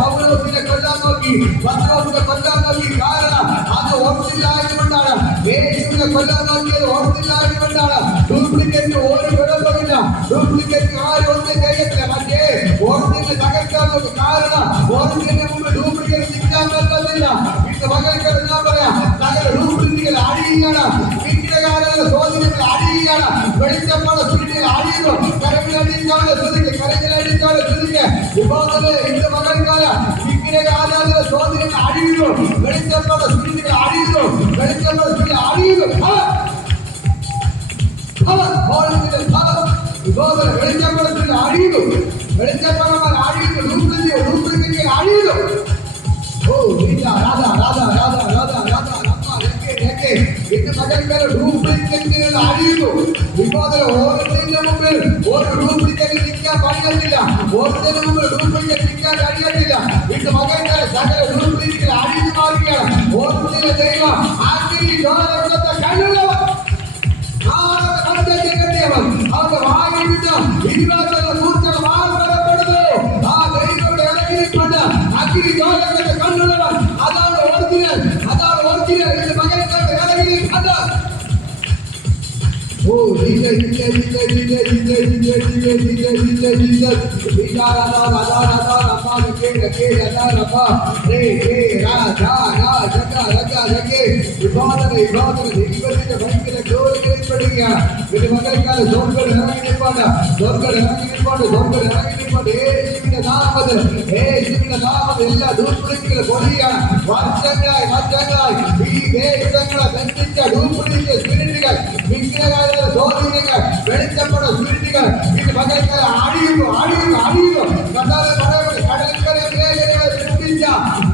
പൗലോസിനെ കൊല്ലാൻ നോക്കി, പത്രോസിനെ കൊല്ലാൻ നോക്കി. കാരണം അത് ഓണത്തിലായതുകൊണ്ടാണ്. യേശുവിനെ കൊല്ലാൻ നോക്കിയത് ഓണത്തിലായതുകൊണ്ടാണ്. ഡ്യൂപ്ലിക്കേറ്റ് ഒരു കുഴപ്പമില്ല, ഡ്യൂപ്ലിക്കേറ്റ് ആരും ഒന്നും ചെയ്യത്തില്ല. പക്ഷേ ഓണത്തിന് തകർക്കാൻ നോക്കും. കാരണം ഓണത്തിന് മുമ്പ് ഡ്യൂപ്ലിക്കേറ്റ് നിൽക്കാൻ പറ്റുന്നില്ല. ഇത് മകൾക്ക് ഞാൻ പറയാം, സകല ഡ്യൂപ്ലിക്കേറ്റുകൾ അടിയുകയാണ്. വിഗ്രഹകാരന്റെ സ്വാധീനങ്ങൾ അടിയുകയാണ്. വെളിച്ചപ്പാട് സ്ത്രീകൾ അടിയുന്നു. കരങ്ങളടിച്ചവരെ സ്തുതിക്ക് വിഭവത്തില് ഇന്ന് മകൾക്കാല വിഗ്രഹകാരന്റെ സ്വാധീനങ്ങൾ അടിയുന്നു. വെളിച്ചപ്പാട് സ്ത്രീകൾ അടിയുന്നു. വെളിച്ചപ്പാട് സ്ത്രീകൾ അടിയുന്നു. വെളിച്ചപ്പാടത്തിൽ അടിയുന്നു. വെളിച്ചപ്പാടന്മാർ അടിയുന്നു. ഡ്യൂപ്ലിക്കേറ്റ് അടിയുന്നു. ഇന്ന് മകൾക്കാല ഡ്യൂപ്ലിക്കേറ്റുകൾ അടിയുന്നു. വിഭവത്തിൽ ഓരോന്നിന്റെ മുമ്പിൽ ഒരു ഡ്യൂപ്ലിക്കേറ്റ് നിൽക്കാൻ കഴിയത്തില്ല. ഓരോന്നിന്റെ മുമ്പിൽ ഡ്യൂപ്ലിക്കേറ്റ് നിൽക്കാൻ കഴിയത്തില്ല. ഇന്ന് മകൾക്കാല സകല ഡ്യൂപ്ലിക്കേറ്റുകൾ അടിഞ്ഞു മാറുകയാണ്. ഓരോന്നിന്റെ ദൈവം ആദ്യം കഴിവുള്ളവർ അവരുടെ വായിൽ വിട്ട് ഇരുപത്തിലുള്ള സൂക്ഷ്മ വാർത്തപ്പെടുന്നു. ആ ദൈവയുടെ ഇറങ്ങിയിട്ടുണ്ട്. അഗ്നി ജ്വാലകളുടെ കണ്ണുള്ളവൻ അതാണ് ഒറിജിനൽ. ഇത് മകൾക്കാരുടെ ഇറങ്ങിയിട്ടുണ്ട്. ദൈവത്തിന്റെ ഭയങ്കര ജോലി കൈപ്പെടുകയാണ്. ഇത് മകൾക്കാല സ്വർഗ്ഗത്തിൽ ഇറങ്ങിയിട്ടുണ്ട്. യേശുവിന്റെ നാമത്തിൽ എല്ലാ ഡ്യൂപ്ലിക്കേറ്റുകൾ പൊടിയാണ്. വർഷങ്ങളായി ഈ ദേശങ്ങളെ ബന്ധിച്ച ഡ്യൂപ്ലിക്കേറ്റ് സ്പിരിറ്റുകൾ, വിഗ്രഹകാരുടെ സ്വാധീനങ്ങൾ, വെളിച്ചപ്പെട്ട സ്പിരിറ്റുകൾ ഇത് മകൾക്കാല അടിയുന്നു. കടൽക്കര മേഖലകളെ സൃഷ്ടിച്ച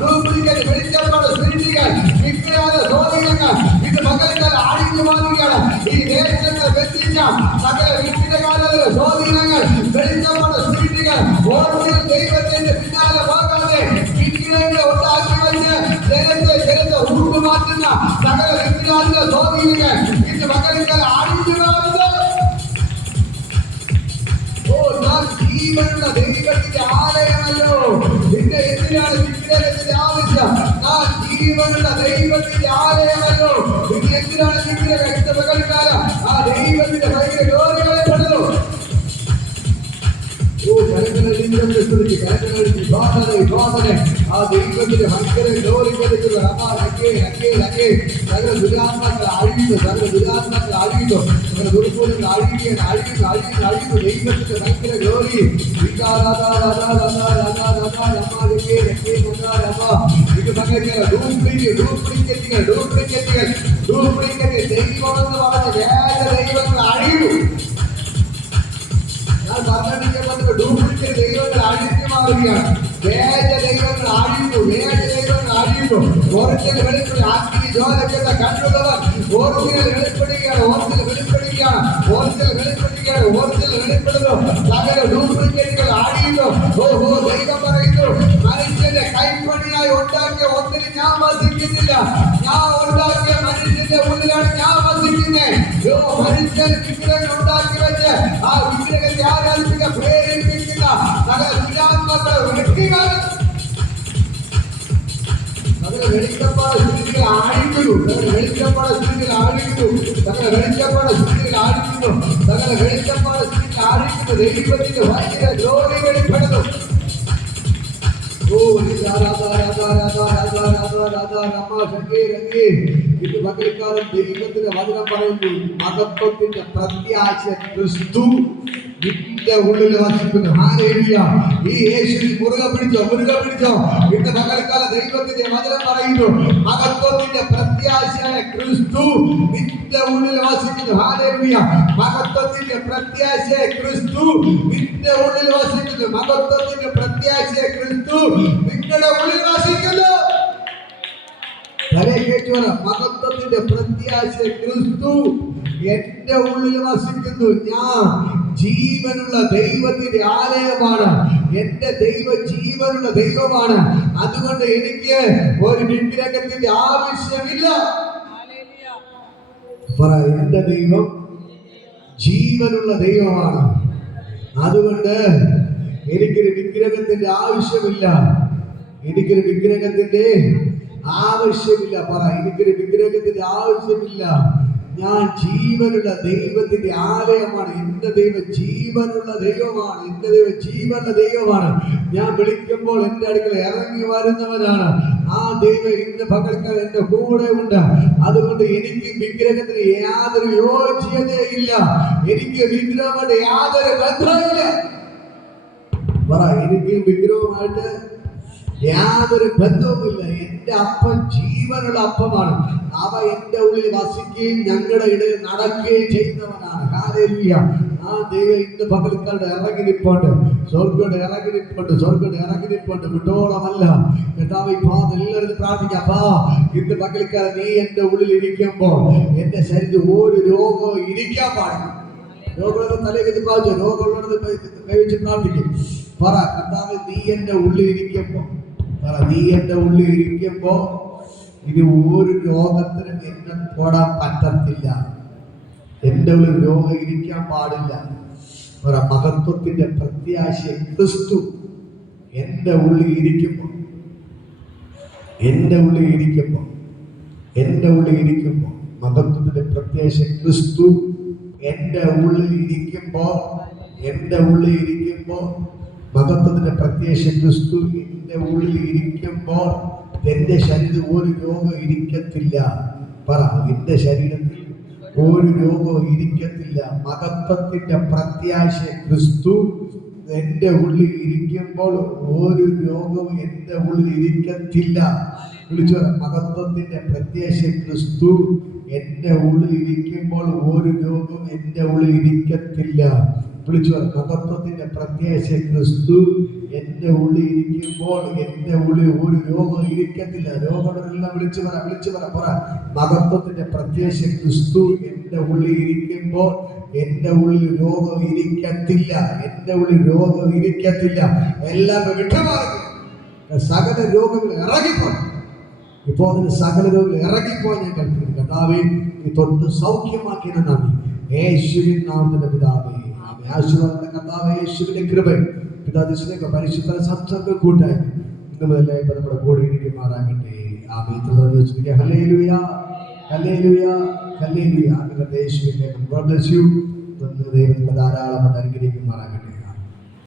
ഡ്യൂപ്ലിക്കേറ്റ് വെളിച്ചപ്പെട്ട സ്പിരിറ്റുകൾ, വിഗ്രഹകാരുടെ സ്വാധീനങ്ങൾ ഇത് മകൾക്കാല അടിഞ്ഞു മാറുകയാണ്. ഈ ദേശങ്ങളെ ബന്ധിച്ച സകല വിഗ്രഹകാരുടെ സ്വാധീനങ്ങൾ, വെളിച്ചപ്പെട്ട സ്പിരിറ്റുകൾ ഓരോ ദൈവത്തിന്റെ പിന്നാലെ പോകാതെ വിഗ്രഹങ്ങളെ ഉണ്ടാക്കി വെച്ച് ജനത്തെ ഉറുമാറ്റുന്ന സകല വിഗ്രഹങ്ങളുടെ സ്വാധീനങ്ങൾ ഇത് മകൾക്കാല അടിഞ്ഞു മാറുന്നത്. ജീവനുള്ള ദൈവത്തിന്റെ ആലയമല്ലോ. പിന്നെ എന്തിനാണ് വിഗ്രഹത്തിന്റെ ആവശ്യം? ഞാൻ ജീവനുള്ള ദൈവത്തിന്റെ ആലയമല്ലോ. പിന്നെ എന്തിനാണ് വിഗ്രഹം? മകൾക്കാല ആ ദൈവത്തിന്റെ ഭയങ്കര ജോലികളെ പെടുന്നു. ആ ദൈവത്തിന്റെ ഭയങ്കര ഗ്ലോറി കൊടുക്കുന്നു. സകല ദുരാത്മാക്കൾ അഴിയുന്നു, സകല ദുരാത്മാക്കൾ അഴിയുന്നു, സകല ദുർഗുണങ്ങൾ അഴിയുന്നു. ദൈവത്തിന്റെ ഭയങ്കര ഗ്ലോറി. ഇത് ഡ്യൂപ്ലിക്കേറ്റുകൾ ദൈവമെന്ന് പറഞ്ഞ വേറെ ദൈവങ്ങൾ അഴിയൂ. ഞാൻ പറഞ്ഞിരിക്കുന്നത് ഡ്യൂപ്ലിക്കേറ്റ് ദൈവങ്ങൾ അഴിഞ്ഞു മാറുകയാണ്. വേദ ദൈവങ്ങൾ അഴിയുന്നു. ഓറിജിനൽ വെളിപ്പെടുക. ആത്മീയ ജ്വാലയ്ക്കുള്ള കണ്ടുള്ളവർ ഓറിജിനൽ വെളിപ്പെടുകയാണ്. വെളിപ്പെടുന്നു. സകല ഡ്യൂപ്ലിക്കേറ്റുകൾ അഴിയുന്നു. ഓഹോ, ദൈവം പറയുന്നു, മനുഷ്യന്റെ കൈപ്പണിയായി ഉണ്ടാക്കിയ ഒന്നിന് ഞാൻ വസിക്കുന്നില്ല. ഞാൻ ഉണ്ടാക്കിയ മനുഷ്യന്റെ ഉള്ളിലാണ് ഞാൻ വസിക്കുന്നത്. മനുഷ്യൻ വിഗ്രഹം ഉണ്ടാക്കി വെച്ച് ആ വിഗ്രഹത്തെ ആരാധിക്കുക പ്രേരിപ്പിക്കുന്ന സകല ദുരാത്മാക്കളെ വെട്ടിമാറി സകല വെളിച്ചപ്പാട് സ്ഥിതികൾ ആഴിക്കുന്നു. ദൈവത്തിന്റെ ഭയങ്കര ഗ്ലോറി വെളിപ്പെടുന്നു. ഇത് പകൽക്കാലം ദൈവത്തിന്റെ വചനം പറയുന്നു. മഹത്വത്തിന്റെ പ്രത്യാശ ക്രിസ്തു നിന്റെ ഉള്ളിൽ വസിക്കുന്നു. ഹല്ലേലൂയ. ഈ യേശുവിൽ മുറുകെ പിടിച്ചോ. ഇന്ന് പകൽക്കാലം ദൈവത്തിന്റെ വചനം പറയുന്നു. മഹത്വത്തിന്റെ പ്രത്യാശയായ ക്രിസ്തു നിന്റെ ഉള്ളിൽ വസിക്കുന്നു. ഹല്ലേലൂയ. മഹത്വത്തിന്റെ പ്രത്യാശയായ ക്രിസ്തു നിന്റെ ഉള്ളിൽ വസിക്കുന്നു. മഹത്വത്തിന്റെ പ്രത്യാശയായ ക്രിസ്തു നിങ്ങളുടെ ഉള്ളിൽ വസിക്കുന്നു. മഹത്വത്തിന്റെ പ്രത്യാശ ക്രിസ്തു എന്റെ ഉള്ളിൽ വസിക്കുന്നു. ഞാൻ ജീവനുള്ള ദൈവത്തിന്റെ ആലയമാണ്. എന്റെ ദൈവം ജീവനുള്ള ദൈവമാണ്. അതുകൊണ്ട് എനിക്ക് ഒരു വിഗ്രഹത്തിന്റെ ആവശ്യമില്ല. എന്റെ ദൈവം ജീവനുള്ള ദൈവമാണ്. അതുകൊണ്ട് എനിക്കൊരു വിഗ്രഹത്തിന്റെ ആവശ്യമില്ല. എനിക്കൊരു വിഗ്രഹത്തിന്റെ ആവശ്യമില്ല. ഞാൻ ജീവനുള്ള ദൈവത്തിന്റെ ആലയമാണ്. എന്റെ ദൈവം ജീവനുള്ള ദൈവമാണ്. ഞാൻ വിളിക്കുമ്പോൾ എന്റെ അടുക്കൽ ഇറങ്ങി വരുന്നവനാണ്. ആ ദൈവം ഇന്ന് പകൽക്കാലം എന്റെ കൂടെ ഉണ്ട്. അതുകൊണ്ട് എനിക്ക് വിഗ്രഹത്തിന് യാതൊരു യോഗ്യതയില്ല. എനിക്ക് വിഗ്രഹമായിട്ട് യാതൊരു ബന്ധമില്ല. എനിക്ക് വിഗ്രഹമായിട്ട് യാതൊരു ബന്ധവുമില്ല. എന്റെ അപ്പം ജീവനുള്ള അപ്പമാണ്. അവ എന്റെ ഉള്ളിൽ വസിക്കുകയും ഞങ്ങളുടെ ഇടയിൽ നടക്കുകയും ചെയ്യുന്നവനാണ്. ഹല്ലേലൂയ. ആ ദൈവം ഇന്ന് പകൽക്കാലം ഇറങ്ങിനിപ്പുണ്ട്. സ്വർഗ്ഗം ഇറങ്ങിനിപ്പുണ്ട്. വിട്ടോളമല്ല. കർത്താവേ, ഇപ്പോൾ എല്ലാവരും പ്രാർത്ഥിക്കാം. അപ്പാ, ഇന്ന് പകൽക്കാലം നീ എന്റെ ഉള്ളിൽ ഇരിക്കുമ്പോൾ എന്റെ ശരീരത്തിൽ ഒരു രോഗവും ഇരിക്കാൻ പാടില്ല. രോഗമുള്ളത് തലയിൽ വെച്ച് പ്രാർത്ഥിച്ചു. രോഗമുള്ളത് കൈവച്ച് പ്രാർത്ഥിക്കും. പറ, കർത്താവേ, നീ എന്റെ ഉള്ളിൽ ഇരിക്കുമ്പോൾ ഇനി ഒരു രോഗത്തിനും എന്നെ തൊടാൻ പറ്റത്തില്ല. എന്റെ ഉള്ളിൽ രോഗം ഇരിക്കാൻ പാടില്ല. മഹത്വത്തിന്റെ പ്രത്യാശ ക്രിസ്തു എന്റെ ഉള്ളിൽ ഇരിക്കുമ്പോൾ മഹത്വത്തിന്റെ പ്രത്യാശ ക്രിസ്തു എന്റെ ഉള്ളിൽ ഇരിക്കുമ്പോൾ മഹത്വത്തിന്റെ പ്രത്യാശ ക്രിസ്തു എന്റെ ഉള്ളിൽ ഇരിക്കുമ്പോൾ എന്റെ ശരീരത്തിൽ ഒരു രോഗം ഇരിക്കത്തില്ല. എന്റെ ശരീരത്തിൽ ഒരു രോഗവും ഇരിക്കത്തില്ല. മഹത്വത്തിന്റെ പ്രത്യാശ ക്രിസ്തു എന്റെ ഉള്ളിൽ ഇരിക്കുമ്പോൾ ഒരു രോഗവും എന്റെ ഉള്ളിൽ ഇരിക്കത്തില്ല. വിളിച്ചു പറ, മഹത്വത്തിന്റെ പ്രത്യാശ ക്രിസ്തു എന്റെ ഉള്ളിൽ ഇരിക്കുമ്പോൾ ഒരു രോഗവും എന്റെ ഉള്ളിൽ ഇരിക്കത്തില്ല. വിളിച്ചു പറ, മഹത്വത്തിന്റെ പ്രത്യാശ ക്രിസ്തു എന്റെ ഉള്ളിൽ ഇരിക്കുമ്പോൾ എന്റെ ഉള്ളിൽ ഒരു രോഗം ഇരിക്കത്തില്ല. രോഗങ്ങളെല്ലാം വിളിച്ചു പറ. മഹത്വത്തിന്റെ പ്രത്യാശ ക്രിസ്തു എന്റെ ഉള്ളിൽ ഇരിക്കുമ്പോൾ എന്റെ ഉള്ളിൽ രോഗം ഇരിക്കത്തില്ല. എല്ലാം വിട്ടുമാറും. സകല രോഗങ്ങൾ ഇറങ്ങിപ്പോയി. ഇപ്പോൾ അതിന് സകല രോഗങ്ങൾ ഇറങ്ങിപ്പോയി. ഞാൻ കൽപ്പിക്കുന്നു. കർത്താവേ, നീ തൊട്ട് സൗഖ്യമാക്കിയ നന്ദി. യേശുവിൻ നാമത്തിന്റെ പിതാവേ, ആശീർവാദത്തിന്റെ കർത്താവേ, യേശുവിന്റെ കൃപയും പിതാവിന്റെ പരിശുദ്ധ സംസർഗ കൂട്ടായി ഇന്ന് മുതലേ നമ്മുടെ കൂടെ ഇരിക്കുമാറാകട്ടെ. ആമേൻ. ഹല്ലേലൂയ. യേശുവിന്റെ God bless you. ദൈവത്തിന്റെ ധാരാളം അനുഗ്രഹിക്കുമാറാകട്ടെ.